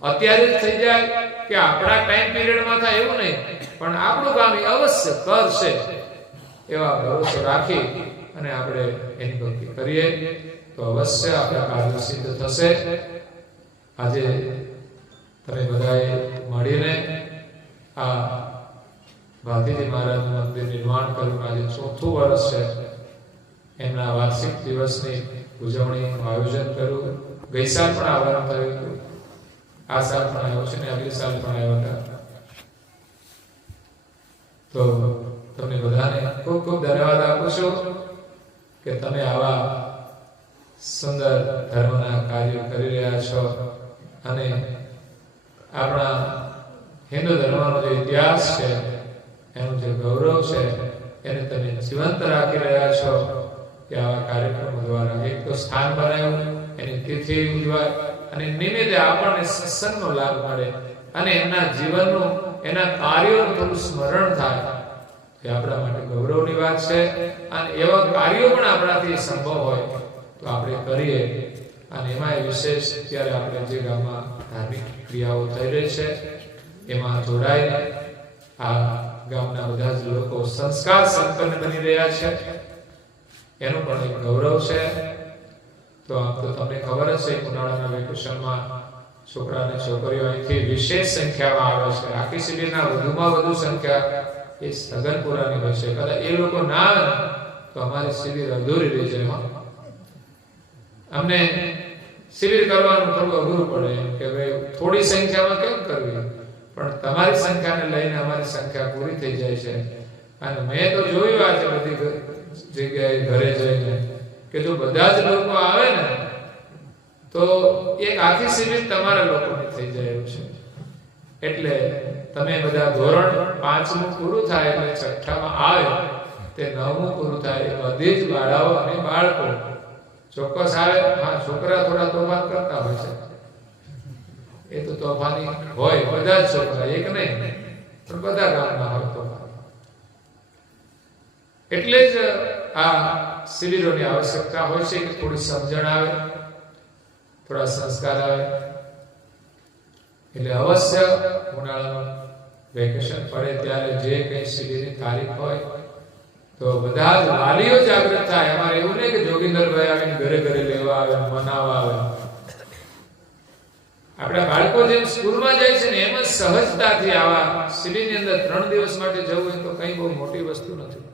અત્યારે જ થઈ જાય કે આપણા ટાઈમ પીરિયડમાં થાય એવું નહીં, પણ આપણું કામ એ અવશ્ય કરશે એવા ભરોસો રાખી અને આપણે એની ભક્તિ કરીએ તો અવશ્ય આપણા કાર્ય સિદ્ધ થશે. આજે તમે બધાએ મળીને આ ભાતીજી મહારાજનું મંદિર નિર્માણ કર્યું. આજે 4થું વર્ષ છે. એમના વાર્ષિક દિવસની ઉજવણીનું આયોજન કર્યું. ગઈ સાલ પણ આવવાનું થયું હતું, આ સાલ પણ આવ્યો છે ને આગલી સાલ પણ આવ્યો હતા. તો તમને બધાને ખૂબ ખૂબ ધન્યવાદ આપું છું કે તમે આવા સુંદર ધર્મના કાર્યો કરી રહ્યા છો અને આપણા હિન્દુ ધર્મનો જે ઇતિહાસ છે, એનું જે ગૌરવ છે એને તમે જીવંત રાખી રહ્યા છો કે આવા કાર્યક્રમો દ્વારા એક તો સ્થાન બનાવ્યું, એની તિથિ ઉજવાય અને નિમિત્તે આપણને સત્સંગનો લાભ મળે અને એમના જીવનનું, એના કાર્યોનું થોડું સ્મરણ થાય એ આપણા માટે ગૌરવની વાત છે. અને એવા કાર્યો પણ આપણાથી સંભવ હોય તો આપણે કરીએ. અને એમાં વિશેષ અત્યારે આપણે જે ગામમાં ધાર્મિક ક્રિયાઓ થઈ રહી છે એમાં જોડાઈને આ ગામના બધા જ લોકો સંસ્કાર સંપન્ન બની રહ્યા છે, એનું પણ એક ગૌરવ છે. તો આમ તો તમને ખબર જ છે ઉનાળાના વેકેશનમાં છોકરા અને છોકરીઓ અહીંથી વિશેષ સંખ્યામાં આવે છે. આખી શિબિરના વધુમાં વધુ સંખ્યા એ સગનપુરાની હોય છે. કદાચ એ લોકો ના આવે ને તો અમારી શિબિર અધૂરી રહી જાય. અમને શિબિર કરવાનું થોડું અઘરું પડે કે ભાઈ થોડી સંખ્યામાં કેમ કરવી, પણ તમારી સંખ્યાને લઈને અમારી સંખ્યા પૂરી થઈ જાય છે. અને મેં તો જોયું આજે બધી જગ્યાએ ઘરે જઈને કે જો બધા જ લોકો આવે ને તો એક આખી શિબિર તમારા લોકોની થઈ જાય એવું છે. એટલે તમે બધા ધોરણ 5મું પૂરું થાય એટલે 6ઠ્ઠામાં આવે તે 9મું પૂરું થાય એ બધી જ બાળાઓ અને બાળકો ચોક્કસ આવે. હા, છોકરા થોડા તોફાન કરતા હોય છે, એ તો તોફાની હોય બધા જ છોકરા, એક નહીં પણ બધા ગામના હોય તોફાન. એટલે જ આ શિબિરોની આવશ્યકતા હોય છે કે થોડી સમજણ આવે, થોડા સંસ્કાર આવે. એટલે અવશ્ય ઉનાળાનું વેકેશન પડે ત્યારે જે કંઈ શિબિરની તારીખ હોય તો બધા જ વાલીઓ જાગૃત થાય. અમારે એવું નહીં કે જોગીંદરભાઈ આવીને ઘરે ઘરે લેવા આવે, મનાવવા આવે. આપણા બાળકો જેમ સ્કૂલમાં જાય છે ને એમ જ સહજતાથી આવા શિબિરની અંદર 3 દિવસ માટે જવું હોય તો કંઈ બહુ મોટી વસ્તુ નથી,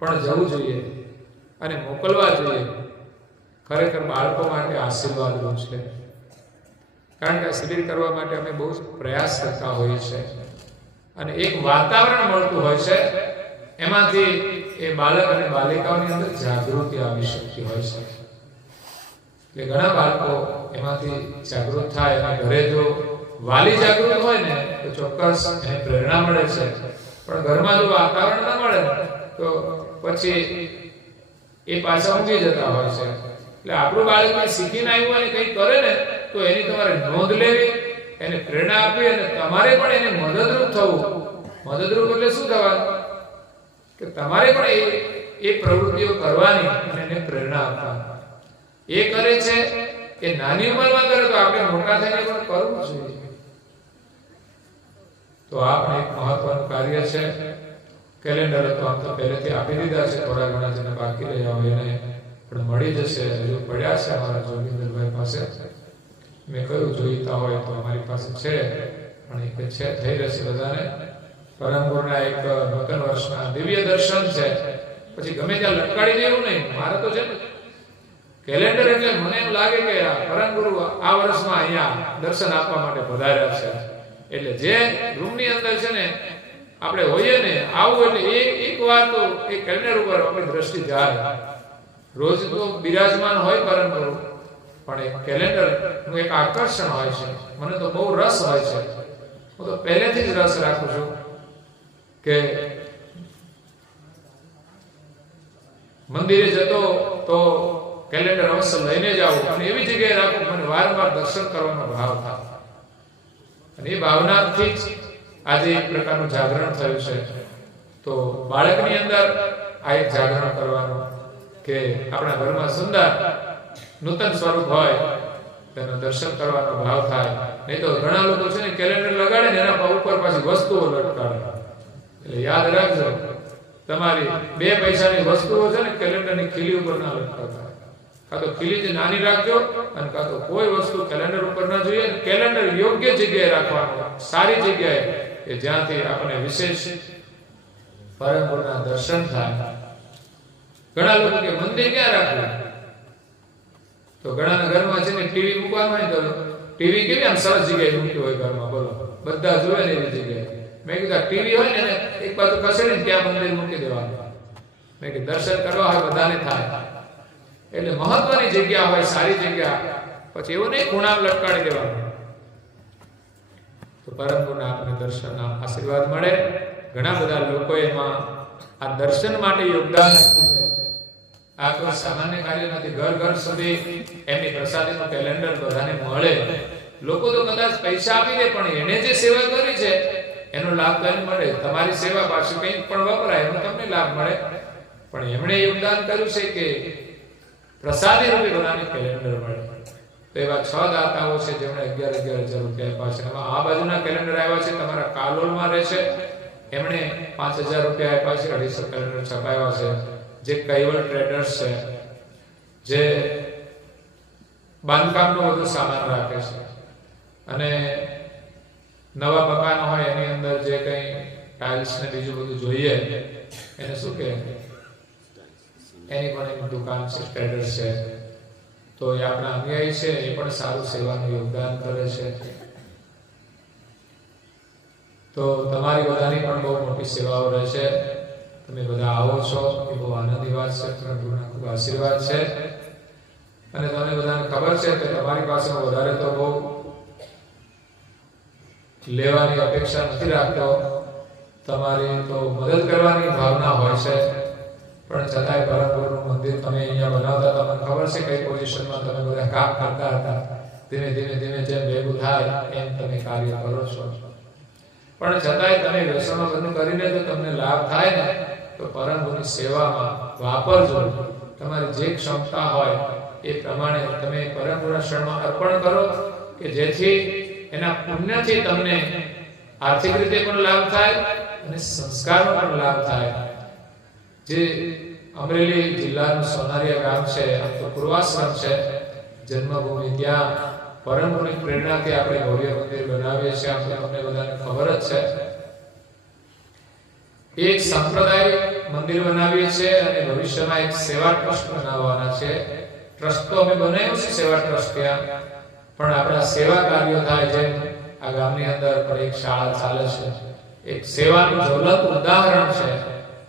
પણ જવું જોઈએ અને મોકલવા જોઈએ. ખરેખર બાળકો માટે આશીર્વાદરૂપ છે. કારણ કે આ શિબિર કરવા માટે અમે બહુ પ્રયાસ કરતા હોઈએ છીએ અને એક વાતાવરણ મળતું હોય છે, એમાંથી એ બાળક અને બાલિકાઓની અંદર જાગૃતિ આવી શકતી હોય છે. એટલે ઘણા બાળકો એમાંથી જાગૃત થાય અને ઘરે જો વાલી જાગૃત હોય ને તો ચોક્કસ એને પ્રેરણા મળે છે. પણ ઘરમાં જો વાતાવરણ ન મળે તો પછી એ પાછા ઊંઘી જતા હોય છે. એટલે આપણું બાળક શીખીને આવ્યું અને કંઈ કરે ને તો એની તમારે નોંધ લેવી, એને પ્રેરણા આપવી અને તમારે પણ એને મદદરૂપ થવું. મદદરૂપ એટલે શું થવાનું કે તમારે પણ એ પ્રવૃત્તિઓ કરવાની અને એને પ્રેરણા આપવાની. એ કરે છે એ નાની ઉંમરમાં કરે તો આપણે મોટા થઈને પણ કરવું જોઈએ. તો આ પણ એક મહત્વનું કાર્ય છે. કેલેન્ડર તો આમ તો પહેલેથી આપી દીધા છે, થોડા ઘણા જેને બાકી રહ્યા હોય એને પણ મળી જશે. હજુ પડ્યા છે અમારા જોગીંદરભાઈ પાસે. મેં કહ્યું જોઈતા હોય તો અમારી પાસે છે, પણ એ છે થઈ રહેશે બધાને. પરમ ગુરુના એક નૂતન વર્ષના દિવ્ય દર્શન છે, પછી ગમે ત્યાં લટકાડી દેવું નહીં. મારે તો છે ને કેલેન્ડર એટલે મને એમ લાગે કે પરમ ગુરુ આ વર્ષમાં અહીંયા દર્શન આપવા માટે પધાર્યા છે. એટલે જે રૂમની અંદર છે ને આપણે હોઈએ ને આવું એટલે એક વાર તો એ કેલેન્ડર ઉપર આપણી દ્રષ્ટિ જાય. રોજ તો બિરાજમાન હોય પરમ ગુરુ, પણ એક કેલેન્ડર નું એક આકર્ષણ હોય છે. મને તો બહુ રસ હોય છે. હું તો પહેલેથી જ રસ રાખું છું કે મંદિરે જતો તો કેલેન્ડર અવશ્ય લઈને જાવ અને એવી જગ્યાએ રાખું મને વારંવાર દર્શન કરવાનો ભાવ થાય. અને એ ભાવનાથી જ આજે એક પ્રકારનું જાગરણ થયું છે. તો બાળકની અંદર આ એક જાગરણ કરવાનું કે આપણા ઘરમાં સુંદર નૂતન સ્વરૂપ હોય તેનું દર્શન કરવાનો ભાવ થાય. નહીં તો ઘણા લોકો છે ને કેલેન્ડર લગાડે ને એના ઉપર પાછી વસ્તુઓ લટકાડે. એટલે યાદ રાખજો, તમારી 2 પૈસાની વસ્તુઓ છે ને કેલેન્ડરની ખીલી ઉપર ના લટકાવતા. કાં તો ખીલી જ નાની રાખજો અને કાં તો કોઈ વસ્તુ કેલેન્ડર ઉપર ના જોઈએ. કેલેન્ડર યોગ્ય જગ્યાએ રાખવાનું, સારી જગ્યાએ કે જ્યાંથી આપણે વિશેષ પરમ ગુરુના દર્શન થાય. ઘણા લોકો કે મંદિર ક્યાં રાખવું? તો ઘણાના ઘરમાં છે ને ટીવી મૂકવાનું હોય તો ટીવી કેવી આમ સરસ જગ્યાએ મૂક્યું હોય ઘરમાં, બોલો બધા જોવે ને એવી જગ્યાએ. મેં કીધું ટીવી હોય ને એક બાજુ ખસેડીને ત્યાં મંદિર મૂકી દેવાનું. મેં કીધું દર્શન કરવા હોય બધાને થાય. એટલે મહત્વની જગ્યા હોય, સારી જગ્યા, પછી એવું નહીં ખૂણામાં લટકાડી દેવાનું. તો પરમ ગુરુના આપણને દર્શનના આશીર્વાદ મળે. ઘણા બધા લોકો એમાં આ દર્શન માટે યોગદાન આપ્યું છે. આ કોઈ સામાન્ય કાર્ય નથી. ઘર ઘર સુધી એમની પ્રસાદીનું કેલેન્ડર બધાને મળે. લોકો તો કદાચ પૈસા આપી દે પણ એને જે સેવા કરી છે એનો લાભ તો એને મળે. તમારી સેવા પાછું કંઈક પણ વપરાય એનો તમને લાભ મળે. પણ એમણે યોગદાન કર્યું છે કે પ્રસાદી રૂપે બધાને કેલેન્ડર મળે. તો એવા 6 દાતાઓ છે જેમણે 11,000 રૂપિયા આપ્યા છે. આ બાજુના કેલેન્ડર આવ્યા છે તમારા કાલોલમાં રહે છે, એમણે 5,000 રૂપિયા આપ્યા છે. 250 કેલેન્ડર છપાયા છે. જે કૈવલ ટ્રેડર્સ છે, જે બાંધકામનો બધો સામાન રાખે છે અને નવા મકાન હોય એની અંદર જે કંઈ ટાઇલ્સ ને બીજું બધું જોઈએ એને શું કહે, એની પણ એક દુકાન છે, ટ્રેડર્સ છે. તો એ આપણા અનુયાયી છે, એ પણ સારું સેવાનું યોગદાન કરે છે. તો તમારી બધાની પણ બહુ મોટી સેવાઓ રહેશે. તમે બધા આવો છો એ બહુ આનંદની વાત છે. પ્રભુના ખૂબ આશીર્વાદ છે. અને તમને બધાને ખબર છે કે તમારી પાસે વધારે તો બહુ લેવાની અપેક્ષા નથી રાખતો. તમારી તો મદદ કરવાની ભાવના હોય છે. પણ છતાંય પરમ ગુરુનું મંદિર તમે અહીંયા બનાવતા, તમને ખબર છે કઈ પોઝિશનમાં તમે બધા કામ કરતા હતા. ધીમે ધીમે ધીમે જેમ ભેગું થાય એમ તમે કાર્ય કરો છો. પણ છતાંય તમે વ્યસનો બંધ કરીને જો તમને લાભ થાય ને તો પરમ ગુરુની સેવામાં વાપરજો. તમારી જે ક્ષમતા હોય એ પ્રમાણે તમે પરમ ગુરુના શરણમાં અર્પણ કરો કે જેથી એના પુણ્યથી તમને આર્થિક રીતે પણ લાભ થાય અને સંસ્કારનો પણ લાભ થાય. જે અમરેલી જિલ્લાનું સોનારિયા ગામ છે, આ તો પૂર્વાશ્રમ છે, જન્મભૂમિ, ત્યાં પરમ ગુરુની પ્રેરણાથી આપણે ભવ્ય મંદિર બનાવીએ છીએ. આપણે તમને બધાને ખબર જ છે. એક સંપ્રદાય મંદિર બનાવીએ છીએ અને ભવિષ્યમાં એક સેવા ટ્રસ્ટ બનાવવાના છે. ટ્રસ્ટ તો અમે બનાવ્યું છે, સેવા ટ્રસ્ટ ત્યાં, પણ આપણા સેવા કાર્યો થાય. જેમ આ ગામની અંદર પણ એક શાળા ચાલે છે, એક સેવાનું જ્વલંત ઉદાહરણ છે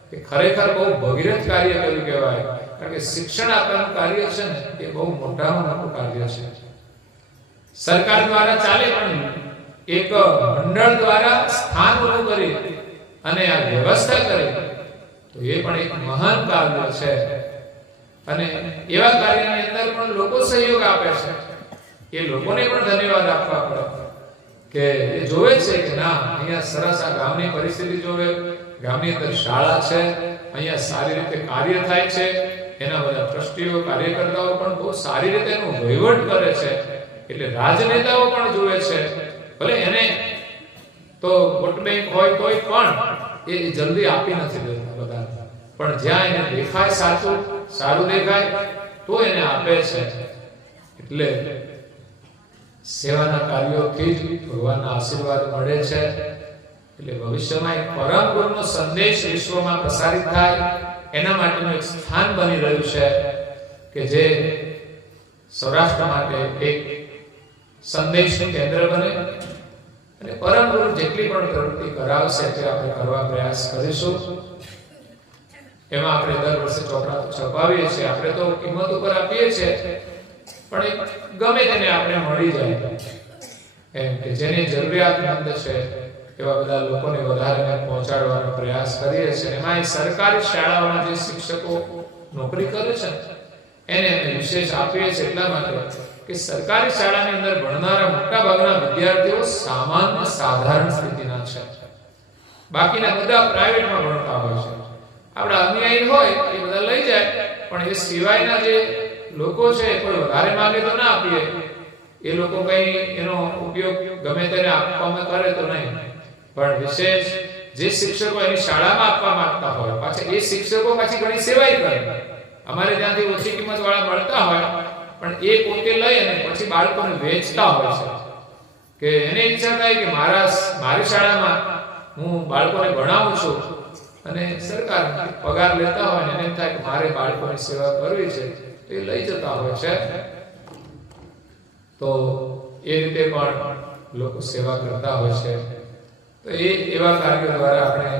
કે ખરેખર બહુ ભગીરથ કાર્ય કર્યું કહેવાય. કારણ કે શિક્ષણ આપવાનું કાર્ય છે ને એ બહુ મોટામાં મોટું કાર્ય છે. સરકાર દ્વારા ચાલે પણ એક મંડળ દ્વારા સ્થાન ઊભું કરી અને આ વ્યવસ્થા કરી તો એ પણ એક મહાન કાર્ય છે. અને એવા કાર્યની અંદર પણ લોકો સહયોગ આપે છે. એ લોકોને પણ ધન્યવાદ આપવા પડે કે એ જોવે છે કે ના, અહીંયા સરસ આ ગામની પરિસ્થિતિ જોવે, ગામની અંદર શાળા છે, અહીંયા સારી રીતે કાર્ય થાય છે, એના બધા ટ્રસ્ટીઓ, કાર્યકર્તાઓ પણ બહુ સારી રીતે એનો વહીવટ કરે છે. એટલે રાજનેતાઓ પણ જોવે છે, ભલે એને તો વોટ બેંક હોય તોય પણ એ જલ્દી આપી નથી દેતા બધા, પણ જ્યાં એને દેખાય સાચું, સારું દેખાય તો એને આપે છે. એટલે સેવાના કાર્યોથી જ ભગવાનના આશીર્વાદ મળે છે. એટલે ભવિષ્યમાં એક પરમ ગુરુનો સંદેશ વિશ્વમાં પ્રસારિત થાય એના માટેનું એક સ્થાન બની રહ્યું છે કે જે સૌરાષ્ટ્ર માટે એક સંદેશનું કેન્દ્ર બને. અને પરમ ગુરુ જેટલી પણ પ્રવૃત્તિ કરાવશે તે આપણે કરવા પ્રયાસ કરીશું. એમાં આપણે દર વર્ષે ચોપડા છપાવીએ છીએ. આપણે તો કિંમત ઉપર આપીએ છીએ, પણ ગમે તેને આપણે મળી જાય એમ કે જેની જરૂરિયાતમંદ છે એવા બધા લોકોને વધારે પહોંચાડવાનો પ્રયાસ કરીએ છીએ. એમાં સરકારી શાળાઓમાં જે શિક્ષકો નોકરી કરે છે એને અમે વિશેષ આપીએ છીએ એટલા માટે કે સરકારી શાળાની અંદર ભણનારા મોટા ભાગના વિદ્યાર્થીઓ સામાન્ય સાધારણ સ્થિતિના છે. બાકીના બધા પ્રાઇવેટમાં ભણતા હોય છે. આપણા અન્યાયી હોય એ બધા લઈ જાય, પણ એ સિવાયના જે લોકો છે કોઈ વધારે માંગે તો ના આપીએ. એ લોકો કઈ એનો ઉપયોગ ગમે તેને આપવામાં કરે તો નહીં, પણ વિશેષ જે શિક્ષકો એની શાળામાં આપવા માંગતા હોય પાછા એ શિક્ષકો પાછી ઘણી સેવાય કરે. અમારે ત્યાંથી ઓછી કિંમત વાળા મળતા હોય પણ એ પોતે લઈ અને પછી બાળકોને વેચતા હોય છે કે એને ઈચ્છા થાય કે મારી શાળામાં હું બાળકોને ભણાવું છું અને સરકાર પગાર લેતા હોય ને એમ થાય કે મારે બાળકોની સેવા કરવી છે તો એ લઈ જતા હોય છે. તો એ રીતે પણ લોકો સેવા કરતા હોય છે. તો એવા કાર્યો દ્વારા આપણે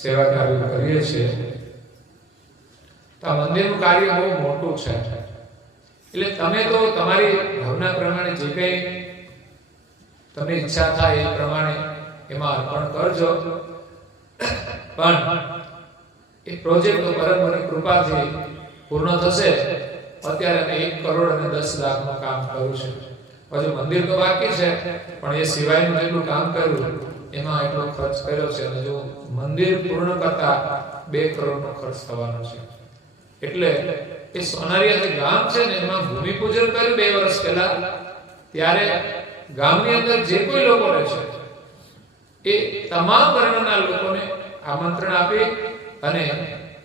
સેવા કાર્ય કરીએ છીએ. તો આ મંદિરનું કાર્ય બહુ મોટું છે. એટલે તમે તો તમારી ભાવના પ્રમાણે જે કંઈ તમને ઈચ્છા થાય એ પ્રમાણે એમાં અર્પણ કરજો. પણ એ પ્રોજેક્ટ તો પરમ ગુરુની કૃપાથી પૂર્ણ થશે. અત્યારે અમે 1 કરોડ અને 10 લાખનું કામ કર્યું છે. હજુ મંદિર તો બાકી છે, પણ એ સિવાયનું જેટલું કામ કર્યું એમાં એટલો ખર્ચ કર્યો છે. અને જો મંદિર પૂર્ણ કરતા 2 કરોડનો ખર્ચ થવાનો છે. એટલે એ સોનારિયા જે ગામ છે ને એમાં ભૂમિપૂજન કર્યું 2 વર્ષ પહેલા. ત્યારે ગામની અંદર જે કોઈ લોકો રહે છે એ તમામ વર્ણના લોકોને આમંત્રણ આપી અને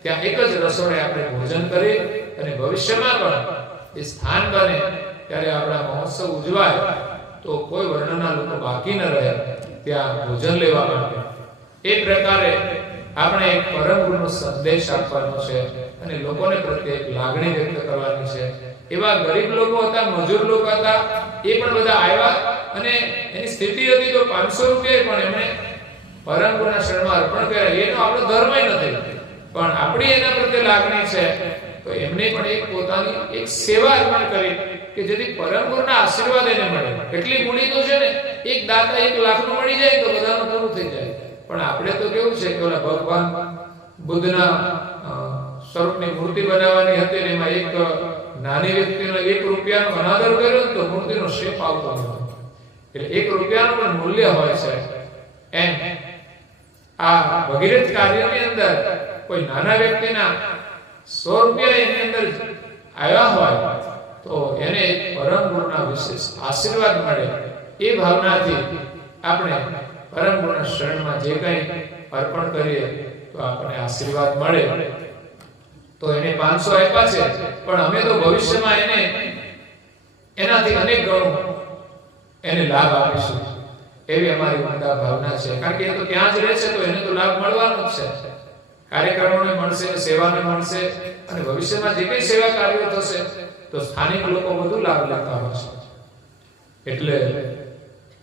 ત્યાં એક જ રસોડે આપણે ભોજન કરી અને ભવિષ્યમાં પણ એ સ્થાન બને ત્યારે આપણા મહોત્સવ ઉજવાય તો કોઈ વર્ણના લોકો બાકી ન રહે ત્યાં ભોજન લેવા માટે. એ પ્રકારે આપણે એક પરમ ગુરુનો સંદેશ આપવાનો છે અને લોકોને પ્રત્યે એક લાગણી વ્યક્ત કરવાની છે. એવા ગરીબ લોકો હતા, મજૂર લોકો હતા, એ પણ બધા આવ્યા અને એની સ્થિતિ હતી તો 500 રૂપિયા પણ એમણે પરમ ગુરુના શરણમાં અર્પણ કર્યા. એનો આપણો ધર્મ નથી, પણ આપણી એના પ્રત્યે લાગણી છે તો એમને પણ એક પોતાની એક સેવા અર્પણ કરી કે જેથી પરમ ગુરુના આશીર્વાદ એને મળે. એટલી મૂડી તો છે ને, એક દાતા 1 લાખનું મળી જાય તો બધાનું પૂરું થઈ જાય. પણ આપણે તો કેવું છે કે ઓલા ભગવાન બુદ્ધના સ્વરૂપની મૂર્તિ બનાવવાની હતી ને એમાં એક નાની વ્યક્તિનો 1 રૂપિયાનો અનાદર કર્યો તો મૂર્તિનો શેપ આવતો નથી. એટલે 1 રૂપિયાનું પણ મૂલ્ય હોય છે. એમ આ ભગીરથ કાર્યની અંદર કોઈ નાના વ્યક્તિના 100 રૂપિયા એની અંદર આવ્યા હોય તો એને એક પરમ ગુરુના વિશેષ આશીર્વાદ મળે એ ભાવનાથી આપણે પરમ ગુરુના શરણમાં જે કંઈ અર્પણ કરીએ તો આપણને આશીર્વાદ મળે. તો એને 500 આપ્યા છે, પણ અમે તો ભવિષ્યમાં એને એનાથી અનેક ગણો એને લાભ આપીશું એવી અમારી ઉમદા ભાવના છે. કારણ કે એ તો ત્યાં જ રહે છે તો એને તો લાભ મળવાનો જ છે. કાર્યક્રમોને મળશે, સેવાને મળશે, અને ભવિષ્યમાં જે કંઈ સેવા કાર્યો થશે તો સ્થાનિક લોકો વધુ લાભ લેતા હશે. એટલે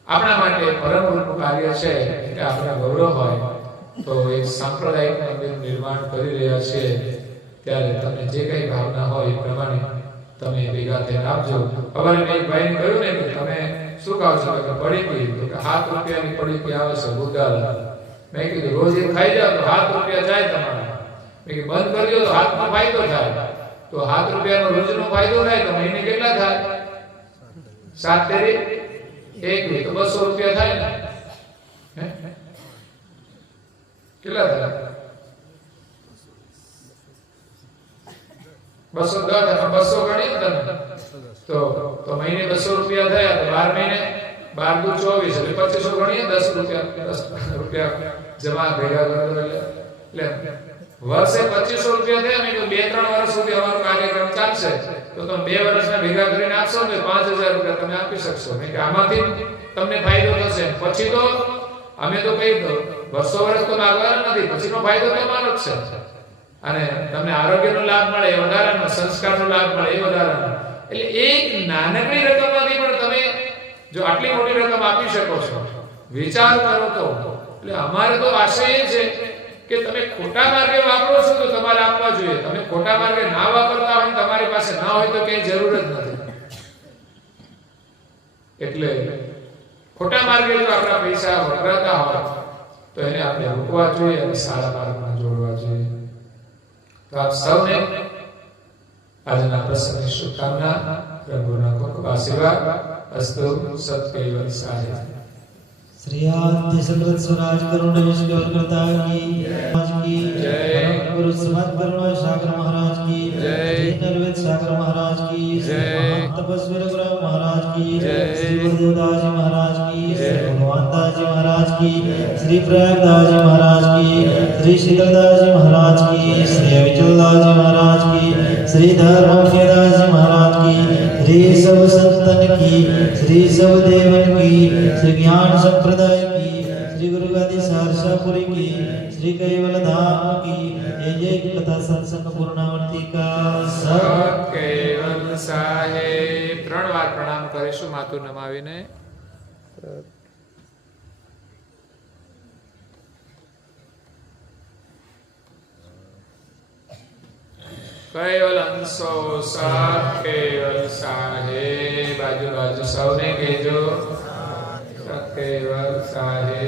આપણા માટે પરમ ગુરુનું કાર્ય છે એટલે આપણા ગૌરવ હોય. તો એક સાંપ્રદાયિક મંદિર નિર્માણ કરી રહ્યા છે ત્યારે તમને જે કંઈ ભાવના હોય એ પ્રમાણે તમે ભેગા થઈને આપજો. ખબર મેં એક ભાઈને કહ્યું ને કે તમે શું કહો છો કે પડીકી, તો કે 7 રૂપિયાની પડીકી આવે છે ગુદાલ. મેં કીધું રોજ એ ખાઈ જાવ તો 7 રૂપિયા જાય તમારા. મેં કીધું બંધ કરી દો તો હાથમાં ફાયદો થાય. તો 7 રૂપિયાનો રોજનો ફાયદો થાય તો મહિને કેટલા થાય? 7 તેરી 1 તો 200 રૂપિયા થાય ને. કેટલા થાય? 210 200 ગણી તમે તો મહિને 200 રૂપિયા થયા તો 12 મહિને 12 દુ 24 એટલે 2500 ગણીએ 10 રૂપિયા જમા ભેગા કરો એટલે વર્ષે 2500 રૂપિયા થયા. મેં કીધું 2-3 વર્ષ સુધી અમારો કાર્યક્રમ ચાલશે તો તમે 2 વર્ષના ભેગા કરીને આપશો તો 5000 રૂપિયા તમે આપી શકશો. મેં કે આમાંથી તમને ફાયદો થશે. પછી તો અમે તો કઈ વર્ષો વર્ષ તો લાગવાના નથી, પછીનો ફાયદો તમારો જ છે. અને તમને આરોગ્યનો લાભ મળે એ વધારાનો, સંસ્કારનો લાભ મળે એ વધારાનો. એટલે એક નાનકડી રકમમાંથી પણ તમે જો આટલી મોટી રકમ આપી શકો છો, વિચાર કરો તો. એટલે અમારે તો આશય એ છે કે તમે ખોટા માર્ગે વાપરો છો તો તમારે આપવા જોઈએ. તમે ખોટા માર્ગે ના વાપરતા હોય, તમારી પાસે ના હોય તો કઈ જરૂર જ નથી. એટલે ખોટા માર્ગે જો આપણા પૈસા વપરાતા હોય તો એને આપણે રોકવા જોઈએ અને સારા માર્ગમાં જોડવા જોઈએ. તો આપ સૌને આજના પ્રસંગની શુભકામના, પ્રભુના ખૂબ આશીર્વાદ. અસ્તુ સત કૈવલ સાહે. श्री आद्य सकृत स्वराज करुण विश्व करता की महाराज की जय, गुरु समत करुण सागर महाराज की जय, निर्वेद सागर महाराज की जय, तपस्वी गुरु महाराज की जय, श्री गुरुदेवदास जी महाराज की जय, भगवान दास जी महाराज की, श्री प्रयागदास जी महाराज की, श्री शीतलदास जी महाराज की, श्री अविचलदास जी महाराज की, श्री धर्मदास जी महाराज की, श्री सब संतन की, श्री सब देवन की, श्री ज्ञान संप्रदाय की, श्री गुरु गादी सारसापुरी की, श्री कैवल धाम की जय जय कथा सत्संग पूर्णावृत्ति का સત કૈવલ સાહે. 3 વાર પ્રણામ કરીશું માથું નમાવીને. કૈવલ અંશો સત કૈવલ સાહે. બાજુ બાજુ સૌને કહેજો સત કૈવલ સાહે.